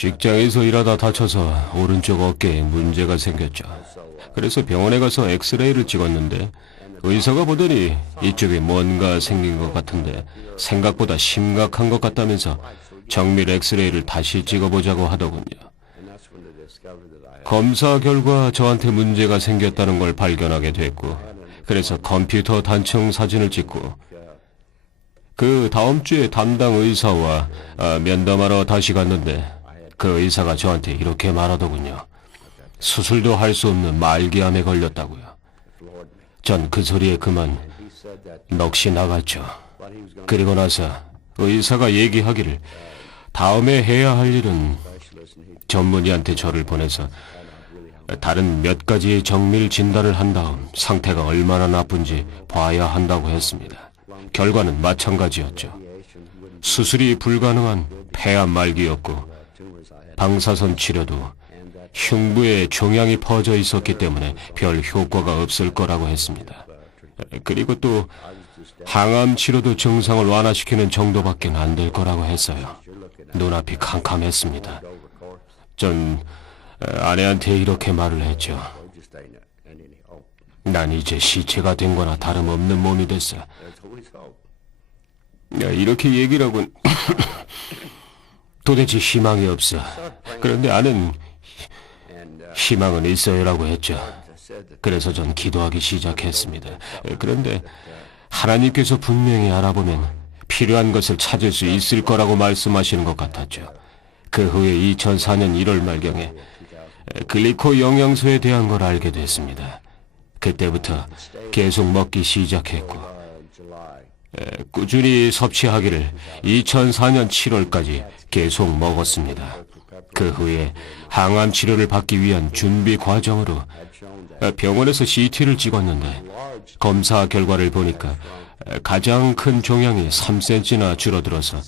직장에서 일하다 다쳐서 오른쪽 어깨에 문제가 생겼죠. 그래서 병원에 가서 엑스레이를 찍었는데 의사가 보더니 이쪽에 뭔가 생긴 것 같은데 생각보다 심각한 것 같다면서 정밀 엑스레이를 다시 찍어보자고 하더군요. 검사 결과 저한테 문제가 생겼다는 걸 발견하게 됐고, 그래서 컴퓨터 단층 사진을 찍고 그 다음 주에 담당 의사와 면담하러 다시 갔는데 그 의사가 저한테 이렇게 말하더군요. 수술도 할 수 없는 말기암에 걸렸다고요. 전 그 소리에 그만 넋이 나갔죠. 그리고 나서 의사가 얘기하기를 다음에 해야 할 일은 전문의한테 저를 보내서 다른 몇 가지의 정밀 진단을 한 다음 상태가 얼마나 나쁜지 봐야 한다고 했습니다. 결과는 마찬가지였죠. 수술이 불가능한 폐암 말기였고 방사선 치료도 흉부에 종양이 퍼져 있었기 때문에 별 효과가 없을 거라고 했습니다. 그리고 또 항암 치료도 증상을 완화시키는 정도밖에 안 될 거라고 했어요. 눈앞이 캄캄했습니다. 전 아내한테 이렇게 말을 했죠. 난 이제 시체가 된 거나 다름없는 몸이 됐어. 이렇게 얘기를 하곤 도대체 희망이 없어. 그런데 아는 희망은 있어요라고 했죠. 그래서 전 기도하기 시작했습니다. 그런데 하나님께서 분명히 알아보면 필요한 것을 찾을 수 있을 거라고 말씀하시는 것 같았죠. 그 후에 2004년 1월 말경에 글리코 영양소에 대한 걸 알게 됐습니다. 그때부터 계속 먹기 시작했고 꾸준히 섭취하기를 2004년 7월까지 계속 먹었습니다. 그 후에 항암 치료를 받기 위한 준비 과정으로 병원에서 CT를 찍었는데 검사 결과를 보니까 가장 큰 종양이 3cm나 줄어들어서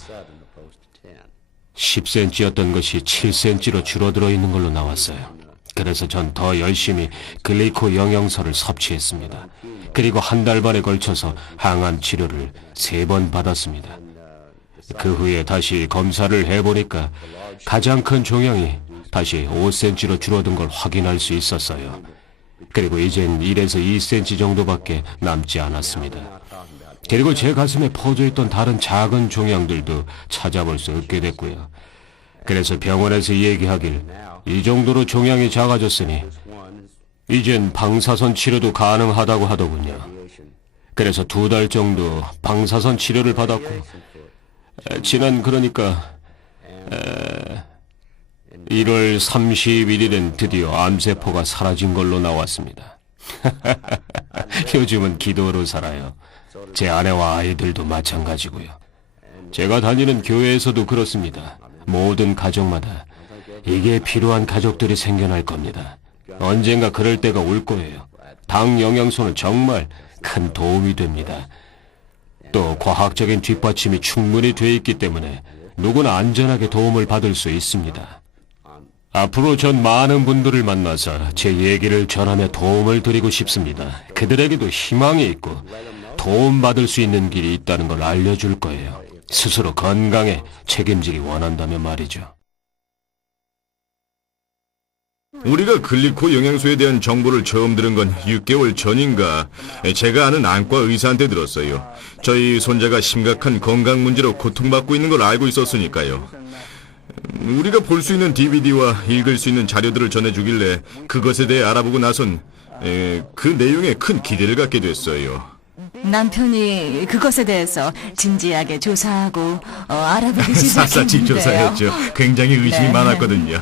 10cm였던 것이 7cm로 줄어들어 있는 걸로 나왔어요. 그래서 전 더 열심히 글리코 영양소를 섭취했습니다. 그리고 한 달 반에 걸쳐서 항암 치료를 3번 받았습니다. 그 후에 다시 검사를 해보니까 가장 큰 종양이 다시 5cm로 줄어든 걸 확인할 수 있었어요. 그리고 이젠 1에서 2cm 정도밖에 남지 않았습니다. 그리고 제 가슴에 퍼져있던 다른 작은 종양들도 찾아볼 수 없게 됐고요. 그래서 병원에서 얘기하길 이 정도로 종양이 작아졌으니 이젠 방사선 치료도 가능하다고 하더군요. 그래서 2달 정도 방사선 치료를 받았고 지난 그러니까 1월 31일엔 드디어 암세포가 사라진 걸로 나왔습니다. 요즘은 기도로 살아요. 제 아내와 아이들도 마찬가지고요. 제가 다니는 교회에서도 그렇습니다. 모든 가족마다 이게 필요한 가족들이 생겨날 겁니다. 언젠가 그럴 때가 올 거예요. 당 영양소는 정말 큰 도움이 됩니다. 또 과학적인 뒷받침이 충분히 돼 있기 때문에 누구나 안전하게 도움을 받을 수 있습니다. 앞으로 전 많은 분들을 만나서 제 얘기를 전하며 도움을 드리고 싶습니다. 그들에게도 희망이 있고 도움받을 수 있는 길이 있다는 걸 알려줄 거예요. 스스로 건강에 책임지기 원한다면 말이죠. 우리가 글리코 영양소에 대한 정보를 처음 들은 건 6개월 전인가 제가 아는 안과 의사한테 들었어요. 저희 손자가 심각한 건강 문제로 고통받고 있는 걸 알고 있었으니까요. 우리가 볼 수 있는 DVD와 읽을 수 있는 자료들을 전해주길래 그것에 대해 알아보고 나선 그 내용에 큰 기대를 갖게 됐어요. 남편이 그것에 대해서 진지하게 조사하고 알아보기 시작했는데요. 샅샅이 조사했죠. 굉장히 의심이 네. 많았거든요.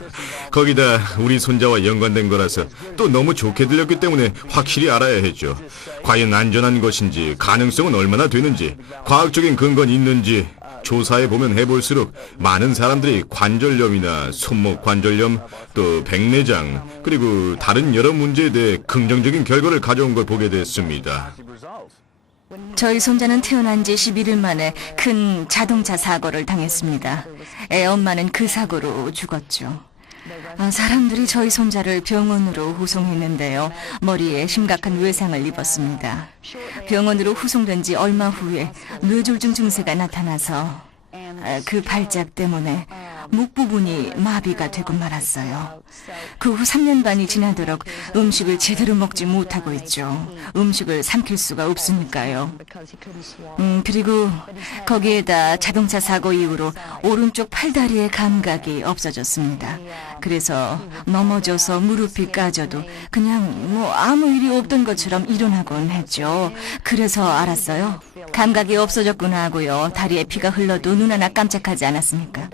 거기다 우리 손자와 연관된 거라서 또 너무 좋게 들렸기 때문에 확실히 알아야 했죠. 과연 안전한 것인지, 가능성은 얼마나 되는지, 과학적인 근거는 있는지 조사해보면 해볼수록 많은 사람들이 관절염이나 손목 관절염, 또 백내장, 그리고 다른 여러 문제에 대해 긍정적인 결과를 가져온 걸 보게 됐습니다. 저희 손자는 태어난 지 11일 만에 큰 자동차 사고를 당했습니다. 애 엄마는 그 사고로 죽었죠. 사람들이 저희 손자를 병원으로 후송했는데요. 머리에 심각한 외상을 입었습니다. 병원으로 후송된 지 얼마 후에 뇌졸중 증세가 나타나서 그 발작 때문에 목 부분이 마비가 되고 말았어요. 그 후 3년 반이 지나도록 음식을 제대로 먹지 못하고 있죠. 음식을 삼킬 수가 없으니까요. 그리고 거기에다 자동차 사고 이후로 오른쪽 팔다리의 감각이 없어졌습니다. 그래서 넘어져서 무릎이 까져도 그냥 뭐 아무 일이 없던 것처럼 일어나곤 했죠. 그래서 알았어요. 감각이 없어졌구나 하고요. 다리에 피가 흘러도 눈 하나 깜짝하지 않았습니까?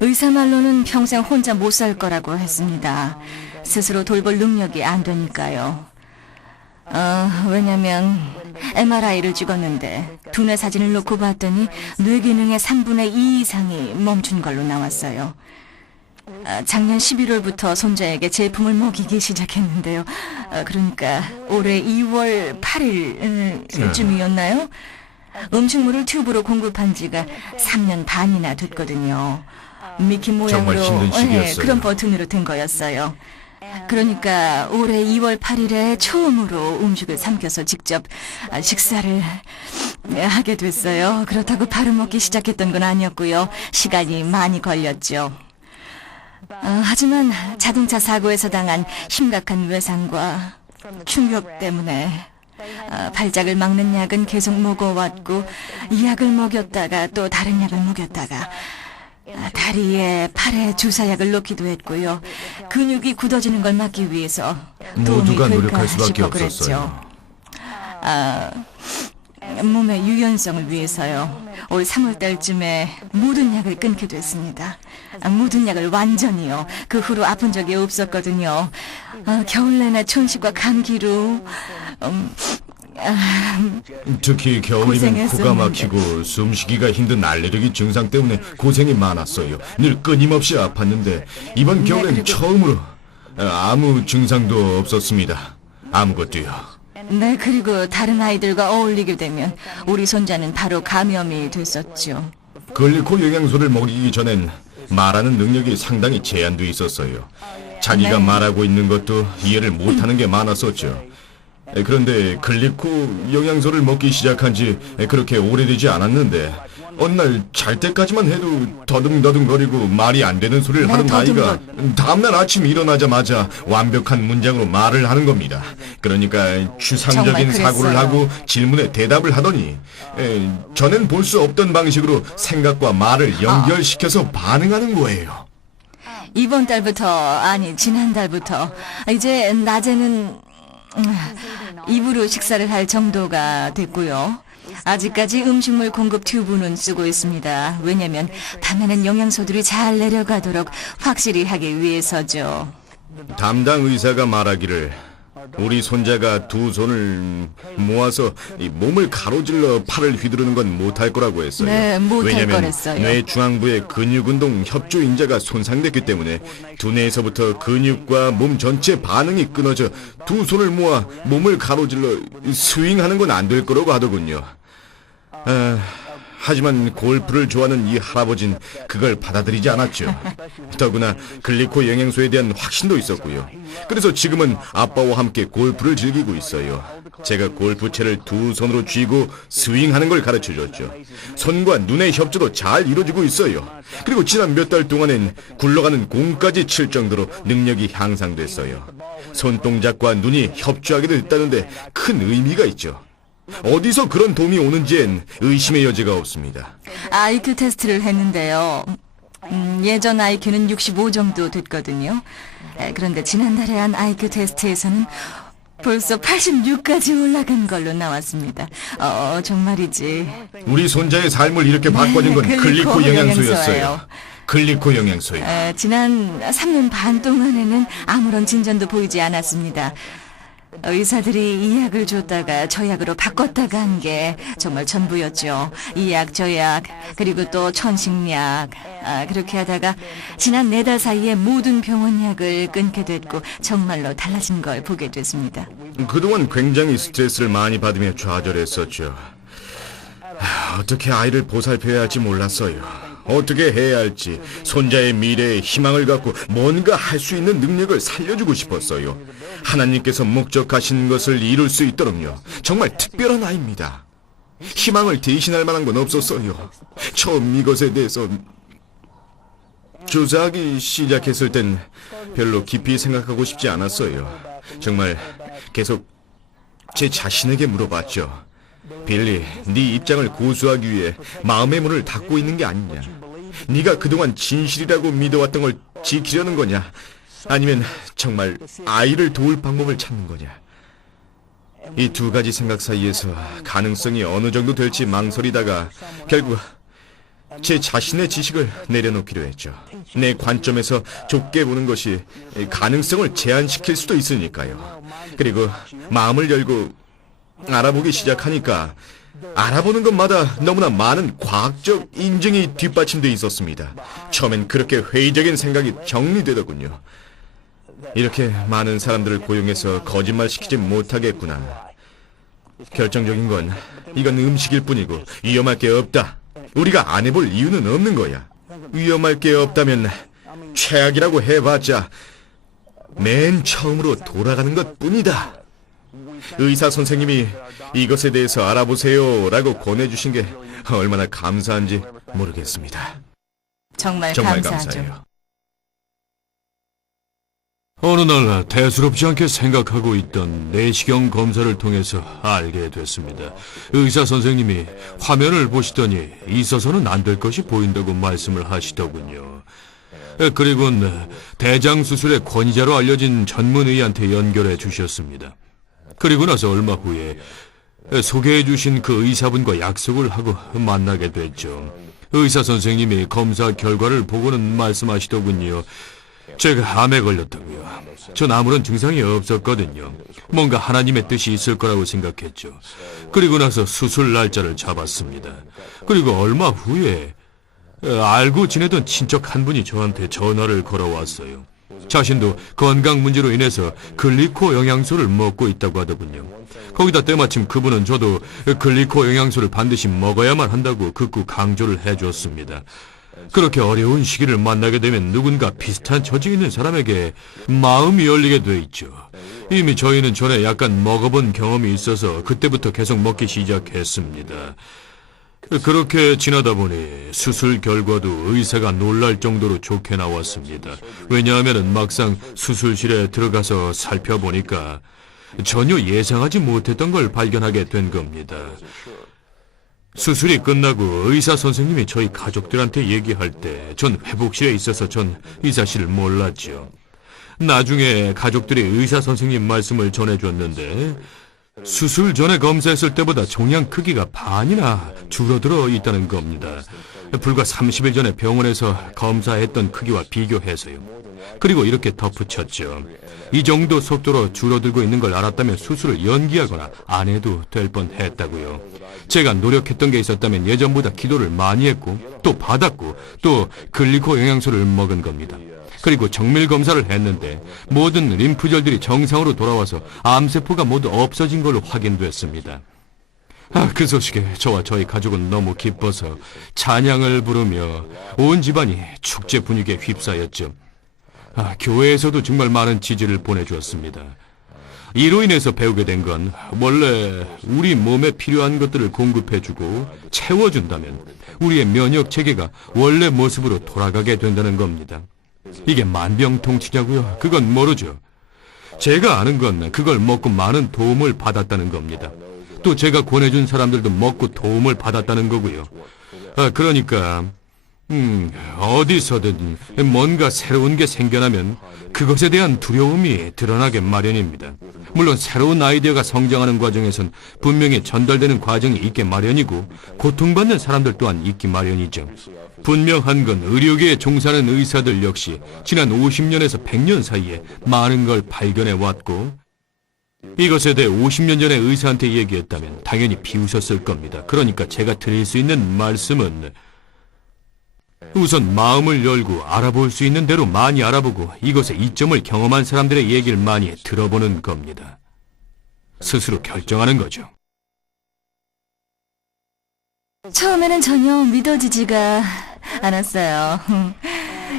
의사 말로는 평생 혼자 못 살 거라고 했습니다. 스스로 돌볼 능력이 안 되니까요. 왜냐면 MRI를 찍었는데 두뇌 사진을 놓고 봤더니 뇌 기능의 3분의 2 이상이 멈춘 걸로 나왔어요. 작년 11월부터 손자에게 제품을 먹이기 시작했는데요. 그러니까 올해 2월 8일쯤이었나요? 음식물을 튜브로 공급한 지가 3년 반이나 됐거든요. 미키 모양으로 정말 힘든 시기였어요. 그런 버튼으로 된 거였어요. 그러니까 올해 2월 8일에 처음으로 음식을 삼켜서 직접 식사를 하게 됐어요. 그렇다고 바로 먹기 시작했던 건 아니었고요. 시간이 많이 걸렸죠. 하지만 자동차 사고에서 당한 심각한 외상과 충격 때문에 발작을 막는 약은 계속 먹어왔고 이 약을 먹였다가 또 다른 약을 먹였다가 다리에 팔에 주사약을 넣기도 했고요. 근육이 굳어지는 걸 막기 위해서 도움이 모두가 될까 노력할 수밖에 싶어 없었어요. 그랬죠. 몸의 유연성을 위해서요. 올 3월달쯤에 모든 약을 끊게 됐습니다. 모든 약을 완전히요. 그 후로 아픈 적이 없었거든요. 겨울 내내 천식과 감기로 특히 겨울이면 코가 고생했었는데. 막히고 숨쉬기가 힘든 알레르기 증상 때문에 고생이 많았어요. 늘 끊임없이 아팠는데 이번 겨울엔 그리고- 처음으로 아무 증상도 없었습니다. 아무것도요. 네, 그리고 다른 아이들과 어울리게 되면 우리 손자는 바로 감염이 됐었죠. 글리코 영양소를 먹이기 전엔 말하는 능력이 상당히 제한돼 있었어요. 자기가 네. 말하고 있는 것도 이해를 못하는 게 많았었죠. 그런데 글리코 영양소를 먹기 시작한 지 그렇게 오래되지 않았는데 어느 날 잘 때까지만 해도 더듬더듬거리고 말이 안 되는 소리를 네, 하던 아이가 다음날 아침 일어나자마자 완벽한 문장으로 말을 하는 겁니다. 그러니까 추상적인 정말 사고를 그랬어요. 하고 질문에 대답을 하더니 전엔 볼 수 없던 방식으로 생각과 말을 연결시켜서 반응하는 거예요. 이번 달부터, 아니 지난달부터 이제 낮에는 입으로 식사를 할 정도가 됐고요. 아직까지 음식물 공급 튜브는 쓰고 있습니다. 왜냐면 밤에는 영양소들이 잘 내려가도록 확실히 하기 위해서죠. 담당 의사가 말하기를 우리 손자가 두 손을 모아서 이 몸을 가로질러 팔을 휘두르는 건 못할 거라고 했어요. 네, 못할 왜냐면 거랬어요. 뇌 중앙부의 근육운동 협조 인자가 손상됐기 때문에 두뇌에서부터 근육과 몸 전체 반응이 끊어져 두 손을 모아 몸을 가로질러 스윙하는 건 안 될 거라고 하더군요. 하지만 골프를 좋아하는 이 할아버진 그걸 받아들이지 않았죠. 더구나 글리코 영양소에 대한 확신도 있었고요. 그래서 지금은 아빠와 함께 골프를 즐기고 있어요. 제가 골프채를 두 손으로 쥐고 스윙하는 걸 가르쳐줬죠. 손과 눈의 협조도 잘 이루어지고 있어요. 그리고 지난 몇 달 동안엔 굴러가는 공까지 칠 정도로 능력이 향상됐어요. 손동작과 눈이 협조하게 됐다는데 큰 의미가 있죠. 어디서 그런 도움이 오는지엔 의심의 여지가 없습니다. IQ 테스트를 했는데요. 예전 IQ는 65 정도 됐거든요. 그런데 지난달에 한 IQ 테스트에서는 벌써 86까지 올라간 걸로 나왔습니다. 정말이지. 우리 손자의 삶을 이렇게 바꿔준 건 글리코 영양소였어요. 영양소예요. 글리코 영양소요. 지난 3년 반 동안에는 아무런 진전도 보이지 않았습니다. 의사들이 이 약을 줬다가 저 약으로 바꿨다가 한 게 정말 전부였죠. 이 약, 저 약, 그리고 또 천식약. 그렇게 하다가 지난 4달 사이에 모든 병원 약을 끊게 됐고 정말로 달라진 걸 보게 됐습니다. 그동안 굉장히 스트레스를 많이 받으며 좌절했었죠. 어떻게 아이를 보살펴야 할지 몰랐어요. 어떻게 해야 할지, 손자의 미래에 희망을 갖고 뭔가 할 수 있는 능력을 살려주고 싶었어요. 하나님께서 목적하신 것을 이룰 수 있도록요. 정말 특별한 아이입니다. 희망을 대신할 만한 건 없었어요. 처음 이것에 대해서 조사하기 시작했을 땐 별로 깊이 생각하고 싶지 않았어요. 정말 계속 제 자신에게 물어봤죠. 빌리, 네 입장을 고수하기 위해 마음의 문을 닫고 있는 게 아니냐? 네가 그동안 진실이라고 믿어왔던 걸 지키려는 거냐? 아니면 정말 아이를 도울 방법을 찾는 거냐? 이 두 가지 생각 사이에서 가능성이 어느 정도 될지 망설이다가 결국 제 자신의 지식을 내려놓기로 했죠. 내 관점에서 좁게 보는 것이 가능성을 제한시킬 수도 있으니까요. 그리고 마음을 열고 알아보기 시작하니까 알아보는 것마다 너무나 많은 과학적 인증이 뒷받침돼 있었습니다. 처음엔 그렇게 회의적인 생각이 정리되더군요. 이렇게 많은 사람들을 고용해서 거짓말시키지 못하겠구나. 결정적인 건 이건 음식일 뿐이고 위험할 게 없다. 우리가 안 해볼 이유는 없는 거야. 위험할 게 없다면 최악이라고 해봤자 맨 처음으로 돌아가는 것 뿐이다. 의사 선생님이 이것에 대해서 알아보세요 라고 권해주신 게 얼마나 감사한지 모르겠습니다. 정말 정말 감사하죠. 감사해요. 어느 날 대수롭지 않게 생각하고 있던 내시경 검사를 통해서 알게 됐습니다. 의사 선생님이 화면을 보시더니 있어서는 안 될 것이 보인다고 말씀을 하시더군요. 그리고는 대장 수술의 권위자로 알려진 전문의한테 연결해 주셨습니다. 그리고 나서 얼마 후에 소개해 주신 그 의사분과 약속을 하고 만나게 됐죠. 의사 선생님이 검사 결과를 보고는 말씀하시더군요. 제가 암에 걸렸다고요. 전 아무런 증상이 없었거든요. 뭔가 하나님의 뜻이 있을 거라고 생각했죠. 그리고 나서 수술 날짜를 잡았습니다. 그리고 얼마 후에 알고 지내던 친척 한 분이 저한테 전화를 걸어왔어요. 자신도 건강 문제로 인해서 글리코 영양소를 먹고 있다고 하더군요. 거기다 때마침 그분은 저도 글리코 영양소를 반드시 먹어야만 한다고 극구 강조를 해줬습니다. 그렇게 어려운 시기를 만나게 되면 누군가 비슷한 처지에 있는 사람에게 마음이 열리게 돼 있죠. 이미 저희는 전에 약간 먹어본 경험이 있어서 그때부터 계속 먹기 시작했습니다. 그렇게 지나다 보니 수술 결과도 의사가 놀랄 정도로 좋게 나왔습니다. 왜냐하면 막상 수술실에 들어가서 살펴보니까 전혀 예상하지 못했던 걸 발견하게 된 겁니다. 수술이 끝나고 의사 선생님이 저희 가족들한테 얘기할 때 전 회복실에 있어서 전 이 사실을 몰랐죠. 나중에 가족들이 의사 선생님 말씀을 전해줬는데 수술 전에 검사했을 때보다 종양 크기가 반이나 줄어들어 있다는 겁니다. 불과 30일 전에 병원에서 검사했던 크기와 비교해서요. 그리고 이렇게 덧붙였죠. 이 정도 속도로 줄어들고 있는 걸 알았다면 수술을 연기하거나 안 해도 될 뻔했다고요. 제가 노력했던 게 있었다면 예전보다 기도를 많이 했고 또 받았고 또 글리코 영양소를 먹은 겁니다. 그리고 정밀 검사를 했는데 모든 림프절들이 정상으로 돌아와서 암세포가 모두 없어진 걸로 확인됐습니다. 그 소식에 저와 저희 가족은 너무 기뻐서 찬양을 부르며 온 집안이 축제 분위기에 휩싸였죠. 교회에서도 정말 많은 지지를 보내주었습니다. 이로 인해서 배우게 된 건 원래 우리 몸에 필요한 것들을 공급해주고 채워준다면 우리의 면역 체계가 원래 모습으로 돌아가게 된다는 겁니다. 이게 만병통치냐고요? 그건 모르죠. 제가 아는 건 그걸 먹고 많은 도움을 받았다는 겁니다. 또 제가 권해준 사람들도 먹고 도움을 받았다는 거고요. 그러니까 어디서든 뭔가 새로운 게 생겨나면 그것에 대한 두려움이 드러나게 마련입니다. 물론 새로운 아이디어가 성장하는 과정에선 분명히 전달되는 과정이 있게 마련이고 고통받는 사람들 또한 있기 마련이죠. 분명한 건 의료계에 종사하는 의사들 역시 지난 50년에서 100년 사이에 많은 걸 발견해 왔고 이것에 대해 50년 전에 의사한테 얘기했다면 당연히 비웃었을 겁니다. 그러니까 제가 드릴 수 있는 말씀은 우선 마음을 열고 알아볼 수 있는 대로 많이 알아보고 이것의 이점을 경험한 사람들의 얘기를 많이 들어보는 겁니다. 스스로 결정하는 거죠. 처음에는 전혀 믿어지지가 않았어요.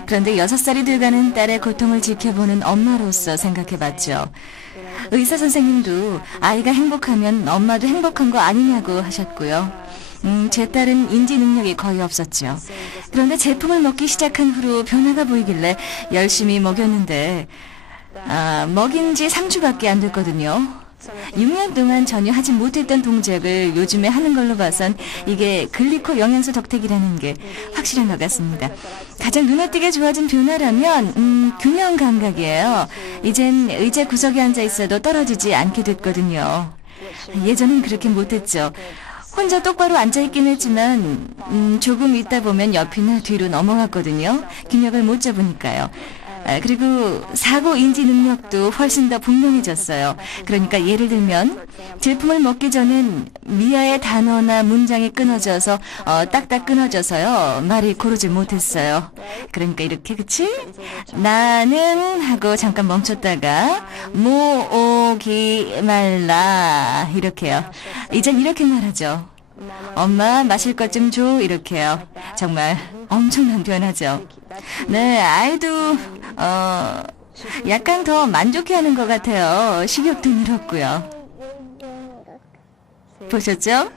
그런데 6살이 돼가는 딸의 고통을 지켜보는 엄마로서 생각해봤죠. 의사 선생님도 아이가 행복하면 엄마도 행복한 거 아니냐고 하셨고요. 제 딸은 인지 능력이 거의 없었죠. 그런데 제품을 먹기 시작한 후로 변화가 보이길래 열심히 먹였는데 먹인 지 3주밖에 안 됐거든요. 6년 동안 전혀 하지 못했던 동작을 요즘에 하는 걸로 봐선 이게 글리코 영양소 덕택이라는 게 확실한 것 같습니다. 가장 눈에 띄게 좋아진 변화라면 균형 감각이에요. 이젠 의자 구석에 앉아 있어도 떨어지지 않게 됐거든요. 예전엔 그렇게 못했죠. 혼자 똑바로 앉아있긴 했지만 조금 있다 보면 옆이나 뒤로 넘어갔거든요. 균형을 못 잡으니까요. 그리고 사고 인지 능력도 훨씬 더 분명해졌어요. 그러니까 예를 들면 제품을 먹기 전엔 미아의 단어나 문장이 끊어져서 딱딱 끊어져서요. 말이 고르지 못했어요. 그러니까 이렇게 그치? 나는 하고 잠깐 멈췄다가 모오기 말라 이렇게요. 이젠 이렇게 말하죠. 엄마 마실 것 좀 줘 이렇게요. 정말 엄청난 변화죠. 네, 아이도 약간 더 만족해하는 것 같아요. 식욕도 늘었고요. 보셨죠?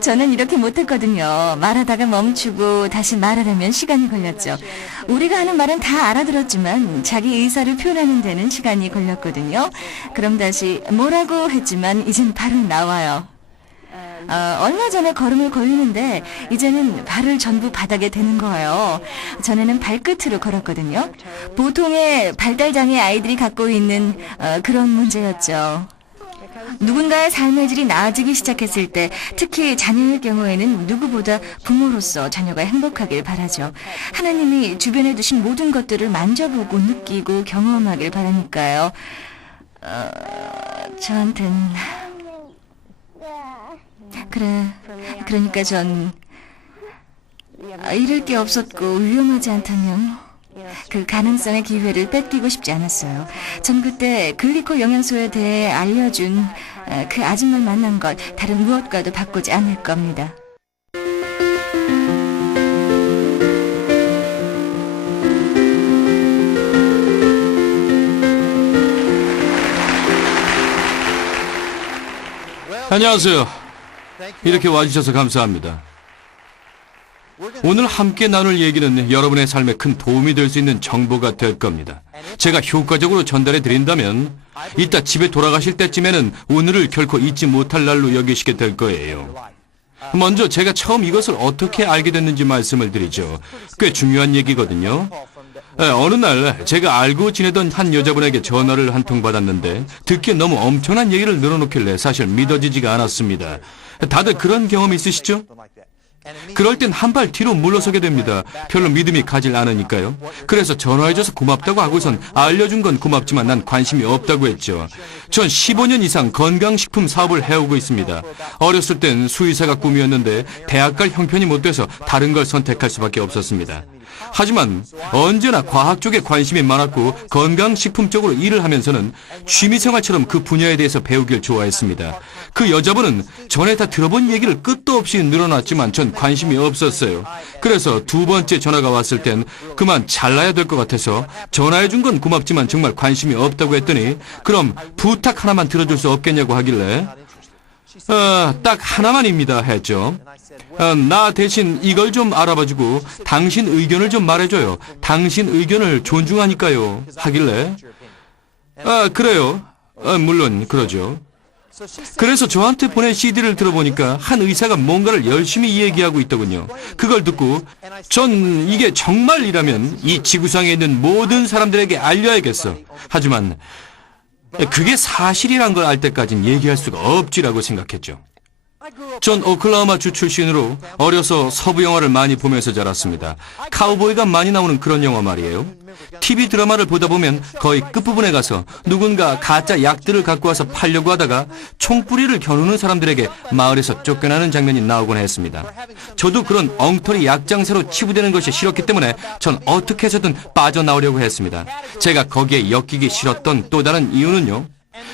저는 이렇게 못했거든요. 말하다가 멈추고 다시 말하려면 시간이 걸렸죠. 우리가 하는 말은 다 알아들었지만 자기 의사를 표현하는 데는 시간이 걸렸거든요. 그럼 다시 뭐라고 했지만 이젠 바로 나와요. 얼마 전에 걸음을 걸리는데 이제는 발을 전부 바닥에 대는 거예요. 전에는 발끝으로 걸었거든요. 보통의 발달장애 아이들이 갖고 있는 그런 문제였죠. 누군가의 삶의 질이 나아지기 시작했을 때 특히 자녀의 경우에는 누구보다 부모로서 자녀가 행복하길 바라죠. 하나님이 주변에 두신 모든 것들을 만져보고 느끼고 경험하길 바라니까요. 저한텐 그러니까 전 잃을 게 없었고 위험하지 않다면 그 가능성의 기회를 뺏기고 싶지 않았어요. 전 그때 글리코 영양소에 대해 알려준 그 아줌마를 만난 것 다른 무엇과도 바꾸지 않을 겁니다. 안녕하세요. 이렇게 와주셔서 감사합니다. 오늘 함께 나눌 얘기는 여러분의 삶에 큰 도움이 될 수 있는 정보가 될 겁니다. 제가 효과적으로 전달해 드린다면 이따 집에 돌아가실 때쯤에는 오늘을 결코 잊지 못할 날로 여기시게 될 거예요. 먼저 제가 처음 이것을 어떻게 알게 됐는지 말씀을 드리죠. 꽤 중요한 얘기거든요. 어느 날 제가 알고 지내던 한 여자분에게 전화를 한 통 받았는데 듣기에 너무 엄청난 얘기를 늘어놓길래 사실 믿어지지가 않았습니다. 다들 그런 경험 있으시죠? 그럴 땐 한 발 뒤로 물러서게 됩니다. 별로 믿음이 가질 않으니까요. 그래서 전화해줘서 고맙다고 하고선 알려준 건 고맙지만 난 관심이 없다고 했죠. 전 15년 이상 건강식품 사업을 해오고 있습니다. 어렸을 땐 수의사가 꿈이었는데 대학 갈 형편이 못 돼서 다른 걸 선택할 수밖에 없었습니다. 하지만 언제나 과학 쪽에 관심이 많았고 건강식품 쪽으로 일을 하면서는 취미생활처럼 그 분야에 대해서 배우길 좋아했습니다. 그 여자분은 전에 다 들어본 얘기를 끝도 없이 늘어놨지만 전 관심이 없었어요. 그래서 두 번째 전화가 왔을 땐 그만 잘라야 될 것 같아서 전화해준 건 고맙지만 정말 관심이 없다고 했더니 그럼 부탁 하나만 들어줄 수 없겠냐고 하길래 딱 하나만입니다 했죠. 나 대신 이걸 좀 알아봐주고 당신 의견을 좀 말해줘요. 당신 의견을 존중하니까요 하길래 그래요. 물론 그러죠. 그래서 저한테 보낸 CD를 들어보니까 한 의사가 뭔가를 열심히 얘기하고 있더군요. 그걸 듣고 전 이게 정말이라면 이 지구상에 있는 모든 사람들에게 알려야겠어. 하지만 그게 사실이란 걸 알 때까진 얘기할 수가 없지라고 생각했죠. 전 오클라호마 주 출신으로 어려서 서부 영화를 많이 보면서 자랐습니다. 카우보이가 많이 나오는 그런 영화 말이에요. TV 드라마를 보다 보면 거의 끝부분에 가서 누군가 가짜 약들을 갖고 와서 팔려고 하다가 총뿌리를 겨누는 사람들에게 마을에서 쫓겨나는 장면이 나오곤 했습니다. 저도 그런 엉터리 약장사로 치부되는 것이 싫었기 때문에 전 어떻게 해서든 빠져나오려고 했습니다. 제가 거기에 엮이기 싫었던 또 다른 이유는요.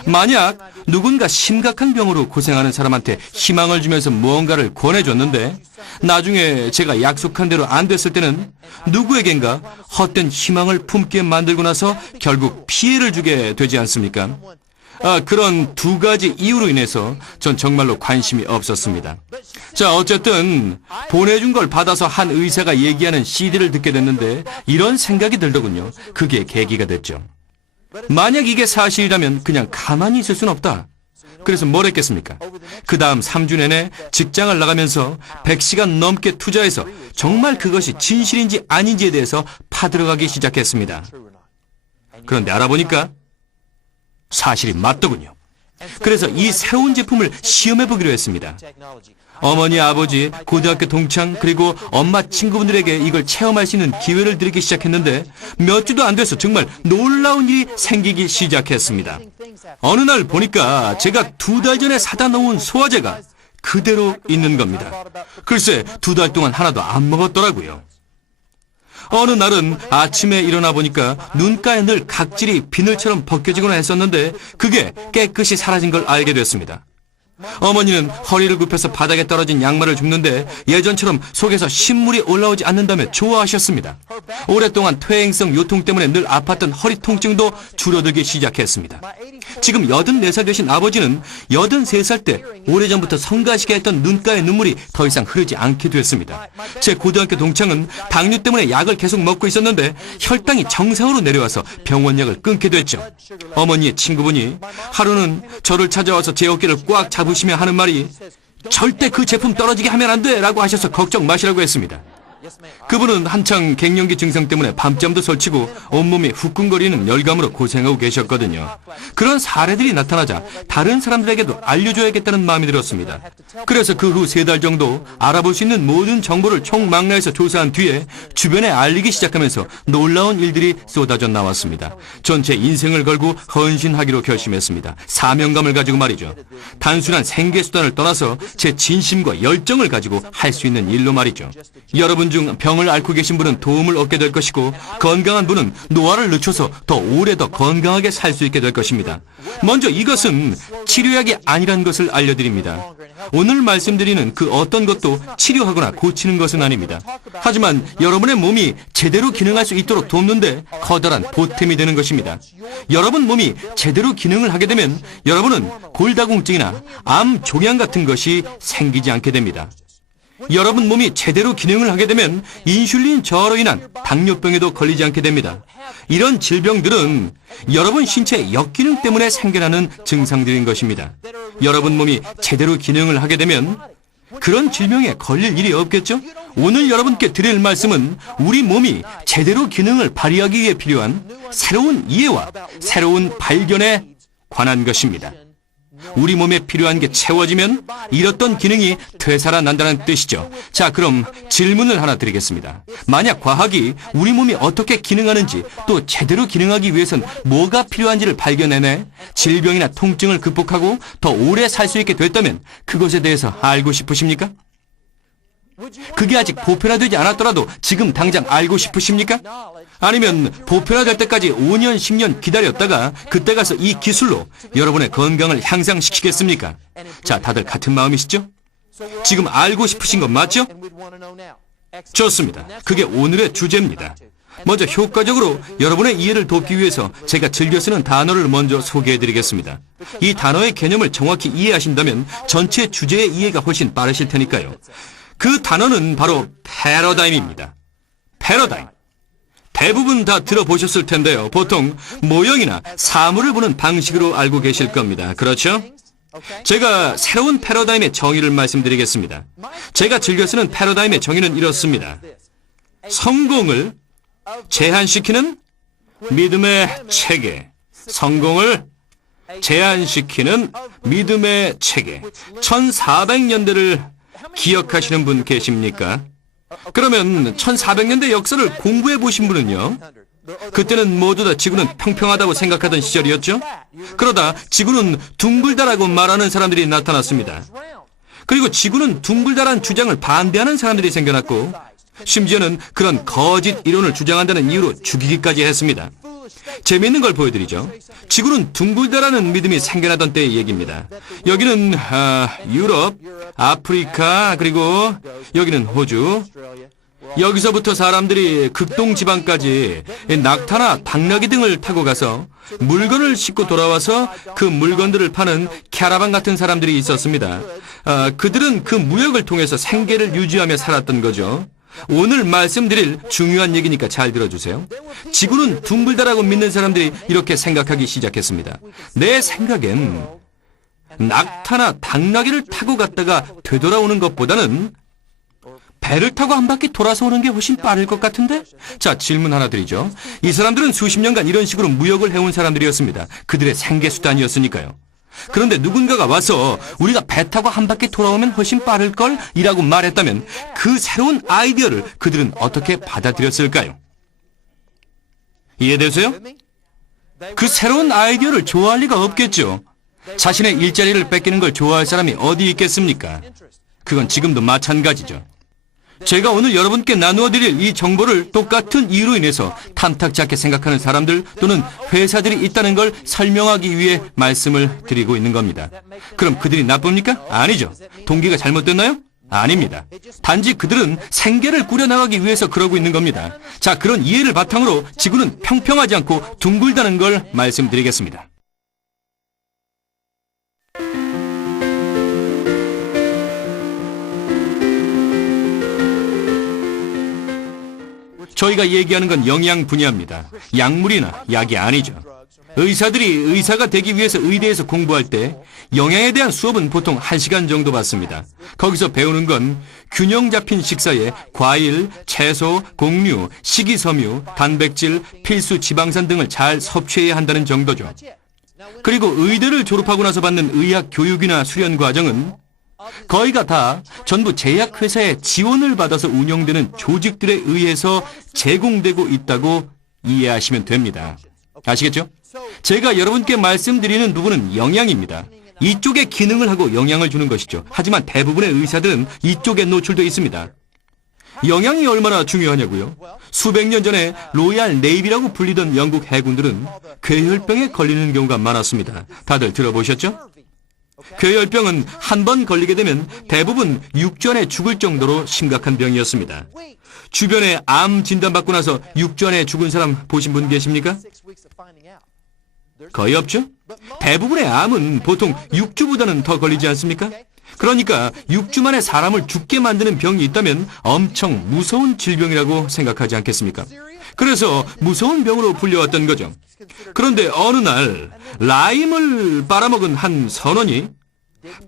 만약 누군가 심각한 병으로 고생하는 사람한테 희망을 주면서 무언가를 권해줬는데 나중에 제가 약속한 대로 안 됐을 때는 누구에겐가 헛된 희망을 품게 만들고 나서 결국 피해를 주게 되지 않습니까? 그런 두 가지 이유로 인해서 전 정말로 관심이 없었습니다. 자, 어쨌든 보내준 걸 받아서 한 의사가 얘기하는 CD를 듣게 됐는데 이런 생각이 들더군요. 그게 계기가 됐죠. 만약 이게 사실이라면 그냥 가만히 있을 순 없다. 그래서 뭘 했겠습니까? 그 다음 3주 내내 직장을 나가면서 100시간 넘게 투자해서 정말 그것이 진실인지 아닌지에 대해서 파들어가기 시작했습니다. 그런데 알아보니까 사실이 맞더군요. 그래서 이 새로운 제품을 시험해보기로 했습니다. 어머니, 아버지, 고등학교 동창, 그리고 엄마 친구분들에게 이걸 체험할 수 있는 기회를 드리기 시작했는데 몇 주도 안 돼서 정말 놀라운 일이 생기기 시작했습니다. 어느 날 보니까 제가 2달 전에 사다 놓은 소화제가 그대로 있는 겁니다. 글쎄, 2달 동안 하나도 안 먹었더라고요. 어느 날은 아침에 일어나 보니까 눈가에 늘 각질이 비늘처럼 벗겨지거나 했었는데 그게 깨끗이 사라진 걸 알게 됐습니다. 어머니는 허리를 굽혀서 바닥에 떨어진 양말을 줍는데 예전처럼 속에서 신물이 올라오지 않는다며 좋아하셨습니다. 오랫동안 퇴행성 요통 때문에 늘 아팠던 허리 통증도 줄어들기 시작했습니다. 지금 84살 되신 아버지는 83살 때 오래전부터 성가시게 했던 눈가의 눈물이 더 이상 흐르지 않게 됐습니다. 제 고등학교 동창은 당뇨 때문에 약을 계속 먹고 있었는데 혈당이 정상으로 내려와서 병원약을 끊게 됐죠. 어머니의 친구분이 하루는 저를 찾아와서 제 어깨를 꽉 잡으시며 하는 말이 절대 그 제품 떨어지게 하면 안 돼 라고 하셔서 걱정 마시라고 했습니다. 그분은 한창 갱년기 증상 때문에 밤잠도 설치고 온몸이 후끈거리는 열감으로 고생하고 계셨거든요. 그런 사례들이 나타나자 다른 사람들에게도 알려줘야겠다는 마음이 들었습니다. 그래서 그 후 3달 정도 알아볼 수 있는 모든 정보를 총망라해서 조사한 뒤에 주변에 알리기 시작하면서 놀라운 일들이 쏟아져 나왔습니다. 전 제 인생을 걸고 헌신하기로 결심했습니다. 사명감을 가지고 말이죠. 단순한 생계수단을 떠나서 제 진심과 열정을 가지고 할 수 있는 일로 말이죠. 여러분 중 병을 앓고 계신 분은 도움을 얻게 될 것이고 건강한 분은 노화를 늦춰서 더 오래 더 건강하게 살 수 있게 될 것입니다. 먼저 이것은 치료약이 아니라는 것을 알려드립니다. 오늘 말씀드리는 그 어떤 것도 치료하거나 고치는 것은 아닙니다. 하지만 여러분의 몸이 제대로 기능할 수 있도록 돕는데 커다란 보탬이 되는 것입니다. 여러분 몸이 제대로 기능을 하게 되면 여러분은 골다공증이나 암, 종양 같은 것이 생기지 않게 됩니다. 여러분 몸이 제대로 기능을 하게 되면 인슐린 저하로 인한 당뇨병에도 걸리지 않게 됩니다. 이런 질병들은 여러분 신체의 역기능 때문에 생겨나는 증상들인 것입니다. 여러분 몸이 제대로 기능을 하게 되면 그런 질병에 걸릴 일이 없겠죠? 오늘 여러분께 드릴 말씀은 우리 몸이 제대로 기능을 발휘하기 위해 필요한 새로운 이해와 새로운 발견에 관한 것입니다. 우리 몸에 필요한 게 채워지면 잃었던 기능이 되살아난다는 뜻이죠. 자, 그럼 질문을 하나 드리겠습니다. 만약 과학이 우리 몸이 어떻게 기능하는지 또 제대로 기능하기 위해선 뭐가 필요한지를 발견해내 질병이나 통증을 극복하고 더 오래 살 수 있게 됐다면 그것에 대해서 알고 싶으십니까? 그게 아직 보편화되지 않았더라도 지금 당장 알고 싶으십니까? 아니면 보편화될 때까지 5년, 10년 기다렸다가 그때 가서 이 기술로 여러분의 건강을 향상시키겠습니까? 자, 다들 같은 마음이시죠? 지금 알고 싶으신 건 맞죠? 좋습니다. 그게 오늘의 주제입니다. 먼저 효과적으로 여러분의 이해를 돕기 위해서 제가 즐겨 쓰는 단어를 먼저 소개해드리겠습니다. 이 단어의 개념을 정확히 이해하신다면 전체 주제의 이해가 훨씬 빠르실 테니까요. 그 단어는 바로 패러다임입니다. 패러다임. 대부분 다 들어보셨을 텐데요. 보통 모형이나 사물을 보는 방식으로 알고 계실 겁니다. 그렇죠? 제가 새로운 패러다임의 정의를 말씀드리겠습니다. 제가 즐겨 쓰는 패러다임의 정의는 이렇습니다. 성공을 제한시키는 믿음의 체계. 성공을 제한시키는 믿음의 체계. 1400년대를 기억하시는 분 계십니까? 그러면 1400년대 역사를 공부해 보신 분은요? 그때는 모두 다 지구는 평평하다고 생각하던 시절이었죠? 그러다 지구는 둥글다라고 말하는 사람들이 나타났습니다. 그리고 지구는 둥글다란 주장을 반대하는 사람들이 생겨났고 심지어는 그런 거짓 이론을 주장한다는 이유로 죽이기까지 했습니다. 재미있는 걸 보여드리죠. 지구는 둥글다라는 믿음이 생겨나던 때의 얘기입니다. 여기는 유럽, 아프리카, 그리고 여기는 호주. 여기서부터 사람들이 극동 지방까지 낙타나 당나귀 등을 타고 가서 물건을 싣고 돌아와서 그 물건들을 파는 캐러반 같은 사람들이 있었습니다. 그들은 그 무역을 통해서 생계를 유지하며 살았던 거죠. 오늘 말씀드릴 중요한 얘기니까 잘 들어주세요. 지구는 둥글다라고 믿는 사람들이 이렇게 생각하기 시작했습니다. 내 생각엔 낙타나 당나귀를 타고 갔다가 되돌아오는 것보다는 배를 타고 한 바퀴 돌아서 오는 게 훨씬 빠를 것 같은데? 자, 질문 하나 드리죠. 이 사람들은 수십 년간 이런 식으로 무역을 해온 사람들이었습니다. 그들의 생계수단이었으니까요. 그런데 누군가가 와서 우리가 배 타고 한 바퀴 돌아오면 훨씬 빠를걸? 이라고 말했다면 그 새로운 아이디어를 그들은 어떻게 받아들였을까요? 이해되세요? 그 새로운 아이디어를 좋아할 리가 없겠죠. 자신의 일자리를 뺏기는 걸 좋아할 사람이 어디 있겠습니까? 그건 지금도 마찬가지죠. 제가 오늘 여러분께 나누어 드릴 이 정보를 똑같은 이유로 인해서 탐탁지 않게 생각하는 사람들 또는 회사들이 있다는 걸 설명하기 위해 말씀을 드리고 있는 겁니다. 그럼 그들이 나쁩니까? 아니죠. 동기가 잘못됐나요? 아닙니다. 단지 그들은 생계를 꾸려나가기 위해서 그러고 있는 겁니다. 자, 그런 이해를 바탕으로 지구는 평평하지 않고 둥글다는 걸 말씀드리겠습니다. 저희가 얘기하는 건 영양 분야입니다. 약물이나 약이 아니죠. 의사들이 의사가 되기 위해서 의대에서 공부할 때 영양에 대한 수업은 보통 1시간 정도 받습니다. 거기서 배우는 건 균형 잡힌 식사에 과일, 채소, 곡류, 식이섬유, 단백질, 필수 지방산 등을 잘 섭취해야 한다는 정도죠. 그리고 의대를 졸업하고 나서 받는 의학 교육이나 수련 과정은 거의가 다 전부 제약회사의 지원을 받아서 운영되는 조직들에 의해서 제공되고 있다고 이해하시면 됩니다. 아시겠죠? 제가 여러분께 말씀드리는 부분은 영양입니다. 이쪽에 기능을 하고 영향을 주는 것이죠. 하지만 대부분의 의사들은 이쪽에 노출되어 있습니다. 영양이 얼마나 중요하냐고요? 수백 년 전에 로얄 네이비라고 불리던 영국 해군들은 괴혈병에 걸리는 경우가 많았습니다. 다들 들어보셨죠? 괴혈병은 한 번 걸리게 되면 대부분 6주 안에 죽을 정도로 심각한 병이었습니다. 주변에 암 진단받고 나서 6주 안에 죽은 사람 보신 분 계십니까? 거의 없죠? 대부분의 암은 보통 6주보다는 더 걸리지 않습니까? 그러니까 6주 만에 사람을 죽게 만드는 병이 있다면 엄청 무서운 질병이라고 생각하지 않겠습니까? 그래서 무서운 병으로 불려왔던 거죠. 그런데 어느 날 라임을 빨아먹은 한 선원이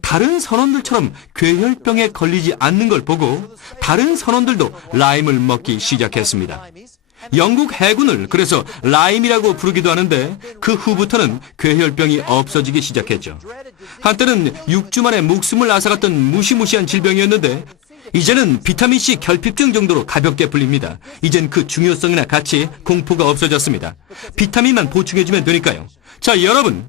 다른 선원들처럼 괴혈병에 걸리지 않는 걸 보고 다른 선원들도 라임을 먹기 시작했습니다. 영국 해군을 그래서 라임이라고 부르기도 하는데 그 후부터는 괴혈병이 없어지기 시작했죠. 한때는 6주 만에 목숨을 앗아갔던 무시무시한 질병이었는데 이제는 비타민C 결핍증 정도로 가볍게 불립니다. 이젠 그 중요성이나 같이 공포가 없어졌습니다. 비타민만 보충해주면 되니까요. 자, 여러분,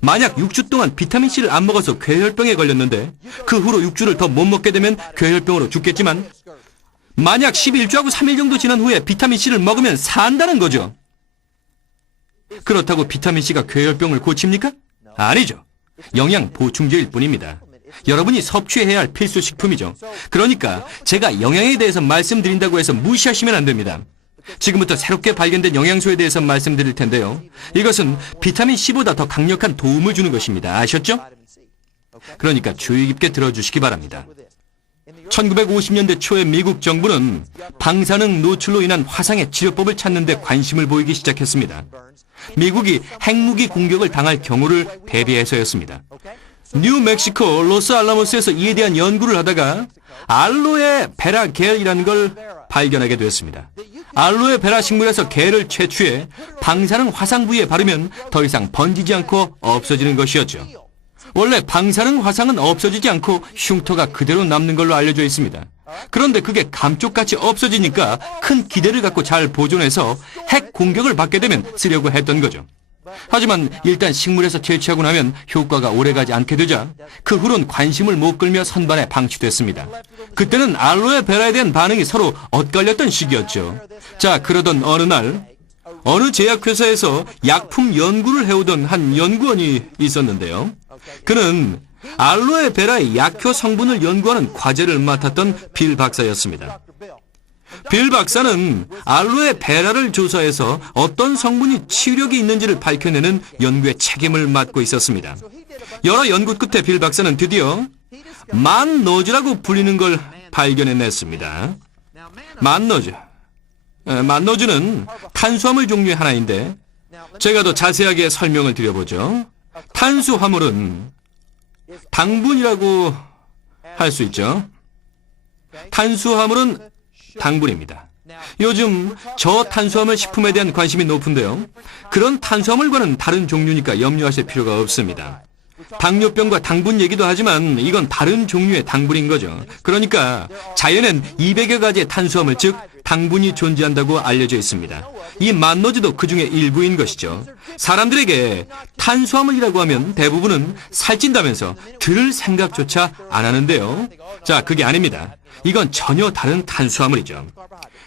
만약 6주 동안 비타민C를 안 먹어서 괴혈병에 걸렸는데 그 후로 6주를 더 못 먹게 되면 괴혈병으로 죽겠지만 만약 11주하고 3일 정도 지난 후에 비타민C를 먹으면 산다는 거죠. 그렇다고 비타민C가 괴혈병을 고칩니까? 아니죠. 영양 보충제일 뿐입니다. 여러분이 섭취해야 할 필수 식품이죠. 그러니까 제가 영양에 대해서 말씀드린다고 해서 무시하시면 안 됩니다. 지금부터 새롭게 발견된 영양소에 대해서 말씀드릴 텐데요. 이것은 비타민C보다 더 강력한 도움을 주는 것입니다. 아셨죠? 그러니까 주의 깊게 들어주시기 바랍니다. 1950년대 초에 미국 정부는 방사능 노출로 인한 화상의 치료법을 찾는 데 관심을 보이기 시작했습니다. 미국이 핵무기 공격을 당할 경우를 대비해서였습니다. 뉴멕시코 로스알라모스에서 이에 대한 연구를 하다가 알로에 베라 겔이라는 걸 발견하게 되었습니다. 알로에 베라 식물에서 겔을 채취해 방사능 화상 부위에 바르면 더 이상 번지지 않고 없어지는 것이었죠. 원래 방사능 화상은 없어지지 않고 흉터가 그대로 남는 걸로 알려져 있습니다. 그런데 그게 감쪽같이 없어지니까 큰 기대를 갖고 잘 보존해서 핵 공격을 받게 되면 쓰려고 했던 거죠. 하지만 일단 식물에서 채취하고 나면 효과가 오래가지 않게 되자 그 후론 관심을 못 끌며 선반에 방치됐습니다. 그때는 알로에 베라에 대한 반응이 서로 엇갈렸던 시기였죠. 자, 그러던 어느 날 어느 제약회사에서 약품 연구를 해오던 한 연구원이 있었는데요. 그는 알로에 베라의 약효 성분을 연구하는 과제를 맡았던 빌 박사였습니다. 빌 박사는 알로에 베라를 조사해서 어떤 성분이 치료력이 있는지를 밝혀내는 연구에 책임을 맡고 있었습니다. 여러 연구 끝에 빌 박사는 드디어 만노즈라고 불리는 걸 발견해냈습니다. 만노즈는 탄수화물 종류의 하나인데 제가 더 자세하게 설명을 드려보죠. 탄수화물은 당분이라고 할 수 있죠. 탄수화물은 당분입니다. 요즘 저탄수화물 식품에 대한 관심이 높은데요. 그런 탄수화물과는 다른 종류니까 염려하실 필요가 없습니다. 당뇨병과 당분 얘기도 하지만 이건 다른 종류의 당분인 거죠. 그러니까 자연엔 200여 가지의 탄수화물, 즉 당분이 존재한다고 알려져 있습니다. 이 만노즈도 그 중에 일부인 것이죠. 사람들에게 탄수화물이라고 하면 대부분은 살찐다면서 들을 생각조차 안 하는데요. 자, 그게 아닙니다. 이건 전혀 다른 탄수화물이죠.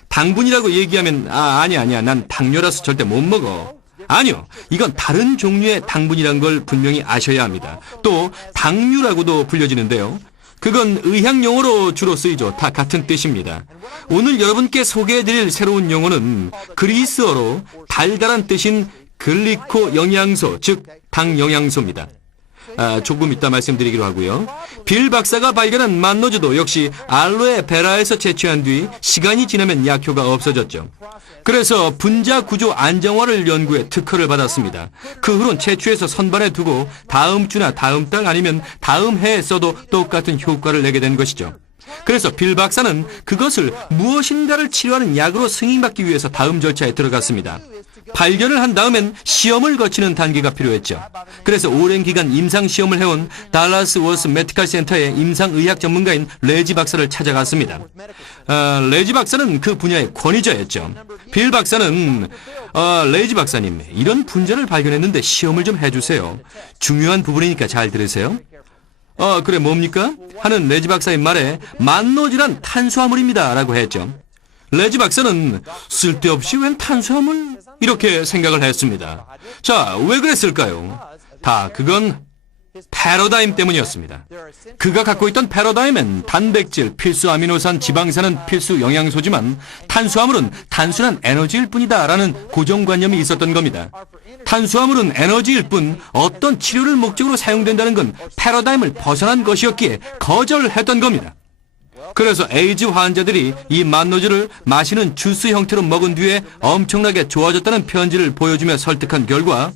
당분이라고 얘기하면 아니야 난 당뇨라서 절대 못 먹어. 아니요, 이건 다른 종류의 당분이란 걸 분명히 아셔야 합니다. 또 당류라고도 불려지는데요. 그건 의학용어로 주로 쓰이죠. 다 같은 뜻입니다. 오늘 여러분께 소개해드릴 새로운 용어는 그리스어로 달달한 뜻인 글리코 영양소, 즉 당영양소입니다. 조금 이따 말씀드리기로 하고요. 빌 박사가 발견한 만노즈도 역시 알로에 베라에서 채취한 뒤 시간이 지나면 약효가 없어졌죠. 그래서 분자 구조 안정화를 연구해 특허를 받았습니다. 그 후론 채취해서 선반에 두고 다음 주나 다음 달 아니면 다음 해에 써도 똑같은 효과를 내게 된 것이죠. 그래서 빌 박사는 그것을 무엇인가를 치료하는 약으로 승인받기 위해서 다음 절차에 들어갔습니다. 발견을 한 다음엔 시험을 거치는 단계가 필요했죠. 그래서 오랜 기간 임상시험을 해온 달라스 워스 메디컬 센터의 임상의학 전문가인 레지 박사를 찾아갔습니다. 레지 박사는 그 분야의 권위자였죠. 빌 박사는 레지 박사님, 이런 분자를 발견했는데 시험을 좀 해주세요. 중요한 부분이니까 잘 들으세요. 그래 뭡니까? 하는 레지 박사의 말에 만노즈란 탄수화물입니다 라고 했죠. 레지 박사는 쓸데없이 웬 탄수화물? 이렇게 생각을 했습니다. 자, 왜 그랬을까요? 그건 패러다임 때문이었습니다. 그가 갖고 있던 패러다임엔 단백질, 필수 아미노산, 지방산은 필수 영양소지만 탄수화물은 단순한 에너지일 뿐이다 라는 고정관념이 있었던 겁니다. 탄수화물은 에너지일 뿐 어떤 치료를 목적으로 사용된다는 건 패러다임을 벗어난 것이었기에 거절했던 겁니다. 그래서 에이즈 환자들이 이 만노즈를 마시는 주스 형태로 먹은 뒤에 엄청나게 좋아졌다는 편지를 보여주며 설득한 결과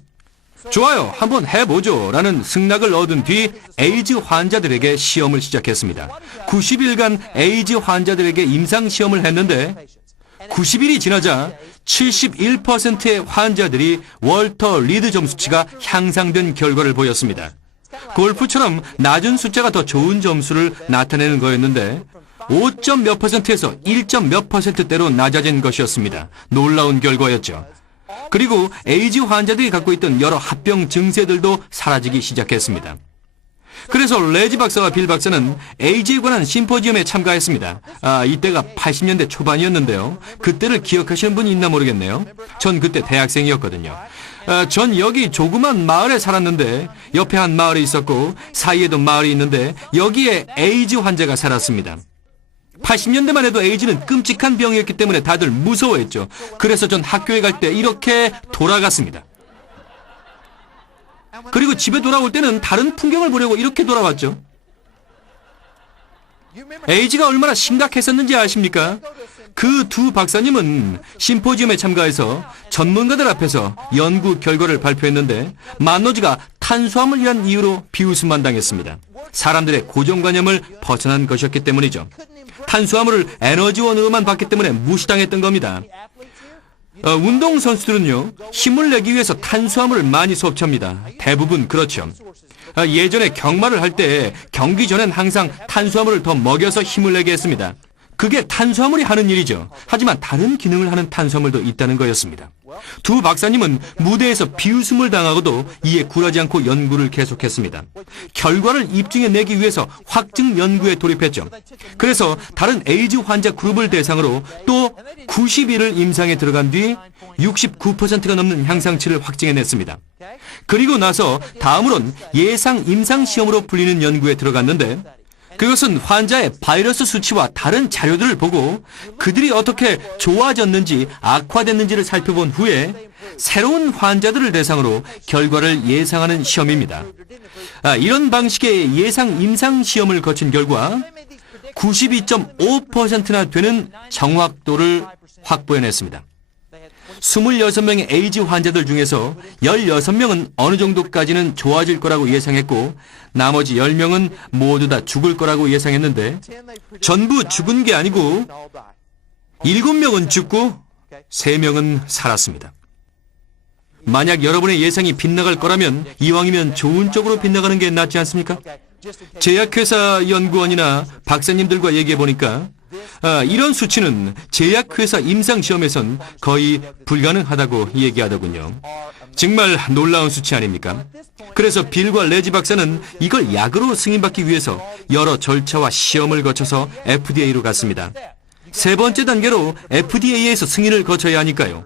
좋아요, 한번 해보죠 라는 승낙을 얻은 뒤 에이즈 환자들에게 시험을 시작했습니다. 90일간 에이즈 환자들에게 임상시험을 했는데 90일이 지나자 71%의 환자들이 월터 리드 점수치가 향상된 결과를 보였습니다. 골프처럼 낮은 숫자가 더 좋은 점수를 나타내는 거였는데 5점 몇 %에서 1점 몇 %대로 낮아진 것이었습니다. 놀라운 결과였죠. 그리고 에이즈 환자들이 갖고 있던 여러 합병 증세들도 사라지기 시작했습니다. 그래서 레지 박사와 빌 박사는 에이즈에 관한 심포지엄에 참가했습니다. 이때가 80년대 초반이었는데요. 그때를 기억하시는 분이 있나 모르겠네요. 전 그때 대학생이었거든요. 전 여기 조그만 마을에 살았는데 옆에 한 마을이 있었고 사이에도 마을이 있는데 여기에 에이즈 환자가 살았습니다. 80년대만 해도 에이즈는 끔찍한 병이었기 때문에 다들 무서워했죠. 그래서 전 학교에 갈 때 이렇게 돌아갔습니다. 그리고 집에 돌아올 때는 다른 풍경을 보려고 이렇게 돌아왔죠. 에이즈가 얼마나 심각했었는지 아십니까? 그 두 박사님은 심포지엄에 참가해서 전문가들 앞에서 연구 결과를 발표했는데 만노즈가 탄수화물이란 이유로 비웃음만 당했습니다. 사람들의 고정관념을 벗어난 것이었기 때문이죠. 탄수화물을 에너지원으로만 봤기 때문에 무시당했던 겁니다. 운동선수들은요, 힘을 내기 위해서 탄수화물을 많이 섭취합니다. 대부분 그렇죠. 예전에 경마를 할 때 경기 전엔 항상 탄수화물을 더 먹여서 힘을 내게 했습니다. 그게 탄수화물이 하는 일이죠. 하지만 다른 기능을 하는 탄수화물도 있다는 거였습니다. 두 박사님은 무대에서 비웃음을 당하고도 이에 굴하지 않고 연구를 계속했습니다. 결과를 입증해내기 위해서 확증 연구에 돌입했죠. 그래서 다른 에이즈 환자 그룹을 대상으로 또 90일을 임상에 들어간 뒤 69%가 넘는 향상치를 확증해냈습니다. 그리고 나서 다음으론 예상 임상시험으로 불리는 연구에 들어갔는데 그것은 환자의 바이러스 수치와 다른 자료들을 보고 그들이 어떻게 좋아졌는지 악화됐는지를 살펴본 후에 새로운 환자들을 대상으로 결과를 예상하는 시험입니다. 이런 방식의 예상 임상 시험을 거친 결과 92.5%나 되는 정확도를 확보해냈습니다. 26명의 에이즈 환자들 중에서 16명은 어느 정도까지는 좋아질 거라고 예상했고 나머지 10명은 모두 다 죽을 거라고 예상했는데 전부 죽은 게 아니고 7명은 죽고 3명은 살았습니다. 만약 여러분의 예상이 빗나갈 거라면 이왕이면 좋은 쪽으로 빗나가는 게 낫지 않습니까? 제약회사 연구원이나 박사님들과 얘기해보니까 이런 수치는 제약회사 임상시험에선 거의 불가능하다고 얘기하더군요. 정말 놀라운 수치 아닙니까? 그래서 빌과 레지 박사는 이걸 약으로 승인받기 위해서 여러 절차와 시험을 거쳐서 FDA로 갔습니다. 세 번째 단계로 FDA에서 승인을 거쳐야 하니까요.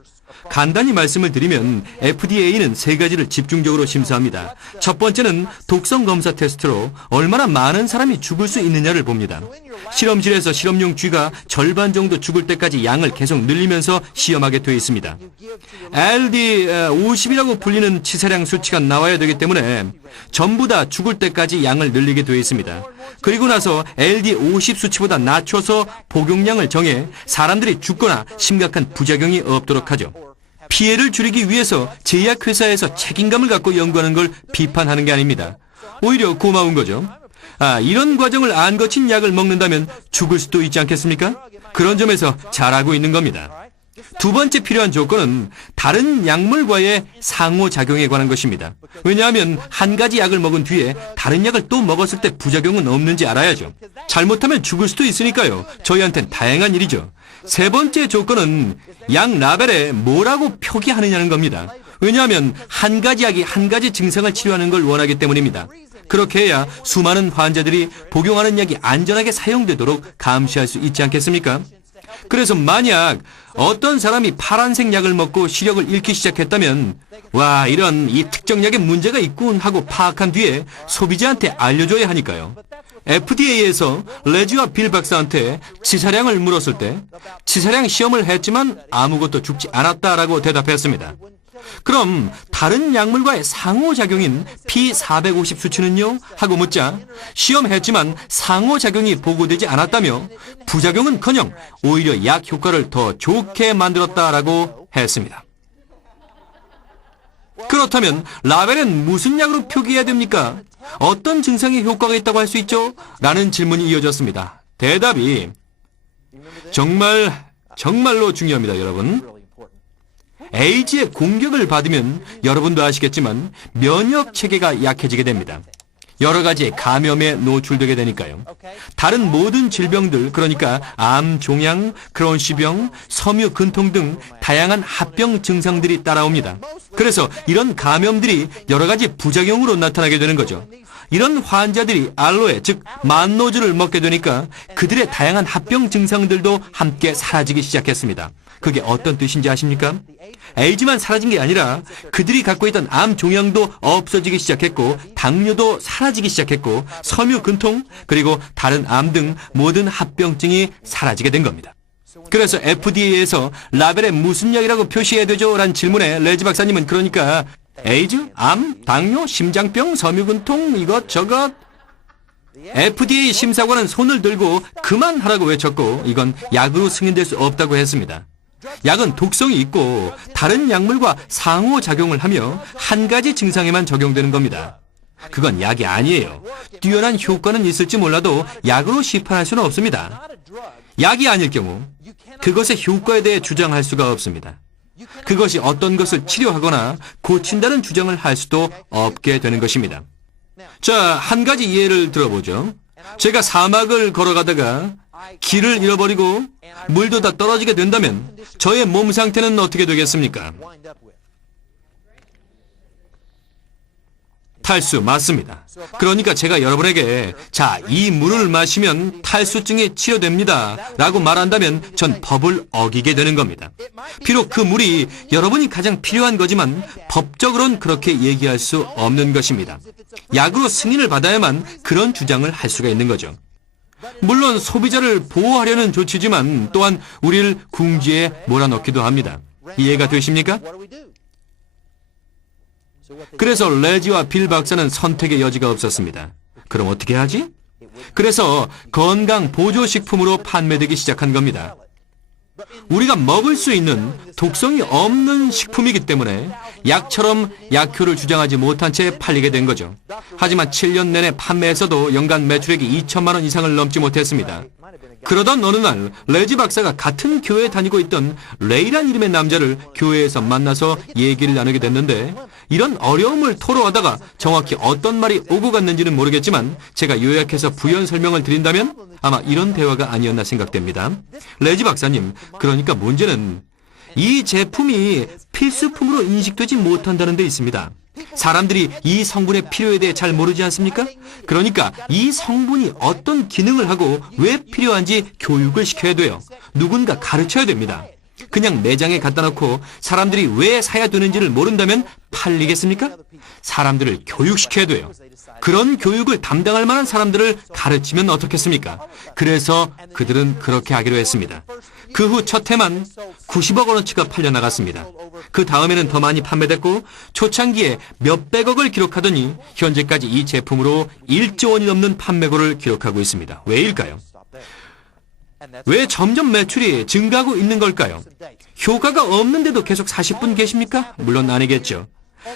간단히 말씀을 드리면 FDA는 세 가지를 집중적으로 심사합니다. 첫 번째는 독성 검사 테스트로 얼마나 많은 사람이 죽을 수 있느냐를 봅니다. 실험실에서 실험용 쥐가 절반 정도 죽을 때까지 양을 계속 늘리면서 시험하게 되어 있습니다. LD50이라고 불리는 치사량 수치가 나와야 되기 때문에 전부 다 죽을 때까지 양을 늘리게 되어 있습니다. 그리고 나서 LD50 수치보다 낮춰서 복용량을 정해 사람들이 죽거나 심각한 부작용이 없도록 하죠. 피해를 줄이기 위해서 제약회사에서 책임감을 갖고 연구하는 걸 비판하는 게 아닙니다. 오히려 고마운 거죠. 이런 과정을 안 거친 약을 먹는다면 죽을 수도 있지 않겠습니까? 그런 점에서 잘하고 있는 겁니다. 두 번째 필요한 조건은 다른 약물과의 상호작용에 관한 것입니다. 왜냐하면 한 가지 약을 먹은 뒤에 다른 약을 또 먹었을 때 부작용은 없는지 알아야죠. 잘못하면 죽을 수도 있으니까요. 저희한텐 다행한 일이죠. 세 번째 조건은 약 라벨에 뭐라고 표기하느냐는 겁니다. 왜냐하면 한 가지 약이 한 가지 증상을 치료하는 걸 원하기 때문입니다. 그렇게 해야 수많은 환자들이 복용하는 약이 안전하게 사용되도록 감시할 수 있지 않겠습니까? 그래서 만약 어떤 사람이 파란색 약을 먹고 시력을 잃기 시작했다면 와, 이런 이 특정 약에 문제가 있군 하고 파악한 뒤에 소비자한테 알려줘야 하니까요. FDA에서 레지와 빌 박사한테 치사량을 물었을 때 치사량 시험을 했지만 아무것도 죽지 않았다라고 대답했습니다. 그럼 다른 약물과의 상호작용인 P450 수치는요? 하고 묻자 시험했지만 상호작용이 보고되지 않았다며 부작용은커녕 오히려 약 효과를 더 좋게 만들었다라고 했습니다. 그렇다면 라벨엔 무슨 약으로 표기해야 됩니까? 어떤 증상에 효과가 있다고 할 수 있죠? 라는 질문이 이어졌습니다. 대답이 정말로 중요합니다, 여러분. 에이즈의 공격을 받으면 여러분도 아시겠지만 면역 체계가 약해지게 됩니다. 여러 가지의 감염에 노출되게 되니까요. 다른 모든 질병들, 그러니까 암, 종양, 크론시병, 섬유 근통 등 다양한 합병 증상들이 따라옵니다. 그래서 이런 감염들이 여러 가지 부작용으로 나타나게 되는 거죠. 이런 환자들이 알로에, 즉 만노주를 먹게 되니까 그들의 다양한 합병 증상들도 함께 사라지기 시작했습니다. 그게 어떤 뜻인지 아십니까? 에이즈만 사라진 게 아니라 그들이 갖고 있던 암 종양도 없어지기 시작했고 당뇨도 사라지기 시작했고 섬유 근통 그리고 다른 암 등 모든 합병증이 사라지게 된 겁니다. 그래서 FDA에서 라벨에 무슨 약이라고 표시해야 되죠? 라는 질문에 레지 박사님은 그러니까 에이즈, 암, 당뇨, 심장병, 섬유근통 이것저것 FDA 심사관은 손을 들고 그만하라고 외쳤고 이건 약으로 승인될 수 없다고 했습니다. 약은 독성이 있고 다른 약물과 상호작용을 하며 한 가지 증상에만 적용되는 겁니다. 그건 약이 아니에요. 뛰어난 효과는 있을지 몰라도 약으로 시판할 수는 없습니다. 약이 아닐 경우 그것의 효과에 대해 주장할 수가 없습니다. 그것이 어떤 것을 치료하거나 고친다는 주장을 할 수도 없게 되는 것입니다. 자, 한 가지 예를 들어보죠. 제가 사막을 걸어가다가 길을 잃어버리고 물도 다 떨어지게 된다면 저의 몸 상태는 어떻게 되겠습니까? 탈수 맞습니다. 그러니까 제가 여러분에게 자, 이 물을 마시면 탈수증이 치료됩니다 라고 말한다면 전 법을 어기게 되는 겁니다. 비록 그 물이 여러분이 가장 필요한 거지만 법적으로는 그렇게 얘기할 수 없는 것입니다. 약으로 승인을 받아야만 그런 주장을 할 수가 있는 거죠. 물론 소비자를 보호하려는 조치지만 또한 우리를 궁지에 몰아넣기도 합니다. 이해가 되십니까? 그래서 레지와 빌 박사는 선택의 여지가 없었습니다. 그럼 어떻게 하지? 그래서 건강 보조식품으로 판매되기 시작한 겁니다. 우리가 먹을 수 있는 독성이 없는 식품이기 때문에 약처럼 약효를 주장하지 못한 채 팔리게 된 거죠. 하지만 7년 내내 판매에서도 연간 매출액이 2천만 원 이상을 넘지 못했습니다. 그러던 어느 날 레지 박사가 같은 교회에 다니고 있던 레이란 이름의 남자를 교회에서 만나서 얘기를 나누게 됐는데, 이런 어려움을 토로하다가 정확히 어떤 말이 오고 갔는지는 모르겠지만 제가 요약해서 부연 설명을 드린다면 아마 이런 대화가 아니었나 생각됩니다. 레지 박사님, 그러니까 문제는 이 제품이 필수품으로 인식되지 못한다는 데 있습니다. 사람들이 이 성분의 필요에 대해 잘 모르지 않습니까? 그러니까 이 성분이 어떤 기능을 하고 왜 필요한지 교육을 시켜야 돼요. 누군가 가르쳐야 됩니다. 그냥 매장에 갖다 놓고 사람들이 왜 사야 되는지를 모른다면 팔리겠습니까? 사람들을 교육시켜야 돼요. 그런 교육을 담당할 만한 사람들을 가르치면 어떻겠습니까? 그래서 그들은 그렇게 하기로 했습니다. 그 후 첫 해만 90억 원어치가 팔려나갔습니다. 그 다음에는 더 많이 판매됐고 초창기에 몇백억을 기록하더니 현재까지 이 제품으로 1조 원이 넘는 판매고를 기록하고 있습니다. 왜일까요? 왜 점점 매출이 증가하고 있는 걸까요? 효과가 없는데도 계속 40분 계십니까? 물론 아니겠죠.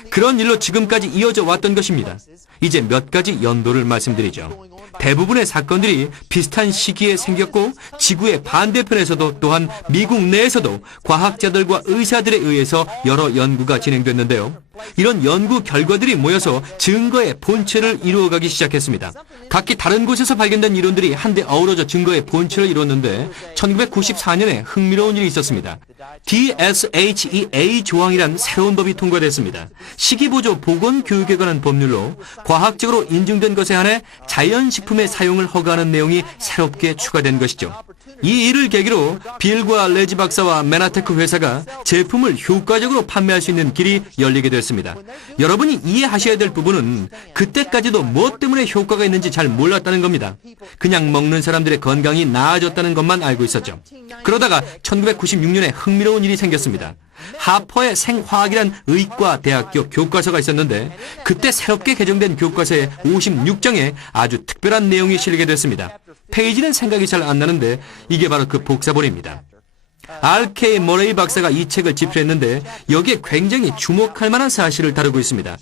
그런 일로 지금까지 이어져 왔던 것입니다. 이제 몇 가지 연도를 말씀드리죠. 대부분의 사건들이 비슷한 시기에 생겼고 지구의 반대편에서도 또한 미국 내에서도 과학자들과 의사들에 의해서 여러 연구가 진행됐는데요. 이런 연구 결과들이 모여서 증거의 본체를 이루어가기 시작했습니다. 각기 다른 곳에서 발견된 이론들이 한데 어우러져 증거의 본체를 이뤘는데 1994년에 흥미로운 일이 있었습니다. DSHEA 조항이란 새로운 법이 통과됐습니다. 식이보조 보건교육에 관한 법률로 과학적으로 인증된 것에 한해 자연식품의 사용을 허가하는 내용이 새롭게 추가된 것이죠. 이 일을 계기로 빌과 레지 박사와 메나테크 회사가 제품을 효과적으로 판매할 수 있는 길이 열리게 됐습니다. 여러분이 이해하셔야 될 부분은 그때까지도 무엇 때문에 효과가 있는지 잘 몰랐다는 겁니다. 그냥 먹는 사람들의 건강이 나아졌다는 것만 알고 있었죠. 그러다가 1996년에 흥미로운 일이 생겼습니다. 하퍼의 생화학이란 의과대학교 교과서가 있었는데 그때 새롭게 개정된 교과서의 56장에 아주 특별한 내용이 실리게 됐습니다. 페이지는 생각이 잘 안 나는데 이게 바로 그 복사본입니다. R.K. 모레이 박사가 이 책을 집필했는데 여기에 굉장히 주목할 만한 사실을 다루고 있습니다.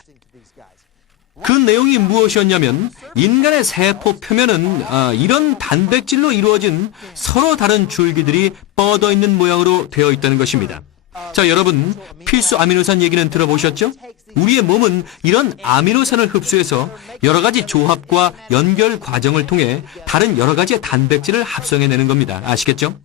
그 내용이 무엇이었냐면 인간의 세포 표면은 이런 단백질로 이루어진 서로 다른 줄기들이 뻗어 있는 모양으로 되어 있다는 것입니다. 자, 여러분 필수 아미노산 얘기는 들어보셨죠? 우리의 몸은 이런 아미노산을 흡수해서 여러 가지 조합과 연결 과정을 통해 다른 여러 가지의 단백질을 합성해내는 겁니다. 아시겠죠?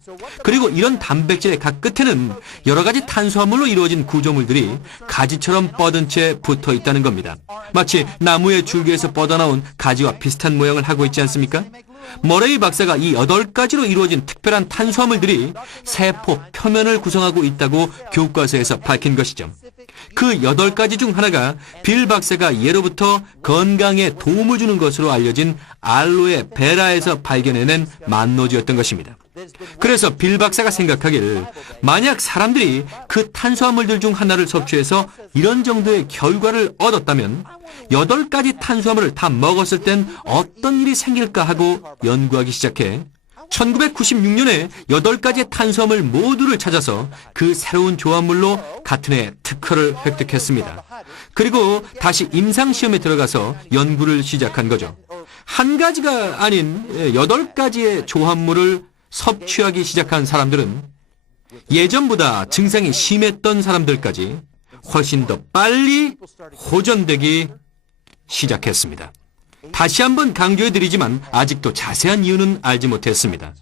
그리고 이런 단백질의 각 끝에는 여러 가지 탄수화물로 이루어진 구조물들이 가지처럼 뻗은 채 붙어 있다는 겁니다. 마치 나무의 줄기에서 뻗어나온 가지와 비슷한 모양을 하고 있지 않습니까? 머레이 박사가 이 8가지로 이루어진 특별한 탄수화물들이 세포 표면을 구성하고 있다고 교과서에서 밝힌 것이죠. 그 8가지 중 하나가 빌 박사가 예로부터 건강에 도움을 주는 것으로 알려진 알로에 베라에서 발견해낸 만노지였던 것입니다. 그래서 빌 박사가 생각하길 만약 사람들이 그 탄수화물들 중 하나를 섭취해서 이런 정도의 결과를 얻었다면 8가지 탄수화물을 다 먹었을 땐 어떤 일이 생길까 하고 연구하기 시작해 1996년에 8가지의 탄수화물 모두를 찾아서 그 새로운 조합물로 같은 해 특허를 획득했습니다. 그리고 다시 임상시험에 들어가서 연구를 시작한 거죠. 한 가지가 아닌 8가지의 조합물을 섭취하기 시작한 사람들은 예전보다 증상이 심했던 사람들까지 훨씬 더 빨리 호전되기 시작했습니다. 다시 한번 강조해드리지만 아직도 자세한 이유는 알지 못했습니다.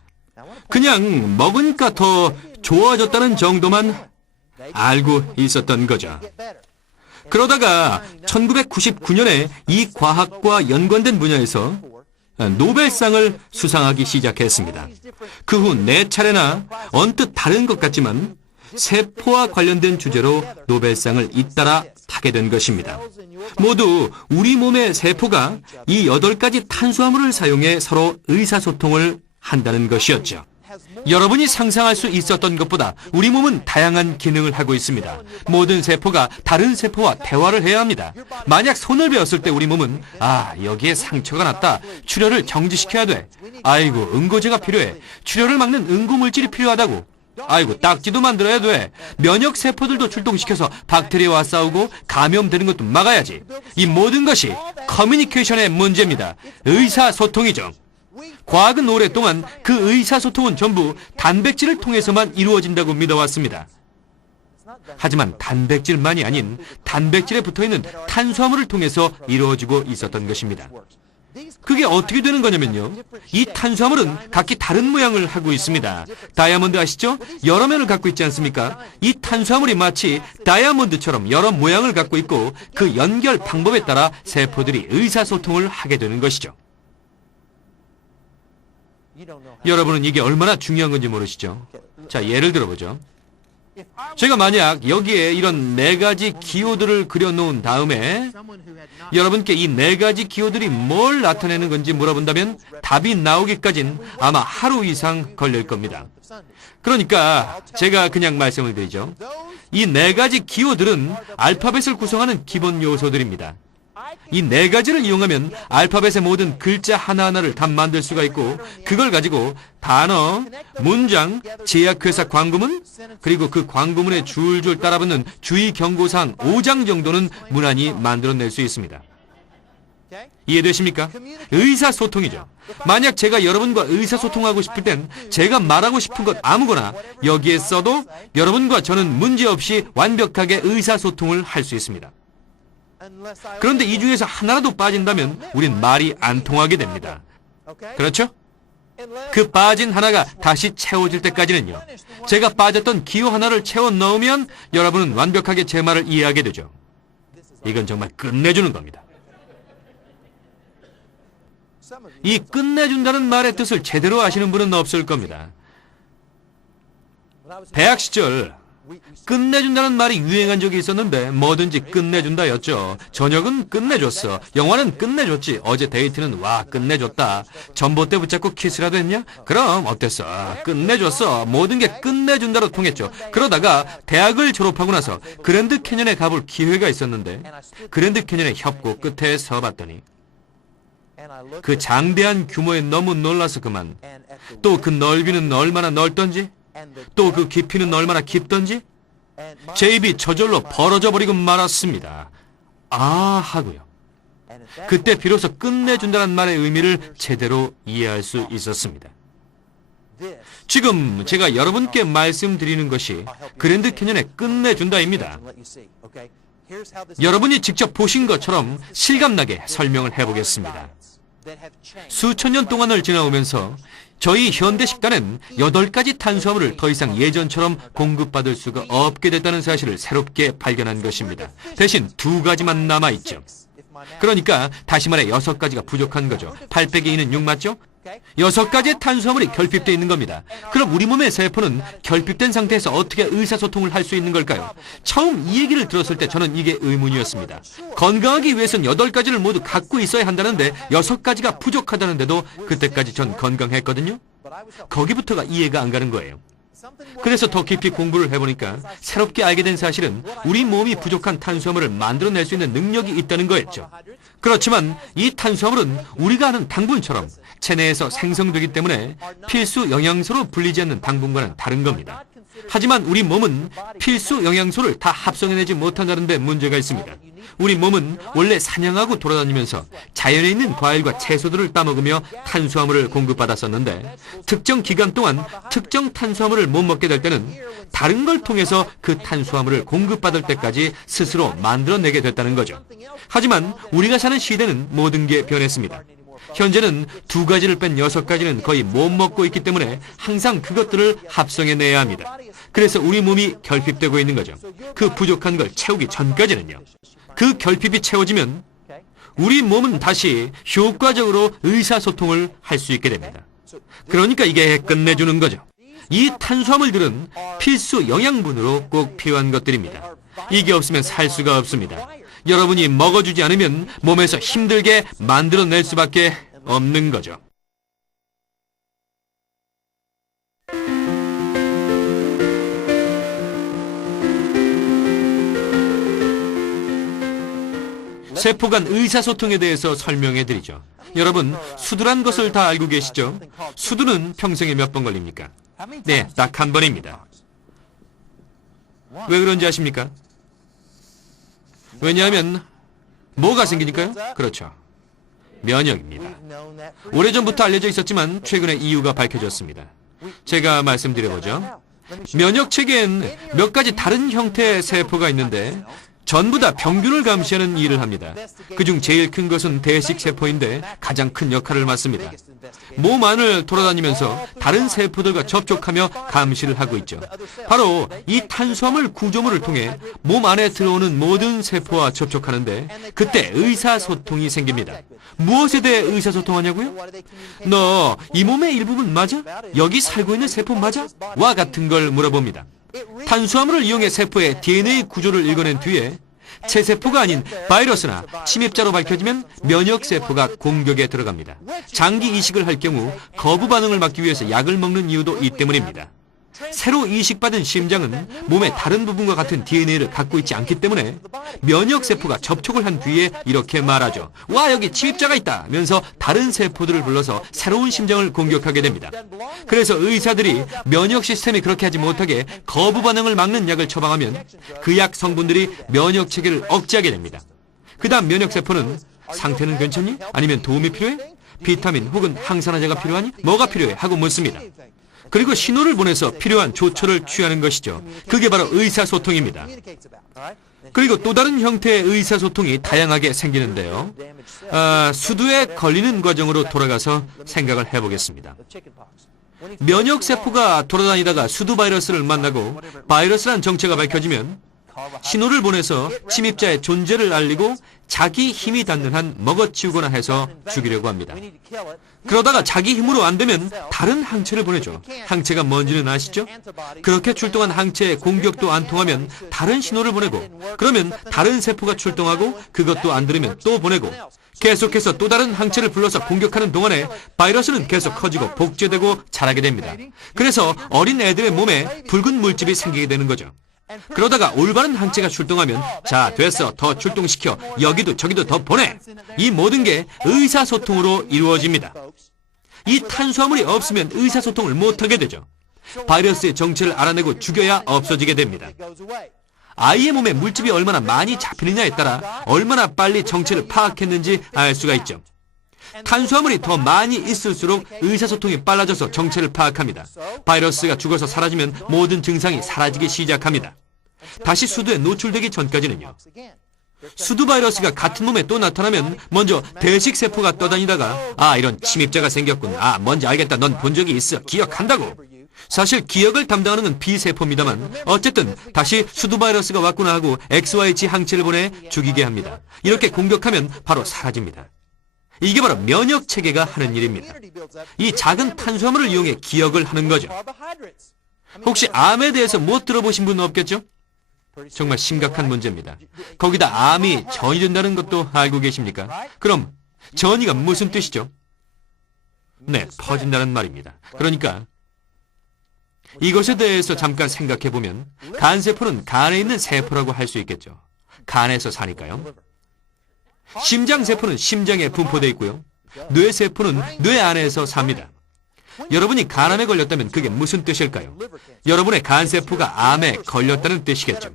그냥 먹으니까 더 좋아졌다는 정도만 알고 있었던 거죠. 그러다가 1999년에 이 과학과 연관된 분야에서 노벨상을 수상하기 시작했습니다. 그 후 4차례나 언뜻 다른 것 같지만 세포와 관련된 주제로 노벨상을 잇따라 하게 된 것입니다. 모두 우리 몸의 세포가 이 8가지 탄수화물을 사용해 서로 의사소통을 한다는 것이었죠. 여러분이 상상할 수 있었던 것보다 우리 몸은 다양한 기능을 하고 있습니다. 모든 세포가 다른 세포와 대화를 해야 합니다. 만약 손을 베었을 때 우리 몸은 여기에 상처가 났다. 출혈을 정지시켜야 돼. 아이고, 응고제가 필요해. 출혈을 막는 응고물질이 필요하다고. 아이고, 딱지도 만들어야 돼. 면역 세포들도 출동시켜서 박테리아와 싸우고 감염되는 것도 막아야지. 이 모든 것이 커뮤니케이션의 문제입니다. 의사소통이죠. 과학은 오랫동안 그 의사소통은 전부 단백질을 통해서만 이루어진다고 믿어왔습니다. 하지만 단백질만이 아닌 단백질에 붙어있는 탄수화물을 통해서 이루어지고 있었던 것입니다. 그게 어떻게 되는 거냐면요. 이 탄수화물은 각기 다른 모양을 하고 있습니다. 다이아몬드 아시죠? 여러 면을 갖고 있지 않습니까? 이 탄수화물이 마치 다이아몬드처럼 여러 모양을 갖고 있고 그 연결 방법에 따라 세포들이 의사소통을 하게 되는 것이죠. 여러분은 이게 얼마나 중요한 건지 모르시죠? 자, 예를 들어보죠. 제가 만약 여기에 이런 4가지 기호들을 그려놓은 다음에 여러분께 이 4가지 기호들이 뭘 나타내는 건지 물어본다면 답이 나오기까진 아마 하루 이상 걸릴 겁니다. 그러니까 제가 그냥 말씀을 드리죠. 이 4가지 기호들은 알파벳을 구성하는 기본 요소들입니다. 이 4가지를 이용하면 알파벳의 모든 글자 하나하나를 다 만들 수가 있고 그걸 가지고 단어, 문장, 제약회사 광고문, 그리고 그 광고문에 줄줄 따라붙는 주의 경고사항 5장 정도는 무난히 만들어낼 수 있습니다. 이해되십니까? 의사소통이죠. 만약 제가 여러분과 의사소통하고 싶을 땐 제가 말하고 싶은 것 아무거나 여기에 써도 여러분과 저는 문제없이 완벽하게 의사소통을 할 수 있습니다. 그런데 이 중에서 하나라도 빠진다면 우린 말이 안 통하게 됩니다. 그렇죠? 그 빠진 하나가 다시 채워질 때까지는요. 제가 빠졌던 기호 하나를 채워 넣으면 여러분은 완벽하게 제 말을 이해하게 되죠. 이건 정말 끝내주는 겁니다. 이 끝내준다는 말의 뜻을 제대로 아시는 분은 없을 겁니다. 대학 시절 끝내준다는 말이 유행한 적이 있었는데 뭐든지 끝내준다였죠. 저녁은 끝내줬어. 영화는 끝내줬지. 어제 데이트는 와 끝내줬다. 전봇대 붙잡고 키스라도 했냐? 그럼 어땠어? 끝내줬어. 모든 게 끝내준다로 통했죠. 그러다가 대학을 졸업하고 나서 그랜드 캐년에 가볼 기회가 있었는데 그랜드 캐년의 협곡 끝에 서봤더니 그 장대한 규모에 너무 놀라서 그만. 또 그 넓이는 얼마나 넓던지 또 그 깊이는 얼마나 깊던지 제 입이 저절로 벌어져 버리고 말았습니다. 하고요. 그때 비로소 끝내준다는 말의 의미를 제대로 이해할 수 있었습니다. 지금 제가 여러분께 말씀드리는 것이 그랜드 캐년의 끝내준다입니다. 여러분이 직접 보신 것처럼 실감나게 설명을 해보겠습니다. 수천 년 동안을 지나오면서 저희 현대 식단은 8가지 탄수화물을 더 이상 예전처럼 공급받을 수가 없게 됐다는 사실을 새롭게 발견한 것입니다. 대신 2가지만 남아있죠. 그러니까 다시 말해 6가지가 부족한 거죠. 8 빼기 2는 6 맞죠? 6가지의 탄수화물이 결핍되어 있는 겁니다. 그럼 우리 몸의 세포는 결핍된 상태에서 어떻게 의사소통을 할 수 있는 걸까요? 처음 이 얘기를 들었을 때 저는 이게 의문이었습니다. 건강하기 위해선 8가지를 모두 갖고 있어야 한다는데 6가지가 부족하다는데도 그때까지 전 건강했거든요. 거기부터가 이해가 안 가는 거예요. 그래서 더 깊이 공부를 해보니까 새롭게 알게 된 사실은 우리 몸이 부족한 탄수화물을 만들어낼 수 있는 능력이 있다는 거였죠. 그렇지만 이 탄수화물은 우리가 아는 당분처럼 체내에서 생성되기 때문에 필수 영양소로 불리지 않는 당분과는 다른 겁니다. 하지만 우리 몸은 필수 영양소를 다 합성해내지 못한다는 데 문제가 있습니다. 우리 몸은 원래 사냥하고 돌아다니면서 자연에 있는 과일과 채소들을 따먹으며 탄수화물을 공급받았었는데 특정 기간 동안 특정 탄수화물을 못 먹게 될 때는 다른 걸 통해서 그 탄수화물을 공급받을 때까지 스스로 만들어내게 됐다는 거죠. 하지만 우리가 사는 시대는 모든 게 변했습니다. 현재는 2가지를 뺀 6가지는 거의 못 먹고 있기 때문에 항상 그것들을 합성해내야 합니다. 그래서 우리 몸이 결핍되고 있는 거죠. 그 부족한 걸 채우기 전까지는요. 그 결핍이 채워지면 우리 몸은 다시 효과적으로 의사소통을 할 수 있게 됩니다. 그러니까 이게 끝내주는 거죠. 이 탄수화물들은 필수 영양분으로 꼭 필요한 것들입니다. 이게 없으면 살 수가 없습니다. 여러분이 먹어주지 않으면 몸에서 힘들게 만들어낼 수밖에 없는 거죠. 세포 간 의사소통에 대해서 설명해 드리죠. 여러분, 수두란 것을 다 알고 계시죠? 수두는 평생에 몇 번 걸립니까? 네, 딱 한 번입니다. 왜 그런지 아십니까? 왜냐하면 뭐가 생기니까요? 그렇죠. 면역입니다. 오래전부터 알려져 있었지만 최근에 이유가 밝혀졌습니다. 제가 말씀드려보죠. 면역체계엔 몇 가지 다른 형태의 세포가 있는데 전부 다 병균을 감시하는 일을 합니다. 그중 제일 큰 것은 대식세포인데 가장 큰 역할을 맡습니다. 몸 안을 돌아다니면서 다른 세포들과 접촉하며 감시를 하고 있죠. 바로 이 탄수화물 구조물을 통해 몸 안에 들어오는 모든 세포와 접촉하는데 그때 의사소통이 생깁니다. 무엇에 대해 의사소통하냐고요? 너 이 몸의 일부분 맞아? 여기 살고 있는 세포 맞아? 와 같은 걸 물어봅니다. 탄수화물을 이용해 세포의 DNA 구조를 읽어낸 뒤에 체세포가 아닌 바이러스나 침입자로 밝혀지면 면역세포가 공격에 들어갑니다. 장기 이식을 할 경우 거부 반응을 막기 위해서 약을 먹는 이유도 이 때문입니다. 새로 이식받은 심장은 몸의 다른 부분과 같은 DNA를 갖고 있지 않기 때문에 면역세포가 접촉을 한 뒤에 이렇게 말하죠. 와, 여기 침입자가 있다! 면서 다른 세포들을 불러서 새로운 심장을 공격하게 됩니다. 그래서 의사들이 면역 시스템이 그렇게 하지 못하게 거부 반응을 막는 약을 처방하면 그 약 성분들이 면역 체계를 억제하게 됩니다. 그 다음 면역세포는 상태는 괜찮니? 아니면 도움이 필요해? 비타민 혹은 항산화제가 필요하니? 뭐가 필요해? 하고 묻습니다. 그리고 신호를 보내서 필요한 조처를 취하는 것이죠. 그게 바로 의사소통입니다. 그리고 또 다른 형태의 의사소통이 다양하게 생기는데요. 수두에 걸리는 과정으로 돌아가서 생각을 해보겠습니다. 면역세포가 돌아다니다가 수두 바이러스를 만나고 바이러스란 정체가 밝혀지면 신호를 보내서 침입자의 존재를 알리고 자기 힘이 닿는 한 먹어치우거나 해서 죽이려고 합니다. 그러다가 자기 힘으로 안 되면 다른 항체를 보내죠. 항체가 뭔지는 아시죠? 그렇게 출동한 항체의 공격도 안 통하면 다른 신호를 보내고 그러면 다른 세포가 출동하고 그것도 안 들으면 또 보내고 계속해서 또 다른 항체를 불러서 공격하는 동안에 바이러스는 계속 커지고 복제되고 자라게 됩니다. 그래서 어린 애들의 몸에 붉은 물집이 생기게 되는 거죠. 그러다가 올바른 항체가 출동하면 자, 됐어. 더 출동시켜. 여기도 저기도 더 보내. 이 모든 게 의사소통으로 이루어집니다. 이 탄수화물이 없으면 의사소통을 못하게 되죠. 바이러스의 정체를 알아내고 죽여야 없어지게 됩니다. 아이의 몸에 물집이 얼마나 많이 잡히느냐에 따라 얼마나 빨리 정체를 파악했는지 알 수가 있죠. 탄수화물이 더 많이 있을수록 의사소통이 빨라져서 정체를 파악합니다. 바이러스가 죽어서 사라지면 모든 증상이 사라지기 시작합니다. 다시 수두에 노출되기 전까지는요. 수두 바이러스가 같은 몸에 또 나타나면 먼저 대식세포가 떠다니다가 아, 이런 침입자가 생겼군. 아, 뭔지 알겠다. 넌 본 적이 있어. 기억한다고. 사실 기억을 담당하는 건 B세포입니다만 어쨌든 다시 수두 바이러스가 왔구나 하고 XYG 항체를 보내 죽이게 합니다. 이렇게 공격하면 바로 사라집니다. 이게 바로 면역체계가 하는 일입니다. 이 작은 탄수화물을 이용해 기억을 하는 거죠. 혹시 암에 대해서 못 들어보신 분 없겠죠? 정말 심각한 문제입니다. 거기다 암이 전이된다는 것도 알고 계십니까? 그럼 전이가 무슨 뜻이죠? 네, 퍼진다는 말입니다. 그러니까 이것에 대해서 잠깐 생각해보면 간세포는 간에 있는 세포라고 할 수 있겠죠. 간에서 사니까요. 심장세포는 심장에 분포되어 있고요. 뇌세포는 뇌 안에서 삽니다. 여러분이 간암에 걸렸다면 그게 무슨 뜻일까요? 여러분의 간세포가 암에 걸렸다는 뜻이겠죠.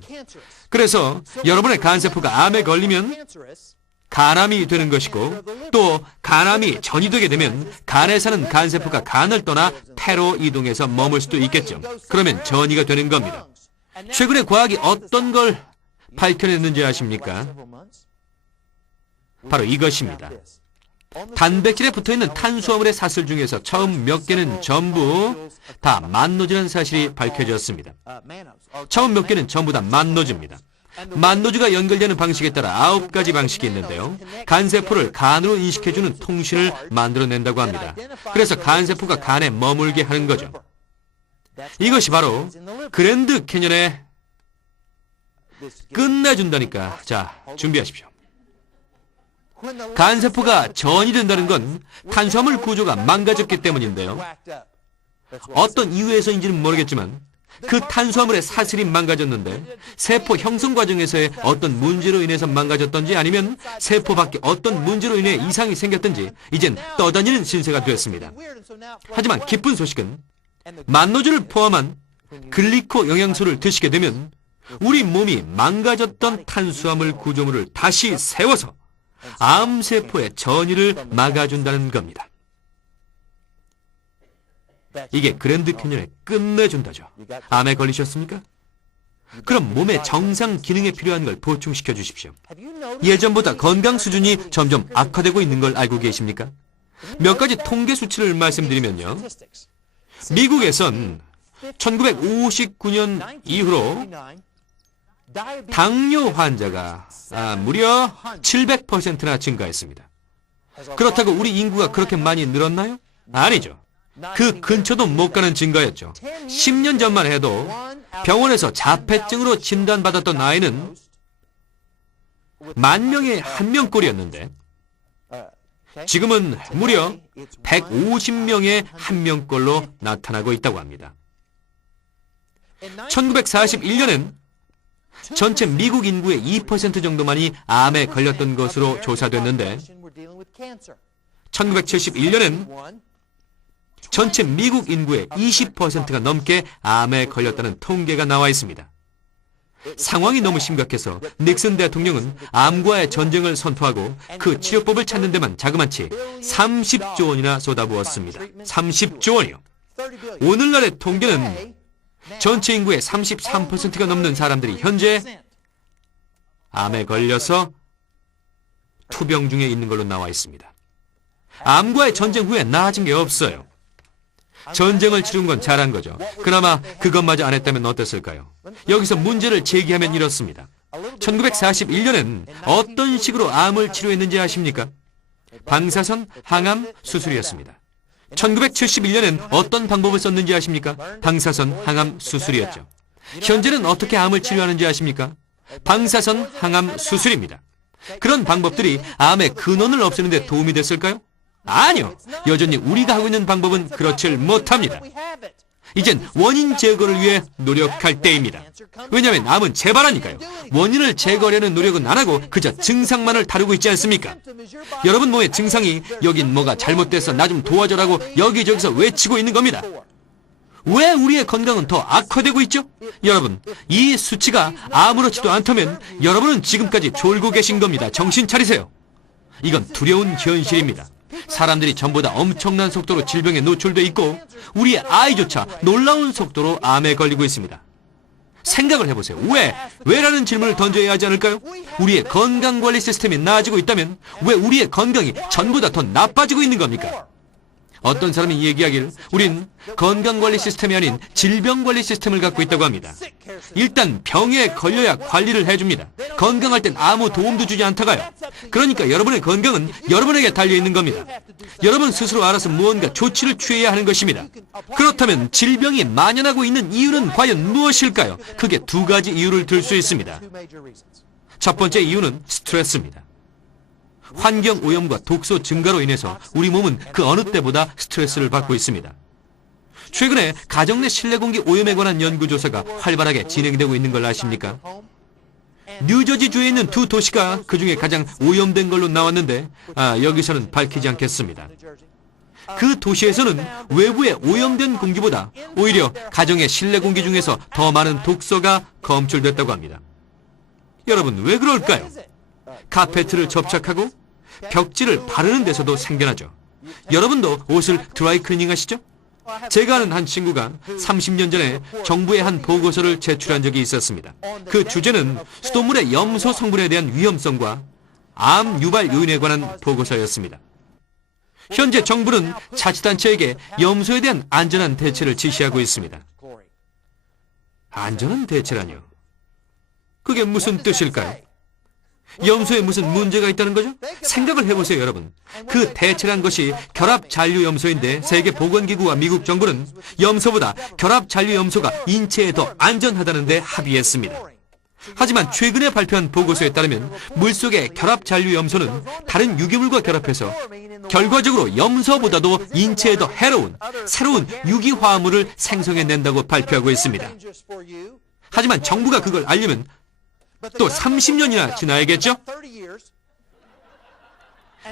그래서 여러분의 간세포가 암에 걸리면 간암이 되는 것이고 또 간암이 전이되게 되면 간에 사는 간세포가 간을 떠나 폐로 이동해서 머물 수도 있겠죠. 그러면 전이가 되는 겁니다. 최근에 과학이 어떤 걸 밝혀냈는지 아십니까? 바로 이것입니다. 단백질에 붙어있는 탄수화물의 사슬 중에서 처음 몇 개는 전부 다 만노즈라는 사실이 밝혀졌습니다. 처음 몇 개는 전부 다 만노즈입니다. 만노즈가 연결되는 방식에 따라 9가지 방식이 있는데요. 간세포를 간으로 인식해주는 통신을 만들어낸다고 합니다. 그래서 간세포가 간에 머물게 하는 거죠. 이것이 바로 그랜드 캐년의 끝내준다니까. 자, 준비하십시오. 간세포가 전이 된다는 건 탄수화물 구조가 망가졌기 때문인데요. 어떤 이유에서인지는 모르겠지만 그 탄수화물의 사슬이 망가졌는데 세포 형성 과정에서의 어떤 문제로 인해서 망가졌던지 아니면 세포 밖에 어떤 문제로 인해 이상이 생겼던지 이젠 떠다니는 신세가 되었습니다. 하지만 기쁜 소식은 만노주를 포함한 글리코 영양소를 드시게 되면 우리 몸이 망가졌던 탄수화물 구조물을 다시 세워서 암세포의 전이를 막아준다는 겁니다. 이게 그랜드 캐년의 끝내준다죠. 암에 걸리셨습니까? 그럼 몸의 정상 기능에 필요한 걸 보충시켜 주십시오. 예전보다 건강 수준이 점점 악화되고 있는 걸 알고 계십니까? 몇 가지 통계 수치를 말씀드리면요. 미국에선 1959년 이후로 당뇨 환자가 무려 700%나 증가했습니다. 그렇다고 우리 인구가 그렇게 많이 늘었나요? 아니죠. 그 근처도 못 가는 증가였죠. 10년 전만 해도 병원에서 자폐증으로 진단받았던 아이는 10,000명에 1명꼴이었는데 지금은 무려 150명에 1명꼴로 나타나고 있다고 합니다. 1941년엔 전체 미국 인구의 2% 정도만이 암에 걸렸던 것으로 조사됐는데 1971년엔 전체 미국 인구의 20%가 넘게 암에 걸렸다는 통계가 나와 있습니다. 상황이 너무 심각해서 닉슨 대통령은 암과의 전쟁을 선포하고 그 치료법을 찾는 데만 자그마치 30조 원이나 쏟아부었습니다. 30조 원이요. 오늘날의 통계는 전체 인구의 33%가 넘는 사람들이 현재 암에 걸려서 투병 중에 있는 걸로 나와 있습니다. 암과의 전쟁 후에 나아진 게 없어요. 전쟁을 치른 건 잘한 거죠. 그나마 그것마저 안 했다면 어땠을까요? 여기서 문제를 제기하면 이렇습니다. 1941년엔 어떤 식으로 암을 치료했는지 아십니까? 방사선 항암 수술이었습니다. 1971년엔 어떤 방법을 썼는지 아십니까? 방사선 항암 수술이었죠. 현재는 어떻게 암을 치료하는지 아십니까? 방사선 항암 수술입니다. 그런 방법들이 암의 근원을 없애는 데 도움이 됐을까요? 아니요. 여전히 우리가 하고 있는 방법은 그렇질 못합니다. 이젠 원인 제거를 위해 노력할 때입니다. 왜냐하면 암은 재발하니까요. 원인을 제거하려는 노력은 안 하고 그저 증상만을 다루고 있지 않습니까? 여러분 몸의 증상이 여긴 뭐가 잘못돼서 나 좀 도와줘라고 여기저기서 외치고 있는 겁니다. 왜 우리의 건강은 더 악화되고 있죠? 여러분, 이 수치가 아무렇지도 않다면 여러분은 지금까지 졸고 계신 겁니다. 정신 차리세요. 이건 두려운 현실입니다. 사람들이 전보다 엄청난 속도로 질병에 노출돼 있고 우리의 아이조차 놀라운 속도로 암에 걸리고 있습니다. 생각을 해보세요. 왜라는 질문을 던져야 하지 않을까요? 우리의 건강관리 시스템이 나아지고 있다면 왜 우리의 건강이 전보다 더 나빠지고 있는 겁니까? 어떤 사람이 얘기하기를 우린 건강관리 시스템이 아닌 질병관리 시스템을 갖고 있다고 합니다. 일단 병에 걸려야 관리를 해줍니다. 건강할 땐 아무 도움도 주지 않다가요. 그러니까 여러분의 건강은 여러분에게 달려있는 겁니다. 여러분 스스로 알아서 무언가 조치를 취해야 하는 것입니다. 그렇다면 질병이 만연하고 있는 이유는 과연 무엇일까요? 크게 두 가지 이유를 들 수 있습니다. 첫 번째 이유는 스트레스입니다. 환경 오염과 독소 증가로 인해서 우리 몸은 그 어느 때보다 스트레스를 받고 있습니다. 최근에 가정 내 실내 공기 오염에 관한 연구조사가 활발하게 진행되고 있는 걸 아십니까? 뉴저지주에 있는 두 도시가 그중에 가장 오염된 걸로 나왔는데 여기서는 밝히지 않겠습니다. 그 도시에서는 외부의 오염된 공기보다 오히려 가정의 실내 공기 중에서 더 많은 독소가 검출됐다고 합니다. 여러분 왜 그럴까요? 카페트를 접착하고 벽지를 바르는 데서도 생겨나죠. 여러분도 옷을 드라이 클리닝 하시죠? 제가 아는 한 친구가 30년 전에 정부에 한 보고서를 제출한 적이 있었습니다. 그 주제는 수돗물의 염소 성분에 대한 위험성과 암 유발 요인에 관한 보고서였습니다. 현재 정부는 자치단체에게 염소에 대한 안전한 대체를 지시하고 있습니다. 안전한 대체라뇨? 그게 무슨 뜻일까요? 염소에 무슨 문제가 있다는 거죠? 생각을 해보세요, 여러분. 그 대체란 것이 결합잔류염소인데 세계보건기구와 미국 정부는 염소보다 결합잔류염소가 인체에 더 안전하다는 데 합의했습니다. 하지만 최근에 발표한 보고서에 따르면 물속의 결합 잔류 염소는 다른 유기물과 결합해서 결과적으로 염소보다도 인체에 더 해로운 새로운 유기화합물을 생성해낸다고 발표하고 있습니다. 하지만 정부가 그걸 알려면 또 30년이나 지나야겠죠?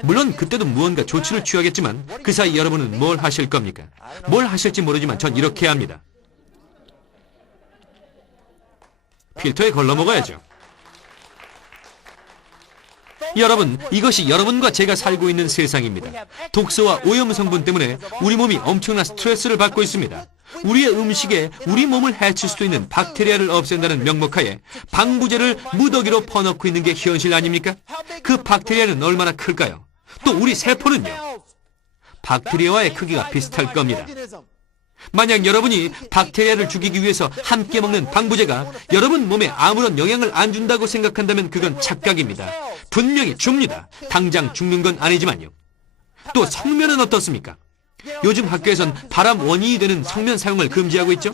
물론 그때도 무언가 조치를 취하겠지만 그 사이 여러분은 뭘 하실 겁니까? 뭘 하실지 모르지만 전 이렇게 합니다. 필터에 걸러 먹어야죠. 여러분, 이것이 여러분과 제가 살고 있는 세상입니다. 독소와 오염 성분 때문에 우리 몸이 엄청난 스트레스를 받고 있습니다. 우리의 음식에 우리 몸을 해칠 수도 있는 박테리아를 없앤다는 명목하에 방부제를 무더기로 퍼넣고 있는 게 현실 아닙니까? 그 박테리아는 얼마나 클까요? 또 우리 세포는요? 박테리아와의 크기가 비슷할 겁니다. 만약 여러분이 박테리아를 죽이기 위해서 함께 먹는 방부제가 여러분 몸에 아무런 영향을 안 준다고 생각한다면 그건 착각입니다. 분명히 줍니다. 당장 죽는 건 아니지만요. 또 성면은 어떻습니까? 요즘 학교에선 발암 원인이 되는 성면 사용을 금지하고 있죠?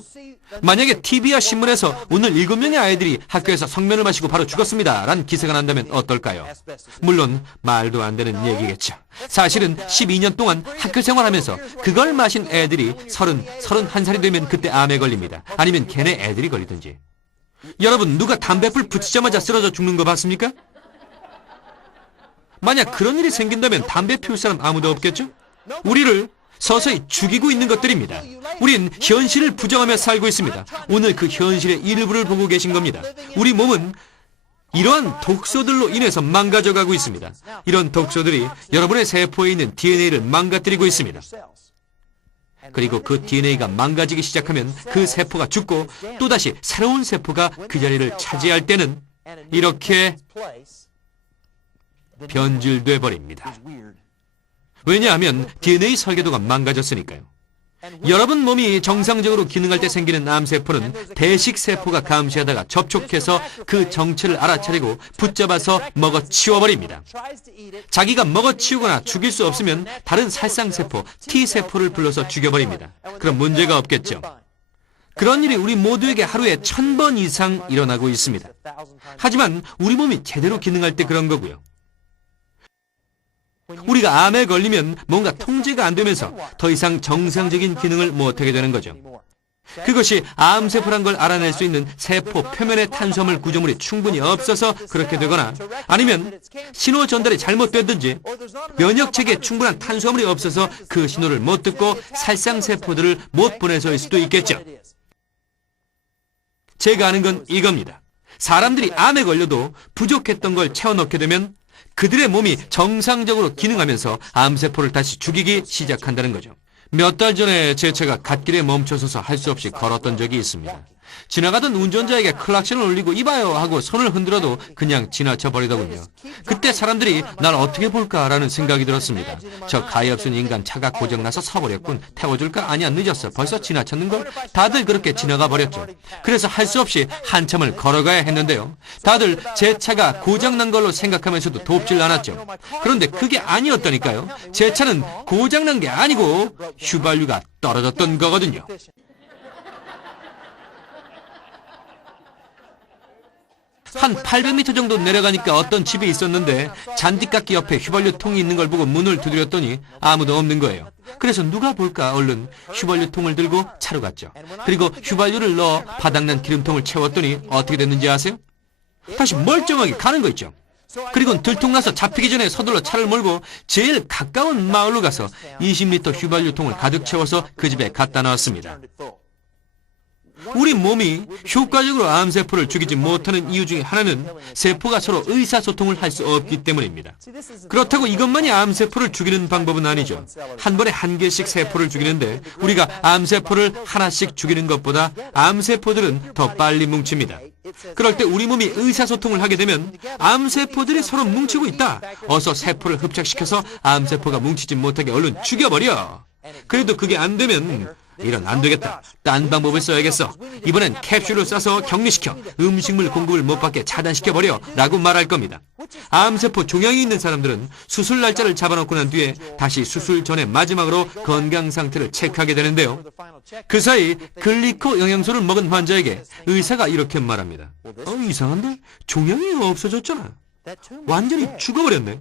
만약에 TV와 신문에서 오늘 7명의 아이들이 학교에서 성면을 마시고 바로 죽었습니다 라는 기사가 난다면 어떨까요? 물론 말도 안 되는 얘기겠죠. 사실은 12년 동안 학교 생활하면서 그걸 마신 애들이 31살이 되면 그때 암에 걸립니다. 아니면 걔네 애들이 걸리든지. 여러분, 누가 담배불 붙이자마자 쓰러져 죽는 거 봤습니까? 만약 그런 일이 생긴다면 담배 피울 사람 아무도 없겠죠? 우리를 서서히 죽이고 있는 것들입니다. 우린 현실을 부정하며 살고 있습니다. 오늘 그 현실의 일부를 보고 계신 겁니다. 우리 몸은 이러한 독소들로 인해서 망가져가고 있습니다. 이런 독소들이 여러분의 세포에 있는 DNA를 망가뜨리고 있습니다. 그리고 그 DNA가 망가지기 시작하면 그 세포가 죽고 또다시 새로운 세포가 그 자리를 차지할 때는 이렇게 변질돼 버립니다. 왜냐하면 DNA 설계도가 망가졌으니까요. 여러분 몸이 정상적으로 기능할 때 생기는 암세포는 대식세포가 감시하다가 접촉해서 그 정체를 알아차리고 붙잡아서 먹어치워버립니다. 자기가 먹어치우거나 죽일 수 없으면 다른 살상세포, T세포를 불러서 죽여버립니다. 그럼 문제가 없겠죠. 그런 일이 우리 모두에게 하루에 1000번 이상 일어나고 있습니다. 하지만 우리 몸이 제대로 기능할 때 그런 거고요. 우리가 암에 걸리면 뭔가 통제가 안 되면서 더 이상 정상적인 기능을 못하게 되는 거죠. 그것이 암세포란 걸 알아낼 수 있는 세포 표면의 탄수화물 구조물이 충분히 없어서 그렇게 되거나 아니면 신호 전달이 잘못됐든지 면역체계에 충분한 탄수화물이 없어서 그 신호를 못 듣고 살상세포들을 못 보내서일 수도 있겠죠. 제가 아는 건 이겁니다. 사람들이 암에 걸려도 부족했던 걸 채워넣게 되면 그들의 몸이 정상적으로 기능하면서 암세포를 다시 죽이기 시작한다는 거죠. 몇 달 전에 제 차가 갓길에 멈춰서서 할 수 없이 걸었던 적이 있습니다. 지나가던 운전자에게 클락션을 울리고 이봐요 하고 손을 흔들어도 그냥 지나쳐 버리더군요. 그때 사람들이 날 어떻게 볼까라는 생각이 들었습니다. 저 가엾은 인간 차가 고장나서 서버렸군. 태워줄까? 아니야, 늦었어. 벌써 지나쳤는걸? 다들 그렇게 지나가 버렸죠. 그래서 할 수 없이 한참을 걸어가야 했는데요. 다들 제 차가 고장난 걸로 생각하면서도 돕질 않았죠. 그런데 그게 아니었다니까요. 제 차는 고장난 게 아니고 휘발유가 떨어졌던 거거든요. 한 800m 정도 내려가니까 어떤 집이 있었는데 잔디깎기 옆에 휘발유통이 있는 걸 보고 문을 두드렸더니 아무도 없는 거예요. 그래서 누가 볼까 얼른 휘발유통을 들고 차로 갔죠. 그리고 휘발유를 넣어 바닥난 기름통을 채웠더니 어떻게 됐는지 아세요? 다시 멀쩡하게 가는 거 있죠. 그리고 들통나서 잡히기 전에 서둘러 차를 몰고 제일 가까운 마을로 가서 20리터 휘발유통을 가득 채워서 그 집에 갖다 놨습니다. 우리 몸이 효과적으로 암세포를 죽이지 못하는 이유 중에 하나는 세포가 서로 의사소통을 할 수 없기 때문입니다. 그렇다고 이것만이 암세포를 죽이는 방법은 아니죠. 한 번에 한 개씩 세포를 죽이는데 우리가 암세포를 하나씩 죽이는 것보다 암세포들은 더 빨리 뭉칩니다. 그럴 때 우리 몸이 의사소통을 하게 되면 암세포들이 서로 뭉치고 있다. 어서 세포를 흡착시켜서 암세포가 뭉치지 못하게 얼른 죽여버려. 그래도 그게 안 되면 이런 안 되겠다. 딴 방법을 써야겠어. 이번엔 캡슐을 싸서 격리시켜 음식물 공급을 못 받게 차단시켜버려 라고 말할 겁니다. 암세포 종양이 있는 사람들은 수술 날짜를 잡아놓고 난 뒤에 다시 수술 전에 마지막으로 건강 상태를 체크하게 되는데요. 그 사이 글리코 영양소를 먹은 환자에게 의사가 이렇게 말합니다. 이상한데? 종양이 없어졌잖아. 완전히 죽어버렸네.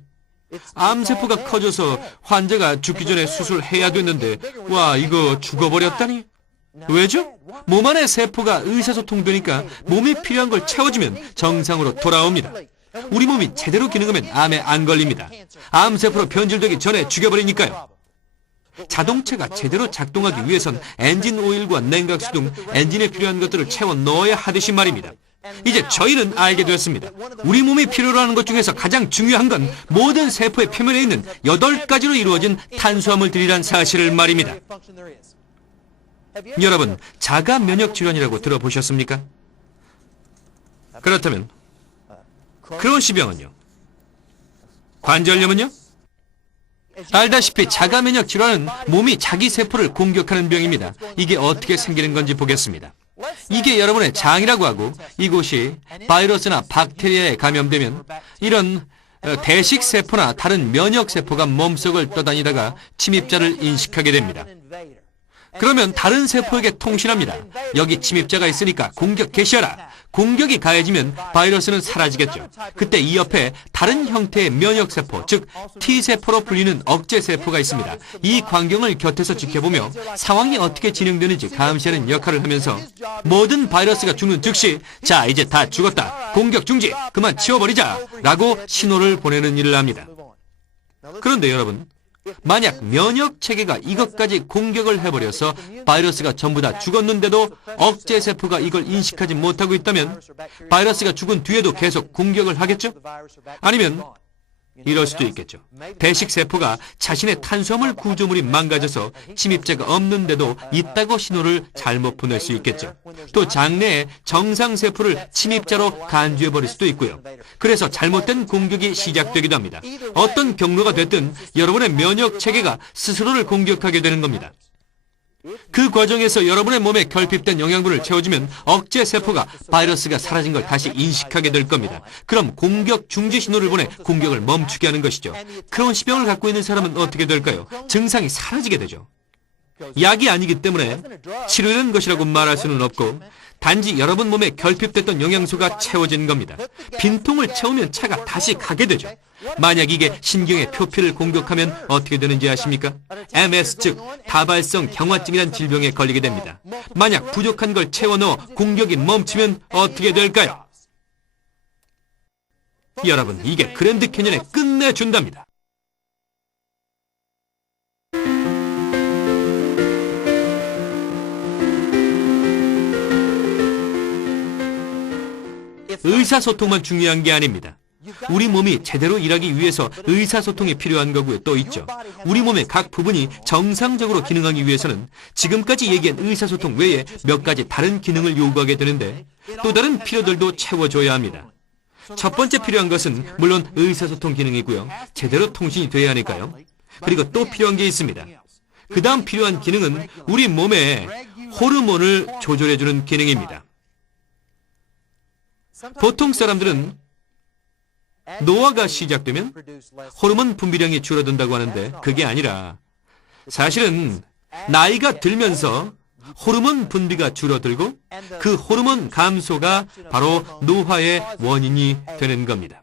암세포가 커져서 환자가 죽기 전에 수술해야 됐는데 와 이거 죽어버렸다니? 왜죠? 몸 안에 세포가 의사소통되니까 몸이 필요한 걸 채워주면 정상으로 돌아옵니다. 우리 몸이 제대로 기능하면 암에 안 걸립니다. 암세포로 변질되기 전에 죽여버리니까요. 자동차가 제대로 작동하기 위해선 엔진 오일과 냉각수 등 엔진에 필요한 것들을 채워 넣어야 하듯이 말입니다. 이제 저희는 알게 되었습니다. 우리 몸이 필요로 하는 것 중에서 가장 중요한 건 모든 세포의 표면에 있는 8가지로 이루어진 탄수화물들이란 사실을 말입니다. 여러분, 자가 면역 질환이라고 들어보셨습니까? 그렇다면 크론시병은요? 관절염은요? 알다시피 자가 면역 질환은 몸이 자기 세포를 공격하는 병입니다. 이게 어떻게 생기는 건지 보겠습니다. 이게 여러분의 장이라고 하고 이곳이 바이러스나 박테리아에 감염되면 이런 대식세포나 다른 면역세포가 몸속을 떠다니다가 침입자를 인식하게 됩니다. 그러면 다른 세포에게 통신합니다. 여기 침입자가 있으니까 공격 개시하라. 공격이 가해지면 바이러스는 사라지겠죠. 그때 이 옆에 다른 형태의 면역세포, 즉 T세포로 불리는 억제세포가 있습니다. 이 광경을 곁에서 지켜보며 상황이 어떻게 진행되는지 감시하는 역할을 하면서 모든 바이러스가 죽는 즉시 자 이제 다 죽었다. 공격 중지. 그만 치워버리자. 라고 신호를 보내는 일을 합니다. 그런데 여러분, 만약 면역체계가 이것까지 공격을 해버려서 바이러스가 전부 다 죽었는데도 억제세포가 이걸 인식하지 못하고 있다면 바이러스가 죽은 뒤에도 계속 공격을 하겠죠? 아니면 이럴 수도 있겠죠. 대식세포가 자신의 탄수화물 구조물이 망가져서 침입자가 없는데도 있다고 신호를 잘못 보낼 수 있겠죠. 또 장내에 정상세포를 침입자로 간주해버릴 수도 있고요. 그래서 잘못된 공격이 시작되기도 합니다. 어떤 경로가 됐든 여러분의 면역체계가 스스로를 공격하게 되는 겁니다. 그 과정에서 여러분의 몸에 결핍된 영양분을 채워주면 억제세포가 바이러스가 사라진 걸 다시 인식하게 될 겁니다. 그럼 공격 중지 신호를 보내 공격을 멈추게 하는 것이죠. 크론시병을 갖고 있는 사람은 어떻게 될까요? 증상이 사라지게 되죠. 약이 아니기 때문에 치료된 것이라고 말할 수는 없고 단지 여러분 몸에 결핍됐던 영양소가 채워진 겁니다. 빈통을 채우면 차가 다시 가게 되죠. 만약 이게 신경의 표피를 공격하면 어떻게 되는지 아십니까? MS 즉 다발성 경화증이란 질병에 걸리게 됩니다. 만약 부족한 걸 채워넣어 공격이 멈추면 어떻게 될까요? 여러분, 이게 그랜드 캐년에 끝내준답니다. 의사소통만 중요한 게 아닙니다. 우리 몸이 제대로 일하기 위해서 의사소통이 필요한 거고요. 또 있죠. 우리 몸의 각 부분이 정상적으로 기능하기 위해서는 지금까지 얘기한 의사소통 외에 몇 가지 다른 기능을 요구하게 되는데 또 다른 필요들도 채워줘야 합니다. 첫 번째 필요한 것은 물론 의사소통 기능이고요. 제대로 통신이 돼야 하니까요. 그리고 또 필요한 게 있습니다. 그 다음 필요한 기능은 우리 몸의 호르몬을 조절해주는 기능입니다. 보통 사람들은 노화가 시작되면 호르몬 분비량이 줄어든다고 하는데 그게 아니라 사실은 나이가 들면서 호르몬 분비가 줄어들고 그 호르몬 감소가 바로 노화의 원인이 되는 겁니다.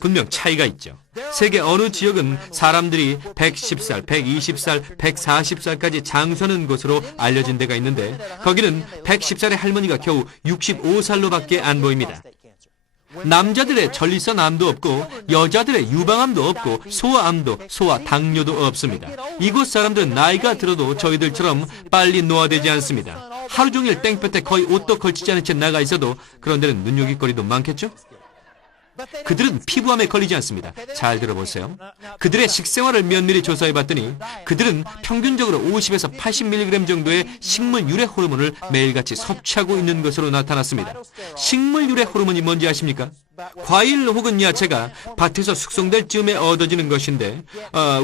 분명 차이가 있죠. 세계 어느 지역은 사람들이 110살, 120살, 140살까지 장수하는 곳으로 알려진 데가 있는데 거기는 110살의 할머니가 겨우 65살로밖에 안 보입니다. 남자들의 전립선암도 없고 여자들의 유방암도 없고 소아암도 소아당뇨도 없습니다. 이곳 사람들은 나이가 들어도 저희들처럼 빨리 노화되지 않습니다. 하루 종일 땡볕에 거의 옷도 걸치지 않은 채 나가 있어도 그런 데는 눈요깃거리도 많겠죠? 그들은 피부암에 걸리지 않습니다. 잘 들어보세요. 그들의 식생활을 면밀히 조사해봤더니 그들은 평균적으로 50에서 80mg 정도의 식물 유래 호르몬을 매일같이 섭취하고 있는 것으로 나타났습니다. 식물 유래 호르몬이 뭔지 아십니까? 과일 혹은 야채가 밭에서 숙성될 즈음에 얻어지는 것인데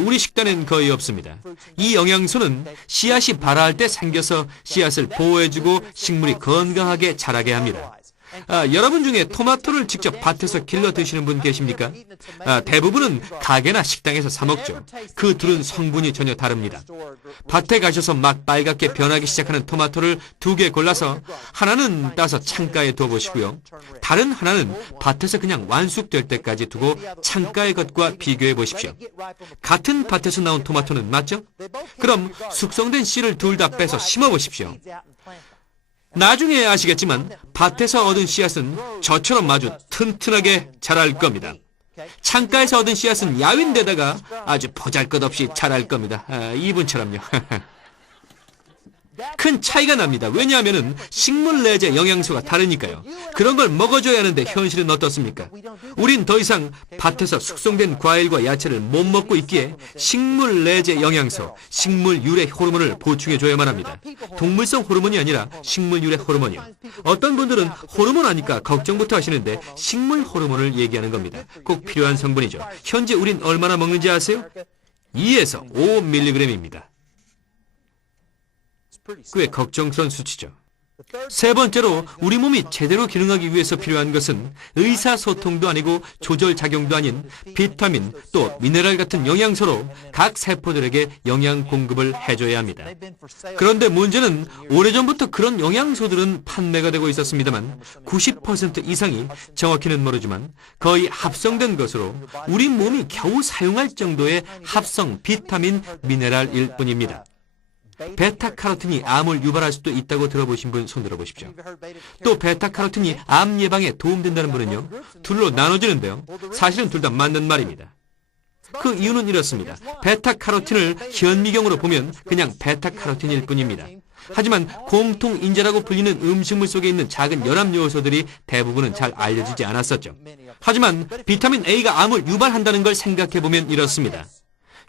우리 식단엔 거의 없습니다. 이 영양소는 씨앗이 발아할 때 생겨서 씨앗을 보호해주고 식물이 건강하게 자라게 합니다. 여러분 중에 토마토를 직접 밭에서 길러 드시는 분 계십니까? 대부분은 가게나 식당에서 사 먹죠. 그 둘은 성분이 전혀 다릅니다. 밭에 가셔서 막 빨갛게 변하기 시작하는 토마토를 2개 골라서 하나는 따서 창가에 둬보시고요. 다른 하나는 밭에서 그냥 완숙될 때까지 두고 창가의 것과 비교해 보십시오. 같은 밭에서 나온 토마토는 맞죠? 그럼 숙성된 씨를 둘 다 빼서 심어 보십시오. 나중에 아시겠지만 밭에서 얻은 씨앗은 저처럼 아주 튼튼하게 자랄 겁니다. 창가에서 얻은 씨앗은 야윈데다가 아주 보잘것없이 자랄 겁니다. 이분처럼요. 큰 차이가 납니다. 왜냐하면 식물 내재 영양소가 다르니까요. 그런 걸 먹어줘야 하는데 현실은 어떻습니까? 우린 더 이상 밭에서 숙성된 과일과 야채를 못 먹고 있기에 식물 내재 영양소, 식물 유래 호르몬을 보충해줘야만 합니다. 동물성 호르몬이 아니라 식물 유래 호르몬이요. 어떤 분들은 호르몬 하니까 걱정부터 하시는데 식물 호르몬을 얘기하는 겁니다. 꼭 필요한 성분이죠. 현재 우린 얼마나 먹는지 아세요? 2에서 5mg입니다. 꽤 걱정스러운 수치죠. 세 번째로 우리 몸이 제대로 기능하기 위해서 필요한 것은 의사소통도 아니고 조절작용도 아닌 비타민 또 미네랄 같은 영양소로 각 세포들에게 영양 공급을 해줘야 합니다. 그런데 문제는 오래전부터 그런 영양소들은 판매가 되고 있었습니다만 90% 이상이 정확히는 모르지만 거의 합성된 것으로 우리 몸이 겨우 사용할 정도의 합성 비타민 미네랄일 뿐입니다. 베타카로틴이 암을 유발할 수도 있다고 들어보신 분 손 들어보십시오. 또 베타카로틴이 암 예방에 도움된다는 분은요, 둘로 나눠지는데요. 사실은 둘 다 맞는 말입니다. 그 이유는 이렇습니다. 베타카로틴을 현미경으로 보면 그냥 베타카로틴일 뿐입니다. 하지만 공통인자라고 불리는 음식물 속에 있는 작은 연합 요소들이 대부분은 잘 알려지지 않았었죠. 하지만 비타민 A가 암을 유발한다는 걸 생각해보면 이렇습니다.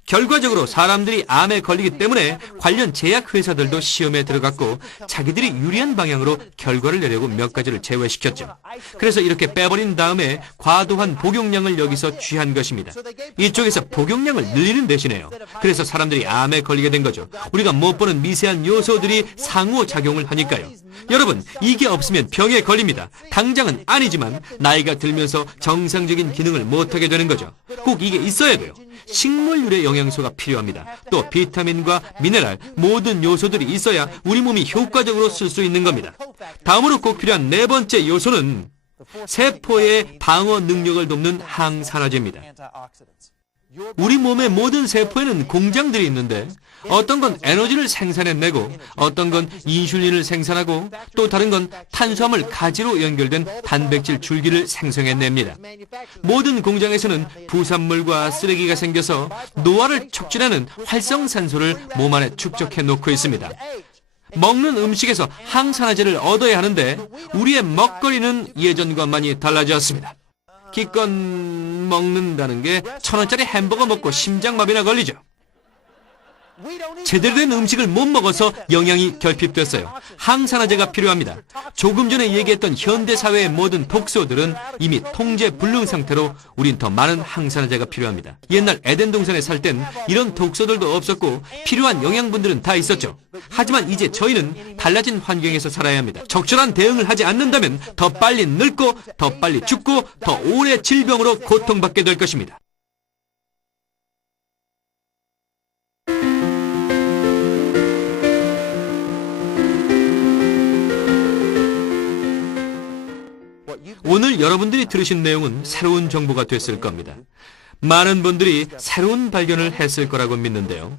결과적으로 사람들이 암에 걸리기 때문에 관련 제약회사들도 시험에 들어갔고 자기들이 유리한 방향으로 결과를 내려고 몇 가지를 제외시켰죠. 그래서 이렇게 빼버린 다음에 과도한 복용량을 여기서 취한 것입니다. 이쪽에서 복용량을 늘리는 대신에요. 그래서 사람들이 암에 걸리게 된 거죠. 우리가 못 보는 미세한 요소들이 상호작용을 하니까요. 여러분, 이게 없으면 병에 걸립니다. 당장은 아니지만 나이가 들면서 정상적인 기능을 못하게 되는 거죠. 꼭 이게 있어야 돼요. 식물 유래 영양소가 필요합니다. 또 비타민과 미네랄 모든 요소들이 있어야 우리 몸이 효과적으로 쓸 수 있는 겁니다. 다음으로 꼭 필요한 네 번째 요소는 세포의 방어 능력을 돕는 항산화제입니다. 우리 몸의 모든 세포에는 공장들이 있는데 어떤 건 에너지를 생산해내고 어떤 건 인슐린을 생산하고 또 다른 건 탄수화물 가지로 연결된 단백질 줄기를 생성해냅니다. 모든 공장에서는 부산물과 쓰레기가 생겨서 노화를 촉진하는 활성산소를 몸 안에 축적해 놓고 있습니다. 먹는 음식에서 항산화제를 얻어야 하는데 우리의 먹거리는 예전과 많이 달라졌습니다. 기껏 먹는다는 게 1,000원짜리 햄버거 먹고 심장마비나 걸리죠. 제대로 된 음식을 못 먹어서 영양이 결핍됐어요. 항산화제가 필요합니다. 조금 전에 얘기했던 현대사회의 모든 독소들은 이미 통제 불능 상태로 우린 더 많은 항산화제가 필요합니다. 옛날 에덴 동산에 살 땐 이런 독소들도 없었고 필요한 영양분들은 다 있었죠. 하지만 이제 저희는 달라진 환경에서 살아야 합니다. 적절한 대응을 하지 않는다면 더 빨리 늙고 더 빨리 죽고 더 오래 질병으로 고통받게 될 것입니다. 오늘 여러분들이 들으신 내용은 새로운 정보가 됐을 겁니다. 많은 분들이 새로운 발견을 했을 거라고 믿는데요.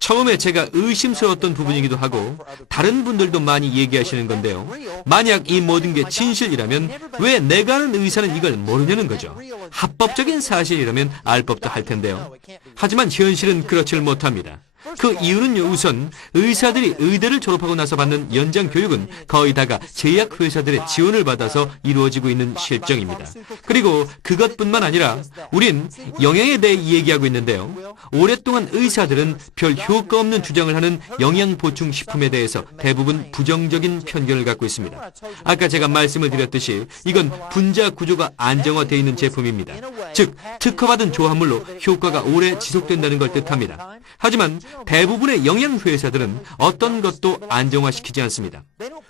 처음에 제가 의심스러웠던 부분이기도 하고 다른 분들도 많이 얘기하시는 건데요. 만약 이 모든 게 진실이라면 왜 내가 아는 의사는 이걸 모르냐는 거죠. 합법적인 사실이라면 알 법도 할 텐데요. 하지만 현실은 그렇지를 못합니다. 그 이유는요, 우선 의사들이 의대를 졸업하고 나서 받는 연장 교육은 거의 다가 제약 회사들의 지원을 받아서 이루어지고 있는 실정입니다. 그리고 그것뿐만 아니라 우린 영양에 대해 얘기하고 있는데요. 오랫동안 의사들은 별 효과 없는 주장을 하는 영양 보충 식품에 대해서 대부분 부정적인 편견을 갖고 있습니다. 아까 제가 말씀을 드렸듯이 이건 분자 구조가 안정화되어 있는 제품입니다. 즉, 특허받은 조합물로 효과가 오래 지속된다는 걸 뜻합니다. 하지만 대부분의 영양 회사들은 어떤 것도 안정화시키지 않습니다.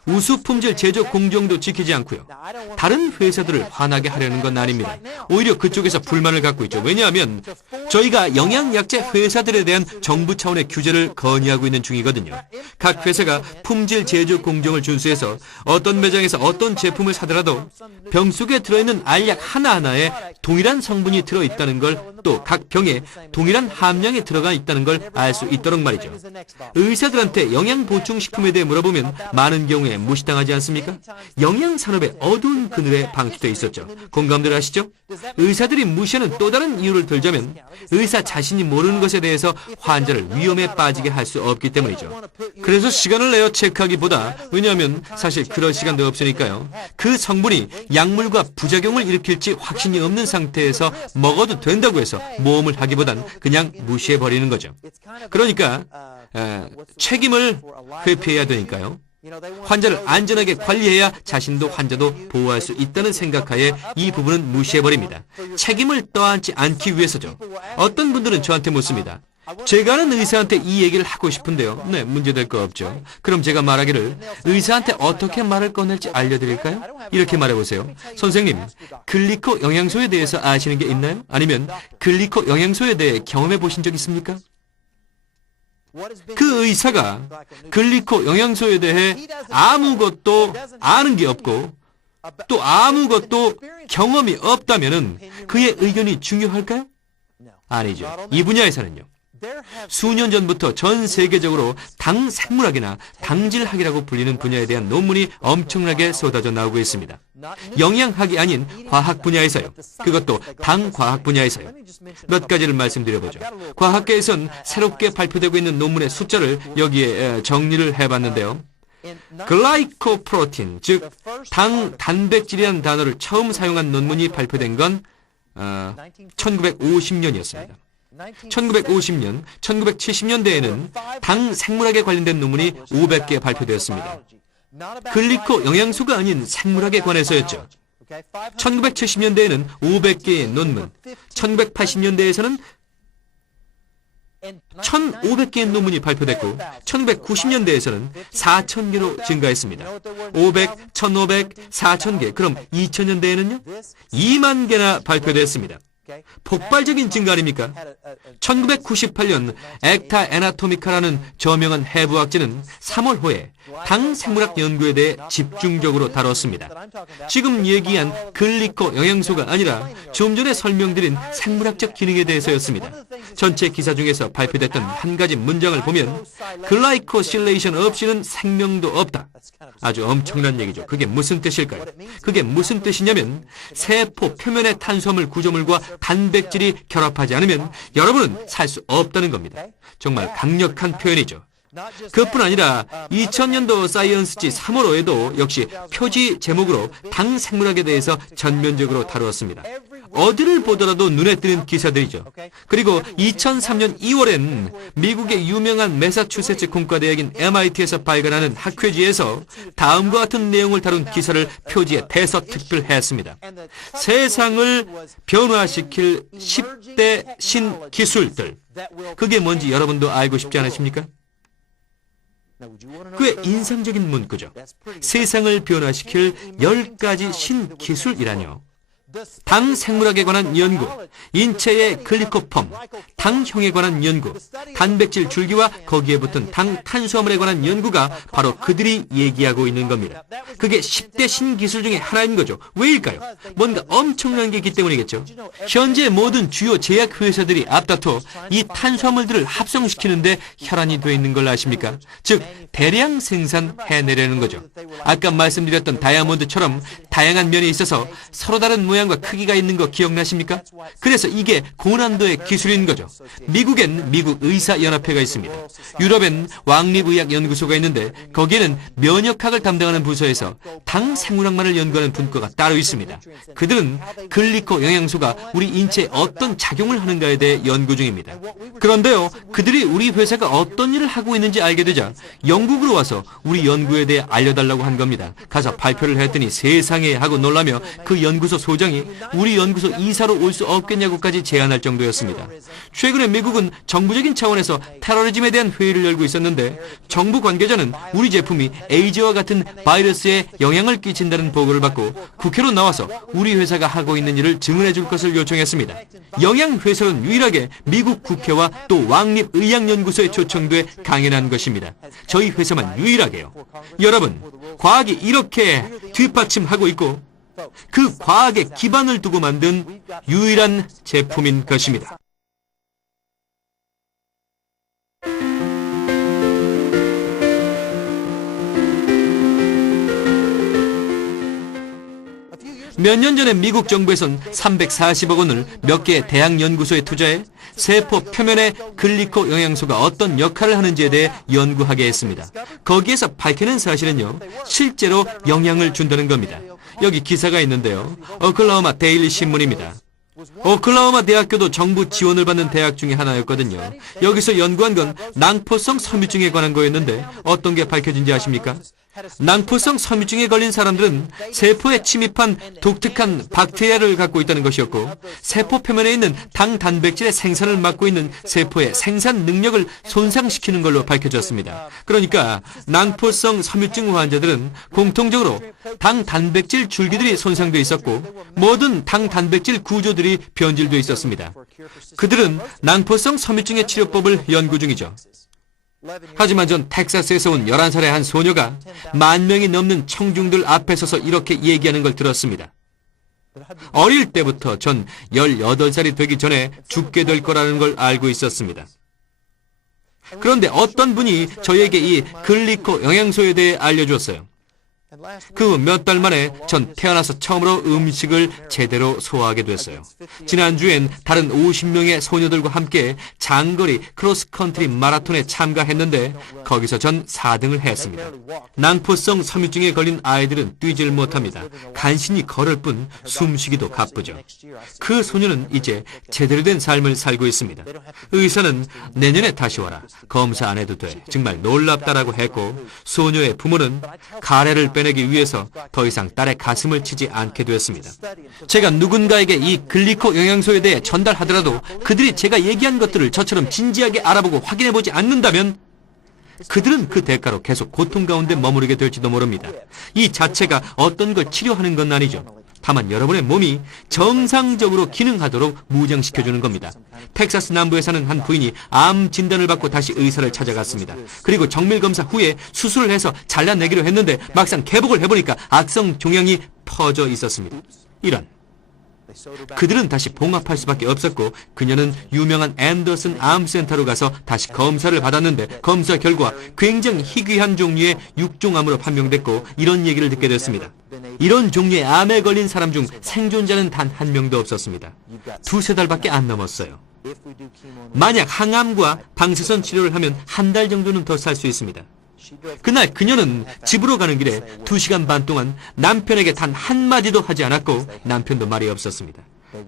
우수 품질 제조 공정도 지키지 않고요. 다른 회사들을 화나게 하려는 건 아닙니다. 오히려 그쪽에서 불만을 갖고 있죠. 왜냐하면 저희가 영양약재 회사들에 대한 정부 차원의 규제를 건의하고 있는 중이거든요. 각 회사가 품질 제조 공정을 준수해서 어떤 매장에서 어떤 제품을 사더라도 병 속에 들어있는 알약 하나하나에 동일한 성분이 들어있다는 걸, 또 각 병에 동일한 함량이 들어가 있다는 걸 알 수 있도록 말이죠. 의사들한테 영양 보충식품에 대해 물어보면 많은 경우에 무시당하지 않습니까? 영양산업의 어두운 그늘에 방치되어 있었죠. 공감들 하시죠? 의사들이 무시하는 또 다른 이유를 들자면 의사 자신이 모르는 것에 대해서 환자를 위험에 빠지게 할 수 없기 때문이죠. 그래서 시간을 내어 체크하기보다, 왜냐하면 사실 그럴 시간도 없으니까요. 그 성분이 약물과 부작용을 일으킬지 확신이 없는 상태에서 먹어도 된다고 해서 모험을 하기보단 그냥 무시해버리는 거죠. 그러니까 책임을 회피해야 되니까요. 환자를 안전하게 관리해야 자신도 환자도 보호할 수 있다는 생각하에 이 부분은 무시해버립니다. 책임을 떠안지 않기 위해서죠. 어떤 분들은 저한테 묻습니다. 제가 아는 의사한테 이 얘기를 하고 싶은데요. 네, 문제될 거 없죠. 그럼 제가 말하기를 의사한테 어떻게 말을 꺼낼지 알려드릴까요? 이렇게 말해보세요. 선생님, 글리코 영양소에 대해서 아시는 게 있나요? 아니면 글리코 영양소에 대해 경험해 보신 적 있습니까? 그 의사가 글리코 영양소에 대해 아무것도 아는 게 없고 또 아무것도 경험이 없다면은 그의 의견이 중요할까요? 아니죠. 이 분야에서는요. 수년 전부터 전 세계적으로 당 생물학이나 당질학이라고 불리는 분야에 대한 논문이 엄청나게 쏟아져 나오고 있습니다. 영양학이 아닌 과학 분야에서요. 그것도 당 과학 분야에서요. 몇 가지를 말씀드려보죠. 과학계에선 새롭게 발표되고 있는 논문의 숫자를 여기에 정리를 해봤는데요. 글라이코프로틴, 즉 당 단백질이라는 단어를 처음 사용한 논문이 발표된 건 1950년이었습니다. 1950년, 1970년대에는 당 생물학에 관련된 논문이 500개 발표되었습니다. 글리코 영양소가 아닌 생물학에 관해서였죠. 1970년대에는 500개의 논문, 1980년대에서는 1,500개의 논문이 발표됐고 1990년대에서는 4,000개로 증가했습니다. 500, 1,500, 4,000개, 그럼 2000년대에는요? 2만 개나 발표됐습니다. 폭발적인 증가 아닙니까? 1998년 액타 애나토미카라는 저명한 해부학자는 3월호에 당 생물학 연구에 대해 집중적으로 다뤘습니다. 지금 얘기한 글리코 영양소가 아니라 좀 전에 설명드린 생물학적 기능에 대해서였습니다. 전체 기사 중에서 발표됐던 한 가지 문장을 보면 글라이코실레이션 없이는 생명도 없다. 아주 엄청난 얘기죠. 그게 무슨 뜻일까요? 그게 무슨 뜻이냐면 세포 표면의 탄수화물 구조물과 단백질이 결합하지 않으면 여러분은 살 수 없다는 겁니다. 정말 강력한 표현이죠. 그뿐 아니라 2000년도 사이언스지 3월호에도 역시 표지 제목으로 당 생물학에 대해서 전면적으로 다루었습니다. 어디를 보더라도 눈에 띄는 기사들이죠. 그리고 2003년 2월엔 미국의 유명한 매사추세츠 공과대학인 MIT에서 발간하는 학회지에서 다음과 같은 내용을 다룬 기사를 표지에 대서특필했습니다. 세상을 변화시킬 10대 신기술들. 그게 뭔지 여러분도 알고 싶지 않으십니까? 꽤 인상적인 문구죠. 세상을 변화시킬 10가지 신기술이라뇨. 당 생물학에 관한 연구, 인체의 글리코폼, 당형에 관한 연구, 단백질 줄기와 거기에 붙은 당 탄수화물에 관한 연구가 바로 그들이 얘기하고 있는 겁니다. 그게 10대 신기술 중에 하나인 거죠. 왜일까요? 뭔가 엄청난 게 있기 때문이겠죠. 현재 모든 주요 제약 회사들이 앞다퉈 이 탄수화물들을 합성시키는데 혈안이 되어 있는 걸 아십니까? 즉 대량 생산해내려는 거죠. 아까 말씀드렸던 다이아몬드처럼 다양한 면에 있어서 서로 다른 모양 모양과 크기가 있는 거 기억나십니까? 그래서 이게 고난도의 기술인 거죠. 미국엔 미국 의사연합회가 있습니다. 유럽엔 왕립의학연구소가 있는데 거기에는 면역학을 담당하는 부서에서 당 생물학만을 연구하는 분과가 따로 있습니다. 그들은 글리코 영양소가 우리 인체에 어떤 작용을 하는가에 대해 연구 중입니다. 그런데요, 그들이 우리 회사가 어떤 일을 하고 있는지 알게 되자 영국으로 와서 우리 연구에 대해 알려달라고 한 겁니다. 가서 발표를 했더니 세상에 하고 놀라며 그 연구소 소장이 우리 연구소 이사로 올 수 없겠냐고까지 제안할 정도였습니다. 최근에 미국은 정부적인 차원에서 테러리즘에 대한 회의를 열고 있었는데 정부 관계자는 우리 제품이 에이즈와 같은 바이러스에 영향을 끼친다는 보고를 받고 국회로 나와서 우리 회사가 하고 있는 일을 증언해 줄 것을 요청했습니다. 영양회설은 유일하게 미국 국회와 또 왕립의학연구소에 초청돼 강연한 것입니다. 저희 회사만 유일하게요. 여러분, 과학이 이렇게 뒷받침하고 있고 그 과학의 기반을 두고 만든 유일한 제품인 것입니다. 몇 년 전에 미국 정부에선 340억 원을 몇 개의 대학 연구소에 투자해 세포 표면에 글리코 영양소가 어떤 역할을 하는지에 대해 연구하게 했습니다. 거기에서 밝혀낸 사실은요, 실제로 영향을 준다는 겁니다. 여기 기사가 있는데요. 오클라호마 데일리 신문입니다. 오클라호마 대학교도 정부 지원을 받는 대학 중에 하나였거든요. 여기서 연구한 건 낭포성 섬유증에 관한 거였는데 어떤 게 밝혀진지 아십니까? 낭포성 섬유증에 걸린 사람들은 세포에 침입한 독특한 박테리아를 갖고 있다는 것이었고 세포 표면에 있는 당 단백질의 생산을 막고 있는 세포의 생산 능력을 손상시키는 걸로 밝혀졌습니다. 그러니까 낭포성 섬유증 환자들은 공통적으로 당 단백질 줄기들이 손상돼 있었고 모든 당 단백질 구조들이 변질돼 있었습니다. 그들은 낭포성 섬유증의 치료법을 연구 중이죠. 하지만 전 텍사스에서 온 11살의 한 소녀가 10,000명이 넘는 청중들 앞에 서서 이렇게 얘기하는 걸 들었습니다. 어릴 때부터 전 18살이 되기 전에 죽게 될 거라는 걸 알고 있었습니다. 그런데 어떤 분이 저에게 이 글리코 영양소에 대해 알려주었어요. 그 몇 달 만에 전 태어나서 처음으로 음식을 제대로 소화하게 됐어요. 지난주엔 다른 50명의 소녀들과 함께 장거리 크로스컨트리 마라톤에 참가했는데 거기서 전 4등을 했습니다. 낭포성 섬유증에 걸린 아이들은 뛰질 못합니다. 간신히 걸을 뿐 숨쉬기도 바쁘죠. 그 소녀는 이제 제대로 된 삶을 살고 있습니다. 의사는 내년에 다시 와라. 검사 안 해도 돼. 정말 놀랍다라고 했고 소녀의 부모는 가래를 빼내기 위해서 더 이상 딸의 가슴을 치지 않게 되었습니다. 제가 누군가에게 이 글리코 영양소에 대해 전달하더라도 그들이 제가 얘기한 것들을 저처럼 진지하게 알아보고 확인해보지 않는다면 그들은 그 대가로 계속 고통 가운데 머무르게 될지도 모릅니다. 이 자체가 어떤 걸 치료하는 건 아니죠. 다만 여러분의 몸이 정상적으로 기능하도록 무장시켜주는 겁니다. 텍사스 남부에 사는 한 부인이 암 진단을 받고 다시 의사를 찾아갔습니다. 그리고 정밀검사 후에 수술을 해서 잘라내기로 했는데 막상 개복을 해보니까 악성 종양이 퍼져 있었습니다. 이런. 그들은 다시 봉합할 수밖에 없었고 그녀는 유명한 앤더슨 암센터로 가서 다시 검사를 받았는데 검사 결과 굉장히 희귀한 종류의 육종암으로 판명됐고 이런 얘기를 듣게 됐습니다. 이런 종류의 암에 걸린 사람 중 생존자는 단 한 명도 없었습니다. 2-3달밖에 안 넘었어요. 만약 항암과 방사선 치료를 하면 한 달 정도는 더 살 수 있습니다. 그날 그녀는 집으로 가는 길에 2시간 반 동안 남편에게 단 한마디도 하지 않았고 남편도 말이 없었습니다.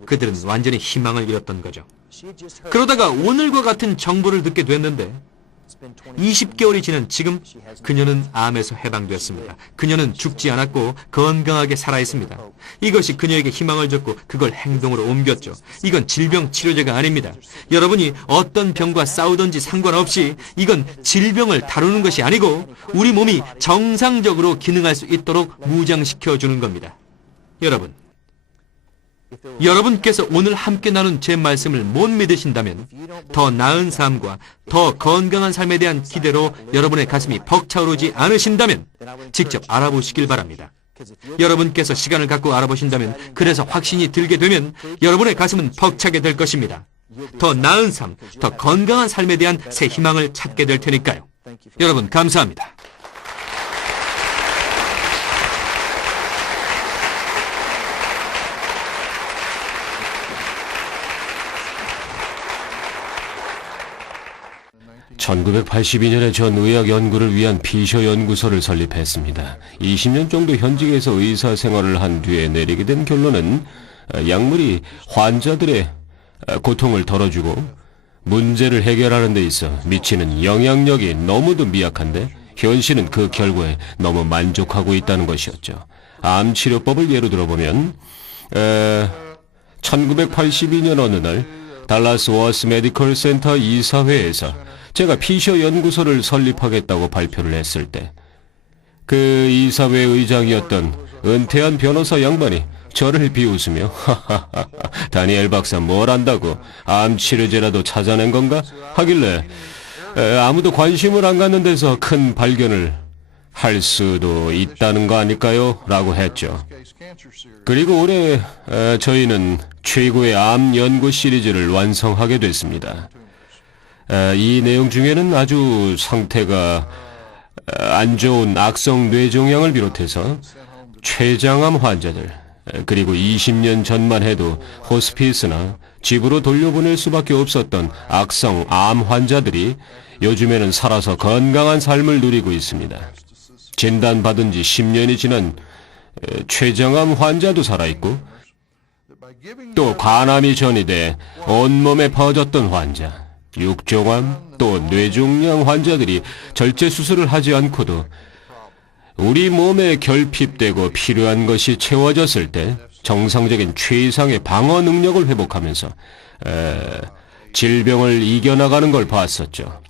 그들은 완전히 희망을 잃었던 거죠. 그러다가 오늘과 같은 정보를 듣게 됐는데 20개월이 지난 지금 그녀는 암에서 해방되었습니다. 그녀는 죽지 않았고 건강하게 살아있습니다. 이것이 그녀에게 희망을 줬고 그걸 행동으로 옮겼죠. 이건 질병 치료제가 아닙니다. 여러분이 어떤 병과 싸우든지 상관없이 이건 질병을 다루는 것이 아니고 우리 몸이 정상적으로 기능할 수 있도록 무장시켜주는 겁니다. 여러분께서 오늘 함께 나눈 제 말씀을 못 믿으신다면 더 나은 삶과 더 건강한 삶에 대한 기대로 여러분의 가슴이 벅차오르지 않으신다면 직접 알아보시길 바랍니다. 여러분께서 시간을 갖고 알아보신다면 그래서 확신이 들게 되면 여러분의 가슴은 벅차게 될 것입니다. 더 나은 삶, 더 건강한 삶에 대한 새 희망을 찾게 될 테니까요. 여러분 감사합니다. 1982년에 전 의학 연구를 위한 피셔 연구소를 설립했습니다. 20년 정도 현직에서 의사 생활을 한 뒤에 내리게 된 결론은 약물이 환자들의 고통을 덜어주고 문제를 해결하는 데 있어 미치는 영향력이 너무도 미약한데 현실은 그 결과에 너무 만족하고 있다는 것이었죠. 암 치료법을 예로 들어보면 1982년 어느 날 달라스 워스 메디컬 센터 이사회에서 제가 피셔 연구소를 설립하겠다고 발표를 했을 때 그 이사회 의장이었던 은퇴한 변호사 양반이 저를 비웃으며 다니엘 박사 뭘 안다고 암 치료제라도 찾아낸 건가? 하길래 아무도 관심을 안 갖는 데서 큰 발견을 할 수도 있다는 거 아닐까요? 라고 했죠. 그리고 올해 저희는 최고의 암 연구 시리즈를 완성하게 됐습니다. 이 내용 중에는 아주 상태가 안 좋은 악성 뇌종양을 비롯해서 췌장암 환자들, 그리고 20년 전만 해도 호스피스나 집으로 돌려보낼 수밖에 없었던 악성 암 환자들이 요즘에는 살아서 건강한 삶을 누리고 있습니다. 진단받은 지 10년이 지난 췌장암 환자도 살아있고 또 간암이 전이돼 온몸에 퍼졌던 환자, 육종암 또 뇌종양 환자들이 절제 수술을 하지 않고도 우리 몸에 결핍되고 필요한 것이 채워졌을 때 정상적인 최상의 방어 능력을 회복하면서 질병을 이겨나가는 걸 봤었죠.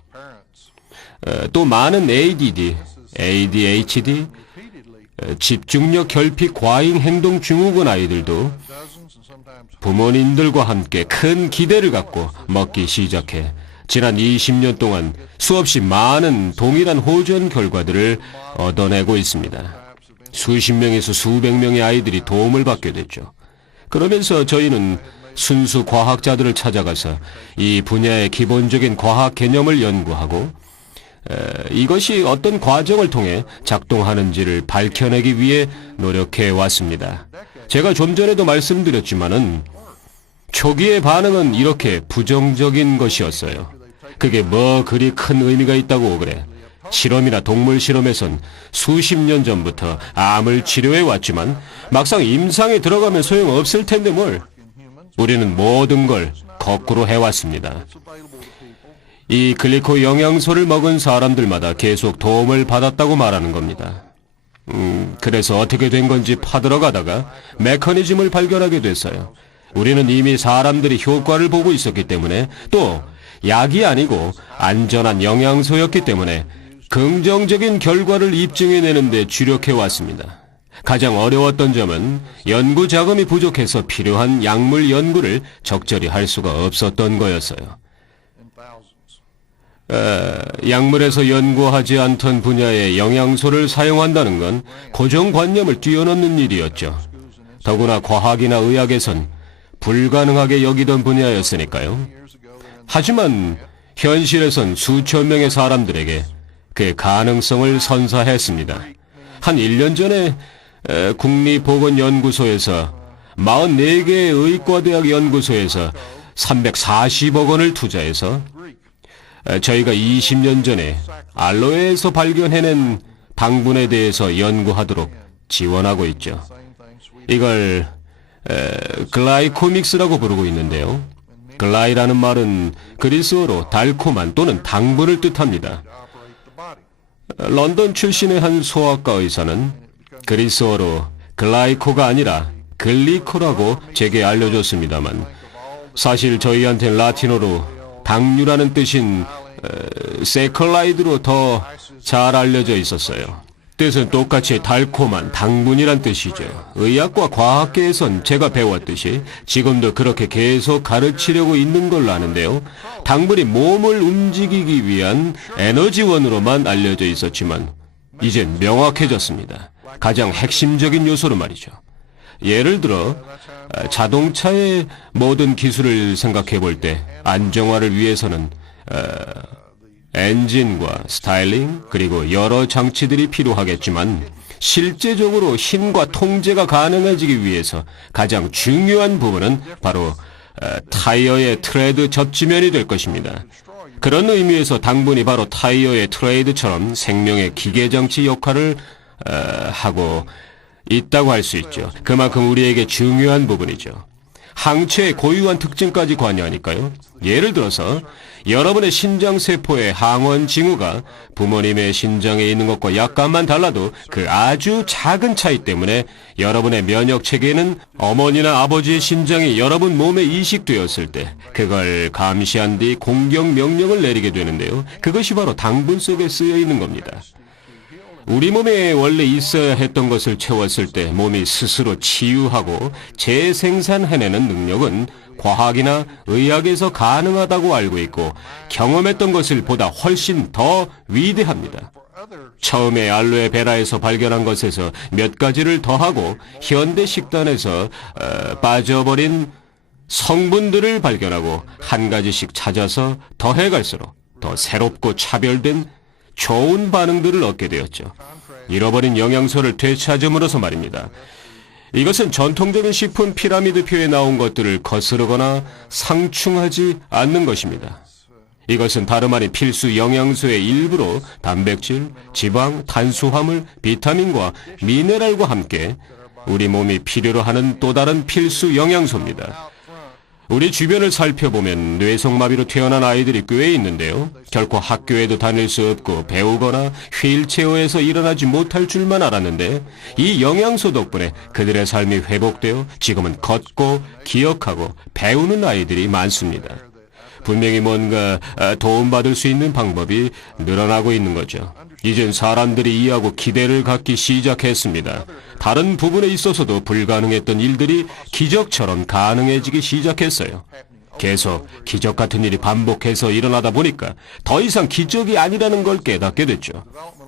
또 많은 ADD, ADHD, 집중력 결핍 과잉 행동 증후군 아이들도 부모님들과 함께 큰 기대를 갖고 먹기 시작해 지난 20년 동안 수없이 많은 동일한 호전 결과들을 얻어내고 있습니다. 수십 명에서 수백 명의 아이들이 도움을 받게 됐죠. 그러면서 저희는 순수 과학자들을 찾아가서 이 분야의 기본적인 과학 개념을 연구하고 이것이 어떤 과정을 통해 작동하는지를 밝혀내기 위해 노력해 왔습니다. 제가 좀 전에도 말씀드렸지만은 초기의 반응은 이렇게 부정적인 것이었어요. 그게 뭐 그리 큰 의미가 있다고 그래. 실험이나 동물 실험에선 수십 년 전부터 암을 치료해 왔지만 막상 임상에 들어가면 소용없을 텐데 뭘. 우리는 모든 걸 거꾸로 해왔습니다. 이 글리코 영양소를 먹은 사람들마다 계속 도움을 받았다고 말하는 겁니다. 그래서 어떻게 된 건지 파들어가다가 메커니즘을 발견하게 됐어요. 우리는 이미 사람들이 효과를 보고 있었기 때문에 또 약이 아니고 안전한 영양소였기 때문에 긍정적인 결과를 입증해내는 데 주력해 왔습니다. 가장 어려웠던 점은 연구 자금이 부족해서 필요한 약물 연구를 적절히 할 수가 없었던 거였어요. 약물에서 연구하지 않던 분야의 영양소를 사용한다는 건 고정관념을 뛰어넘는 일이었죠. 더구나 과학이나 의학에선 불가능하게 여기던 분야였으니까요. 하지만 현실에선 수천 명의 사람들에게 그 가능성을 선사했습니다. 한 1년 전에 국립보건연구소에서 44개의 의과대학 연구소에서 340억 원을 투자해서 저희가 20년 전에 알로에에서 발견해낸 당분에 대해서 연구하도록 지원하고 있죠. 이걸 글라이코믹스라고 부르고 있는데요. 글라이라는 말은 그리스어로 달콤한 또는 당분을 뜻합니다. 런던 출신의 한 소아과 의사는 그리스어로 글라이코가 아니라 글리코라고 제게 알려줬습니다만 사실 저희한테는 라틴어로 당류라는 뜻인 세컬라이드로 더 잘 알려져 있었어요. 뜻은 똑같이 달콤한 당분이란 뜻이죠. 의학과 과학계에선 제가 배웠듯이 지금도 그렇게 계속 가르치려고 있는 걸로 아는데요. 당분이 몸을 움직이기 위한 에너지원으로만 알려져 있었지만 이젠 명확해졌습니다. 가장 핵심적인 요소로 말이죠. 예를 들어 자동차의 모든 기술을 생각해 볼 때 안정화를 위해서는 엔진과 스타일링 그리고 여러 장치들이 필요하겠지만 실제적으로 힘과 통제가 가능해지기 위해서 가장 중요한 부분은 바로 타이어의 트레드 접지면이 될 것입니다. 그런 의미에서 당분이 바로 타이어의 트레이드처럼 생명의 기계장치 역할을 하고 있다고 할 수 있죠. 그만큼 우리에게 중요한 부분이죠. 항체의 고유한 특징까지 관여하니까요. 예를 들어서 여러분의 신장세포의 항원 징후가 부모님의 신장에 있는 것과 약간만 달라도 그 아주 작은 차이 때문에 여러분의 면역체계는 어머니나 아버지의 신장이 여러분 몸에 이식되었을 때 그걸 감시한 뒤 공격 명령을 내리게 되는데요. 그것이 바로 당분 속에 쓰여 있는 겁니다. 우리 몸에 원래 있어야 했던 것을 채웠을 때 몸이 스스로 치유하고 재생산해내는 능력은 과학이나 의학에서 가능하다고 알고 있고 경험했던 것을 보다 훨씬 더 위대합니다. 처음에 알로에 베라에서 발견한 것에서 몇 가지를 더하고 현대 식단에서 빠져버린 성분들을 발견하고 한 가지씩 찾아서 더해갈수록 더 새롭고 차별된 좋은 반응들을 얻게 되었죠. 잃어버린 영양소를 되찾음으로써 말입니다. 이것은 전통적인 식품 피라미드표에 나온 것들을 거스르거나 상충하지 않는 것입니다. 이것은 다름 아닌 필수 영양소의 일부로 단백질, 지방, 탄수화물, 비타민과 미네랄과 함께 우리 몸이 필요로 하는 또 다른 필수 영양소입니다. 우리 주변을 살펴보면 뇌성마비로 태어난 아이들이 꽤 있는데요. 결코 학교에도 다닐 수 없고 배우거나 휠체어에서 일어나지 못할 줄만 알았는데 이 영양소 덕분에 그들의 삶이 회복되어 지금은 걷고 기억하고 배우는 아이들이 많습니다. 분명히 뭔가 도움받을 수 있는 방법이 늘어나고 있는 거죠. 이젠 사람들이 이해하고 기대를 갖기 시작했습니다. 다른 부분에 있어서도 불가능했던 일들이 기적처럼 가능해지기 시작했어요. 계속 기적 같은 일이 반복해서 일어나다 보니까 더 이상 기적이 아니라는 걸 깨닫게 됐죠.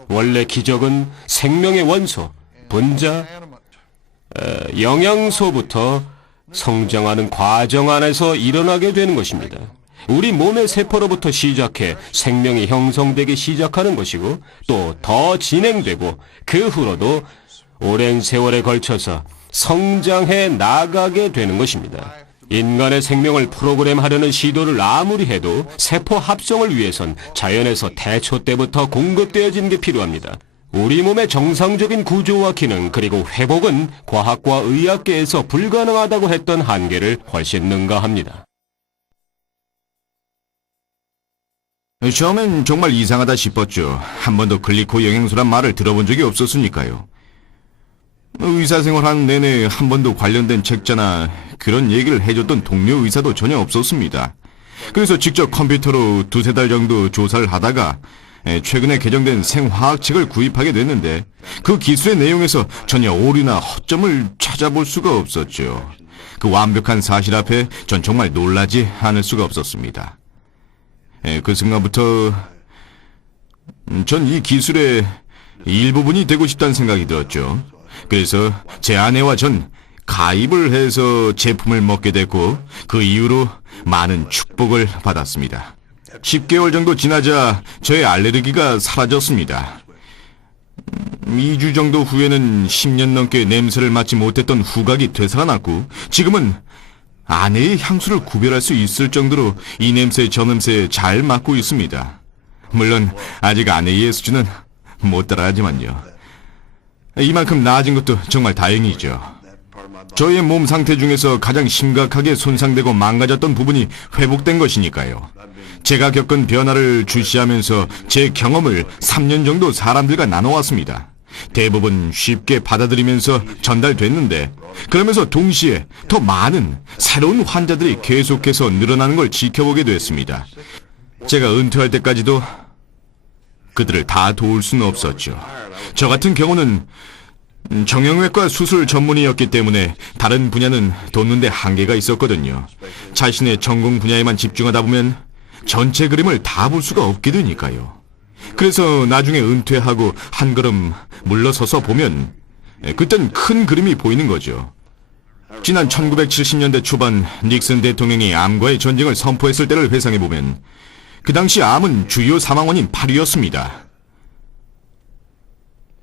원래 기적은 생명의 원소, 분자, 영양소부터 성장하는 과정 안에서 일어나게 되는 것입니다. 우리 몸의 세포로부터 시작해 생명이 형성되기 시작하는 것이고 또 더 진행되고 그 후로도 오랜 세월에 걸쳐서 성장해 나가게 되는 것입니다. 인간의 생명을 프로그램하려는 시도를 아무리 해도 세포 합성을 위해선 자연에서 태초 때부터 공급되어진 게 필요합니다. 우리 몸의 정상적인 구조와 기능 그리고 회복은 과학과 의학계에서 불가능하다고 했던 한계를 훨씬 능가합니다. 처음엔 정말 이상하다 싶었죠. 한 번도 글리코 영양소란 말을 들어본 적이 없었으니까요. 의사생활하는 내내 한 번도 관련된 책자나 그런 얘기를 해줬던 동료 의사도 전혀 없었습니다. 그래서 직접 컴퓨터로 두세 달 정도 조사를 하다가 최근에 개정된 생화학책을 구입하게 됐는데 그 기술의 내용에서 전혀 오류나 허점을 찾아볼 수가 없었죠. 그 완벽한 사실 앞에 전 정말 놀라지 않을 수가 없었습니다. 그 순간부터 전 이 기술의 일부분이 되고 싶다는 생각이 들었죠. 그래서 제 아내와 전 가입을 해서 제품을 먹게 됐고 그 이후로 많은 축복을 받았습니다. 10개월 정도 지나자 저의 알레르기가 사라졌습니다. 2주 정도 후에는 10년 넘게 냄새를 맡지 못했던 후각이 되살아났고 지금은 아내의 향수를 구별할 수 있을 정도로 이 냄새 저 냄새 잘 맡고 있습니다. 물론 아직 아내의 수준은 못 따라가지만요. 이만큼 나아진 것도 정말 다행이죠. 저의 몸 상태 중에서 가장 심각하게 손상되고 망가졌던 부분이 회복된 것이니까요. 제가 겪은 변화를 주시하면서 제 경험을 3년 정도 사람들과 나눠왔습니다. 대부분 쉽게 받아들이면서 전달됐는데 그러면서 동시에 더 많은 새로운 환자들이 계속해서 늘어나는 걸 지켜보게 됐습니다. 제가 은퇴할 때까지도 그들을 다 도울 수는 없었죠. 저 같은 경우는 정형외과 수술 전문의였기 때문에 다른 분야는 돕는데 한계가 있었거든요. 자신의 전공 분야에만 집중하다 보면 전체 그림을 다 볼 수가 없게 되니까요. 그래서 나중에 은퇴하고 한 걸음 물러서서 보면 그땐 큰 그림이 보이는 거죠. 지난 1970년대 초반 닉슨 대통령이 암과의 전쟁을 선포했을 때를 회상해보면 그 당시 암은 주요 사망원인 파리였습니다.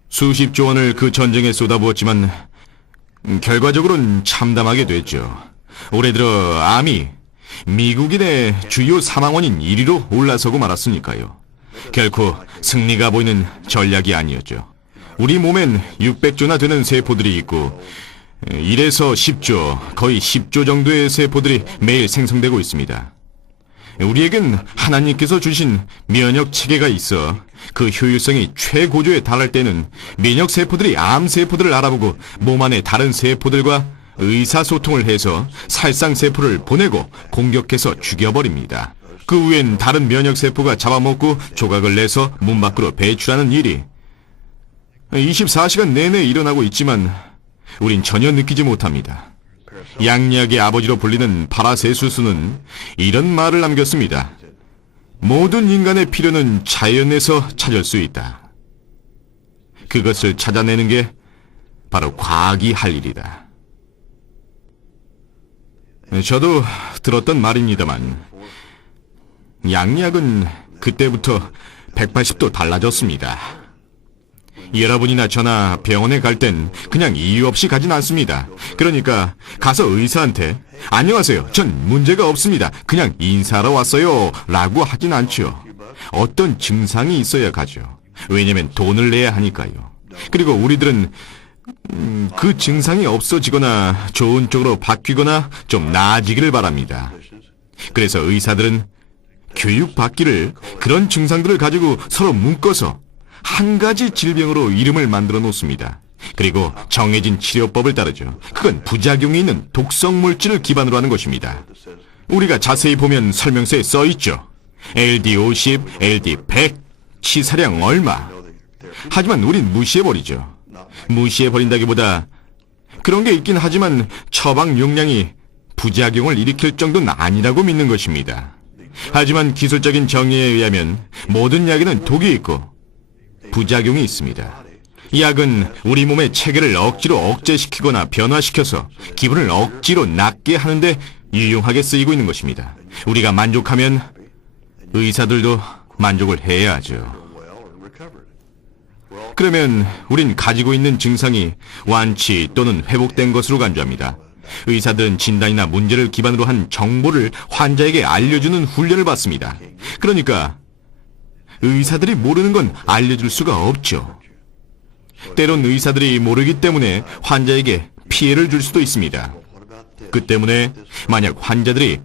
수십조 원을 그 전쟁에 쏟아부었지만 결과적으로는 참담하게 됐죠. 올해 들어 암이 미국인의 주요 사망원인 1위로 올라서고 말았으니까요. 결코 승리가 보이는 전략이 아니었죠. 우리 몸엔 600조나 되는 세포들이 있고 1에서 10조, 거의 10조 정도의 세포들이 매일 생성되고 있습니다. 우리에겐 하나님께서 주신 면역 체계가 있어 그 효율성이 최고조에 달할 때는 면역 세포들이 암 세포들을 알아보고 몸 안의 다른 세포들과 의사소통을 해서 살상 세포를 보내고 공격해서 죽여버립니다. 그 후엔 다른 면역 세포가 잡아먹고 조각을 내서 몸 밖으로 배출하는 일이 24시간 내내 일어나고 있지만 우린 전혀 느끼지 못합니다. 양리학의 아버지로 불리는 파라세수스는 이런 말을 남겼습니다. 모든 인간의 필요는 자연에서 찾을 수 있다. 그것을 찾아내는 게 바로 과학이 할 일이다. 저도 들었던 말입니다만 양리학은 그때부터 180도 달라졌습니다. 여러분이나 저나 병원에 갈 땐 그냥 이유 없이 가진 않습니다. 그러니까 가서 의사한테 안녕하세요, 전 문제가 없습니다, 그냥 인사하러 왔어요 라고 하진 않죠. 어떤 증상이 있어야 가죠. 왜냐면 돈을 내야 하니까요. 그리고 우리들은 그 증상이 없어지거나 좋은 쪽으로 바뀌거나 좀 나아지기를 바랍니다. 그래서 의사들은 교육받기를 그런 증상들을 가지고 서로 묶어서 한 가지 질병으로 이름을 만들어 놓습니다. 그리고 정해진 치료법을 따르죠. 그건 부작용이 있는 독성 물질을 기반으로 하는 것입니다. 우리가 자세히 보면 설명서에 써 있죠. LD50, LD100, 치사량 얼마. 하지만 우린 무시해버리죠. 무시해버린다기보다 그런 게 있긴 하지만 처방 용량이 부작용을 일으킬 정도는 아니라고 믿는 것입니다. 하지만 기술적인 정의에 의하면 모든 약에는 독이 있고 부작용이 있습니다. 이 약은 우리 몸의 체계를 억지로 억제시키거나 변화시켜서 기분을 억지로 낫게 하는데 유용하게 쓰이고 있는 것입니다. 우리가 만족하면 의사들도 만족을 해야 하죠. 그러면 우린 가지고 있는 증상이 완치 또는 회복된 것으로 간주합니다. 의사들은 진단이나 문제를 기반으로 한 정보를 환자에게 알려주는 훈련을 받습니다. 그러니까 의사들이 모르는 건 알려줄 수가 없죠. 때론 의사들이 모르기 때문에 환자에게 피해를 줄 수도 있습니다. 그 때문에 만약 환자들이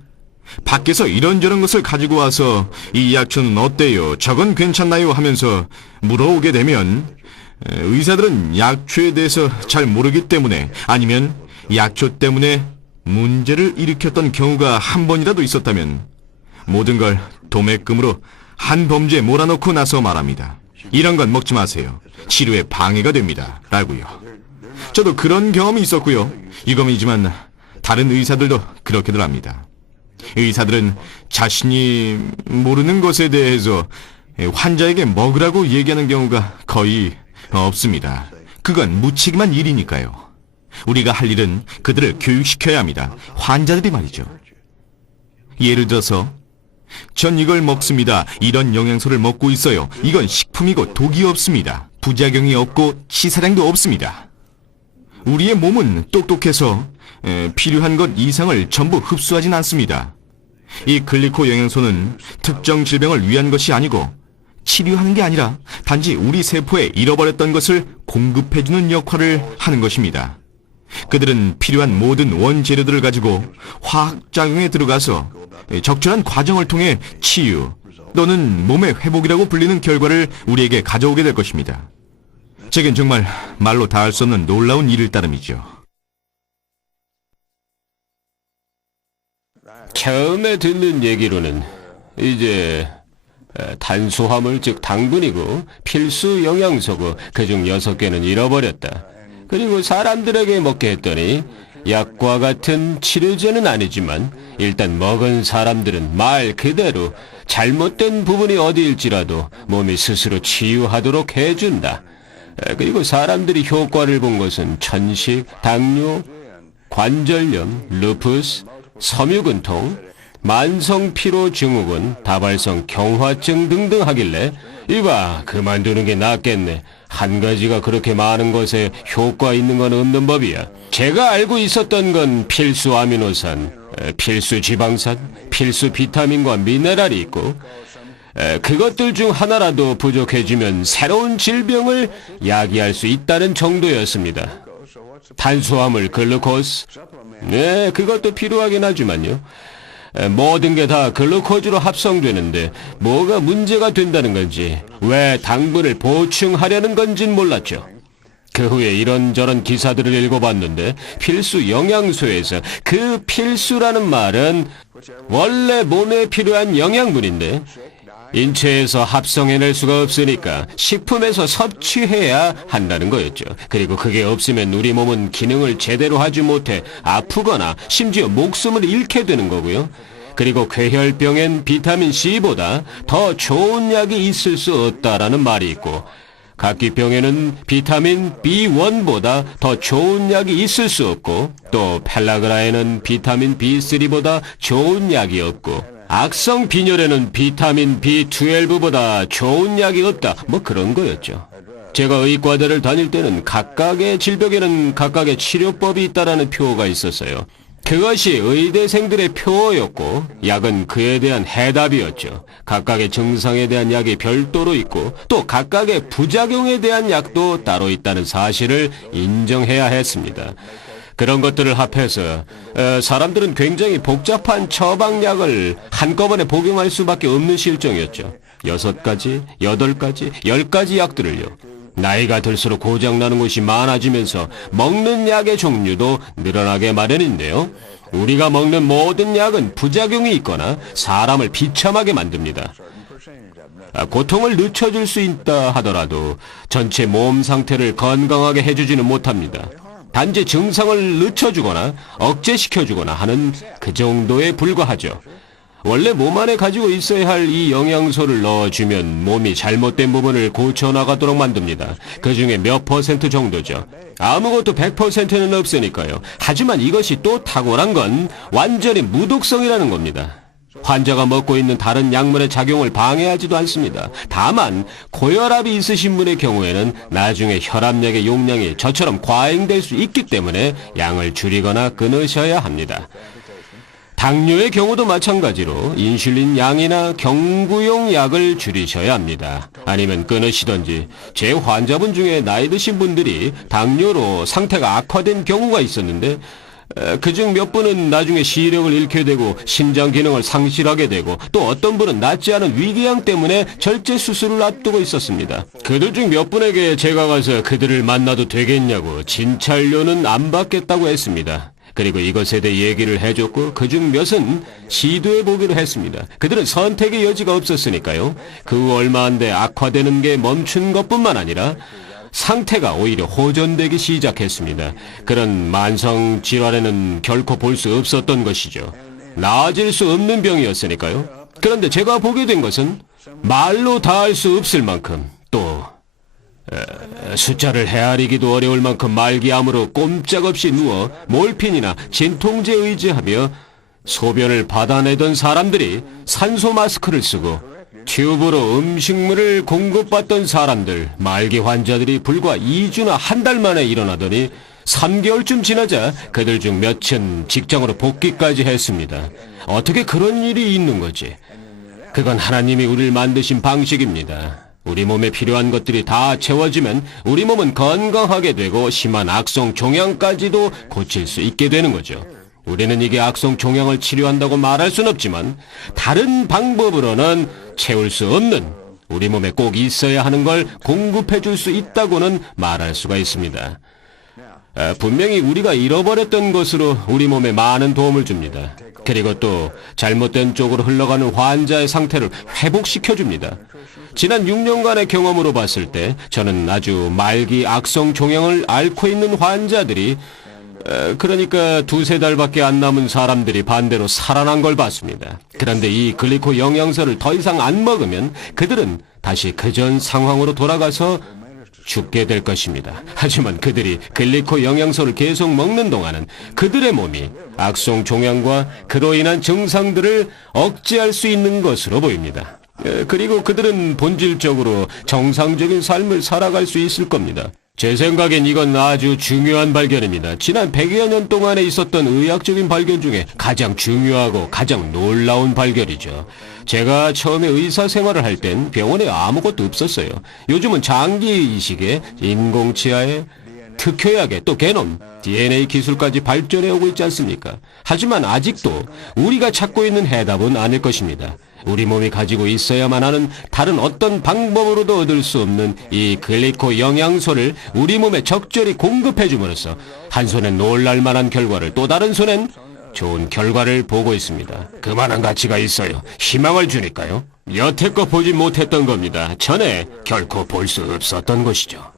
밖에서 이런저런 것을 가지고 와서 이 약초는 어때요? 저건 괜찮나요? 하면서 물어오게 되면 의사들은 약초에 대해서 잘 모르기 때문에 아니면 약초 때문에 문제를 일으켰던 경우가 한 번이라도 있었다면 모든 걸 도매금으로 한 범죄에 몰아넣고 나서 말합니다. 이런 건 먹지 마세요. 치료에 방해가 됩니다. 라고요. 저도 그런 경험이 있었고요. 유감이지만 다른 의사들도 그렇게들 합니다. 의사들은 자신이 모르는 것에 대해서 환자에게 먹으라고 얘기하는 경우가 거의 없습니다. 그건 무책임한 일이니까요. 우리가 할 일은 그들을 교육시켜야 합니다. 환자들이 말이죠. 예를 들어서 전 이걸 먹습니다. 이런 영양소를 먹고 있어요. 이건 식품이고 독이 없습니다. 부작용이 없고 치사량도 없습니다. 우리의 몸은 똑똑해서 필요한 것 이상을 전부 흡수하진 않습니다. 이 글리코 영양소는 특정 질병을 위한 것이 아니고 치료하는 게 아니라 단지 우리 세포에 잃어버렸던 것을 공급해주는 역할을 하는 것입니다. 그들은 필요한 모든 원재료들을 가지고 화학작용에 들어가서 적절한 과정을 통해 치유 또는 몸의 회복이라고 불리는 결과를 우리에게 가져오게 될 것입니다. 제겐 정말 말로 다 할 수 없는 놀라운 일일 따름이죠. 처음에 듣는 얘기로는 이제 탄수화물 즉 당분이고 필수 영양소고 그중 6개는 잃어버렸다. 그리고 사람들에게 먹게 했더니 약과 같은 치료제는 아니지만 일단 먹은 사람들은 말 그대로 잘못된 부분이 어디일지라도 몸이 스스로 치유하도록 해준다. 그리고 사람들이 효과를 본 것은 천식, 당뇨, 관절염, 루푸스, 섬유근통, 만성피로증후군, 다발성 경화증 등등 하길래 이봐 그만두는 게 낫겠네 한 가지가 그렇게 많은 것에 효과 있는 건 없는 법이야. 제가 알고 있었던 건 필수 아미노산, 필수 지방산, 필수 비타민과 미네랄이 있고 그것들 중 하나라도 부족해지면 새로운 질병을 야기할 수 있다는 정도였습니다. 탄수화물, 글루코스, 네, 그것도 필요하긴 하지만요. 모든 게 다 글루코즈로 합성되는데 뭐가 문제가 된다는 건지, 왜 당분을 보충하려는 건진 몰랐죠. 그 후에 이런저런 기사들을 읽어봤는데 필수 영양소에서 그 필수라는 말은 원래 몸에 필요한 영양분인데 인체에서 합성해낼 수가 없으니까 식품에서 섭취해야 한다는 거였죠. 그리고 그게 없으면 우리 몸은 기능을 제대로 하지 못해 아프거나 심지어 목숨을 잃게 되는 거고요. 그리고 궤혈병엔 비타민 C보다 더 좋은 약이 있을 수 없다라는 말이 있고, 각기병에는 비타민 B1보다 더 좋은 약이 있을 수 없고, 또 펠라그라에는 비타민 B3보다 좋은 약이 없고, 악성 빈혈에는 비타민 B12보다 좋은 약이 없다, 뭐 그런 거였죠. 제가 의과대를 다닐 때는 각각의 질병에는 각각의 치료법이 있다라는 표어가 있었어요. 그것이 의대생들의 표어였고 약은 그에 대한 해답이었죠. 각각의 증상에 대한 약이 별도로 있고 또 각각의 부작용에 대한 약도 따로 있다는 사실을 인정해야 했습니다. 그런 것들을 합해서 사람들은 굉장히 복잡한 처방약을 한꺼번에 복용할 수밖에 없는 실정이었죠. 6가지, 8가지, 10가지 약들을요. 나이가 들수록 고장나는 것이 많아지면서 먹는 약의 종류도 늘어나게 마련인데요. 우리가 먹는 모든 약은 부작용이 있거나 사람을 비참하게 만듭니다. 고통을 늦춰줄 수 있다 하더라도 전체 몸 상태를 건강하게 해주지는 못합니다. 단지 증상을 늦춰주거나 억제시켜주거나 하는 그 정도에 불과하죠. 원래 몸 안에 가지고 있어야 할 이 영양소를 넣어주면 몸이 잘못된 부분을 고쳐나가도록 만듭니다. 그 중에 몇 % 정도죠. 아무것도 100%는 없으니까요. 하지만 이것이 또 탁월한 건 완전히 무독성이라는 겁니다. 환자가 먹고 있는 다른 약물의 작용을 방해하지도 않습니다. 다만 고혈압이 있으신 분의 경우에는 나중에 혈압약의 용량이 저처럼 과잉될 수 있기 때문에 양을 줄이거나 끊으셔야 합니다. 당뇨의 경우도 마찬가지로 인슐린 양이나 경구용 약을 줄이셔야 합니다. 아니면 끊으시던지. 제 환자분 중에 나이 드신 분들이 당뇨로 상태가 악화된 경우가 있었는데 그중 몇 분은 나중에 시력을 잃게 되고 신장 기능을 상실하게 되고 또 어떤 분은 낫지 않은 위궤양 때문에 절제 수술을 앞두고 있었습니다. 그들 중 몇 분에게 제가 가서 그들을 만나도 되겠냐고 진찰료는 안 받겠다고 했습니다. 그리고 이것에 대해 얘기를 해줬고 그중 몇은 시도해보기로 했습니다. 그들은 선택의 여지가 없었으니까요. 그 후 얼마 안 돼 악화되는 게 멈춘 것뿐만 아니라 상태가 오히려 호전되기 시작했습니다. 그런 만성 질환에는 결코 볼 수 없었던 것이죠. 나아질 수 없는 병이었으니까요. 그런데 제가 보게 된 것은 말로 다 할 수 없을 만큼 또 숫자를 헤아리기도 어려울 만큼 말기암으로 꼼짝없이 누워 몰핀이나 진통제 의지하며 소변을 받아내던 사람들이 산소 마스크를 쓰고 튜브로 음식물을 공급받던 사람들, 말기 환자들이 불과 2주나 한 달 만에 일어나더니 3개월쯤 지나자 그들 중 몇은 직장으로 복귀까지 했습니다. 어떻게 그런 일이 있는 거지? 그건 하나님이 우리를 만드신 방식입니다. 우리 몸에 필요한 것들이 다 채워지면 우리 몸은 건강하게 되고 심한 악성 종양까지도 고칠 수 있게 되는 거죠. 우리는 이게 악성 종양을 치료한다고 말할 순 없지만 다른 방법으로는 채울 수 없는 우리 몸에 꼭 있어야 하는 걸 공급해 줄 수 있다고는 말할 수가 있습니다. 분명히 우리가 잃어버렸던 것으로 우리 몸에 많은 도움을 줍니다. 그리고 또 잘못된 쪽으로 흘러가는 환자의 상태를 회복시켜줍니다. 지난 6년간의 경험으로 봤을 때 저는 아주 말기 악성 종양을 앓고 있는 환자들이 그러니까 2-3달밖에 안 남은 사람들이 반대로 살아난 걸 봤습니다. 그런데 이 글리코 영양소를 더 이상 안 먹으면 그들은 다시 그전 상황으로 돌아가서 죽게 될 것입니다. 하지만 그들이 글리코 영양소를 계속 먹는 동안은 그들의 몸이 악성 종양과 그로 인한 증상들을 억제할 수 있는 것으로 보입니다. 그리고 그들은 본질적으로 정상적인 삶을 살아갈 수 있을 겁니다. 제 생각엔 이건 아주 중요한 발견입니다. 지난 100여 년 동안에 있었던 의학적인 발견 중에 가장 중요하고 가장 놀라운 발견이죠. 제가 처음에 의사 생활을 할 땐 병원에 아무것도 없었어요. 요즘은 장기 이식에 인공치아에 특효약에 또 게놈, DNA 기술까지 발전해 오고 있지 않습니까? 하지만 아직도 우리가 찾고 있는 해답은 아닐 것입니다. 우리 몸이 가지고 있어야만 하는 다른 어떤 방법으로도 얻을 수 없는 이 글리코 영양소를 우리 몸에 적절히 공급해 줌으로써 한 손엔 놀랄 만한 결과를 또 다른 손엔 좋은 결과를 보고 있습니다. 그만한 가치가 있어요. 희망을 주니까요. 여태껏 보지 못했던 겁니다. 전에 결코 볼 수 없었던 것이죠.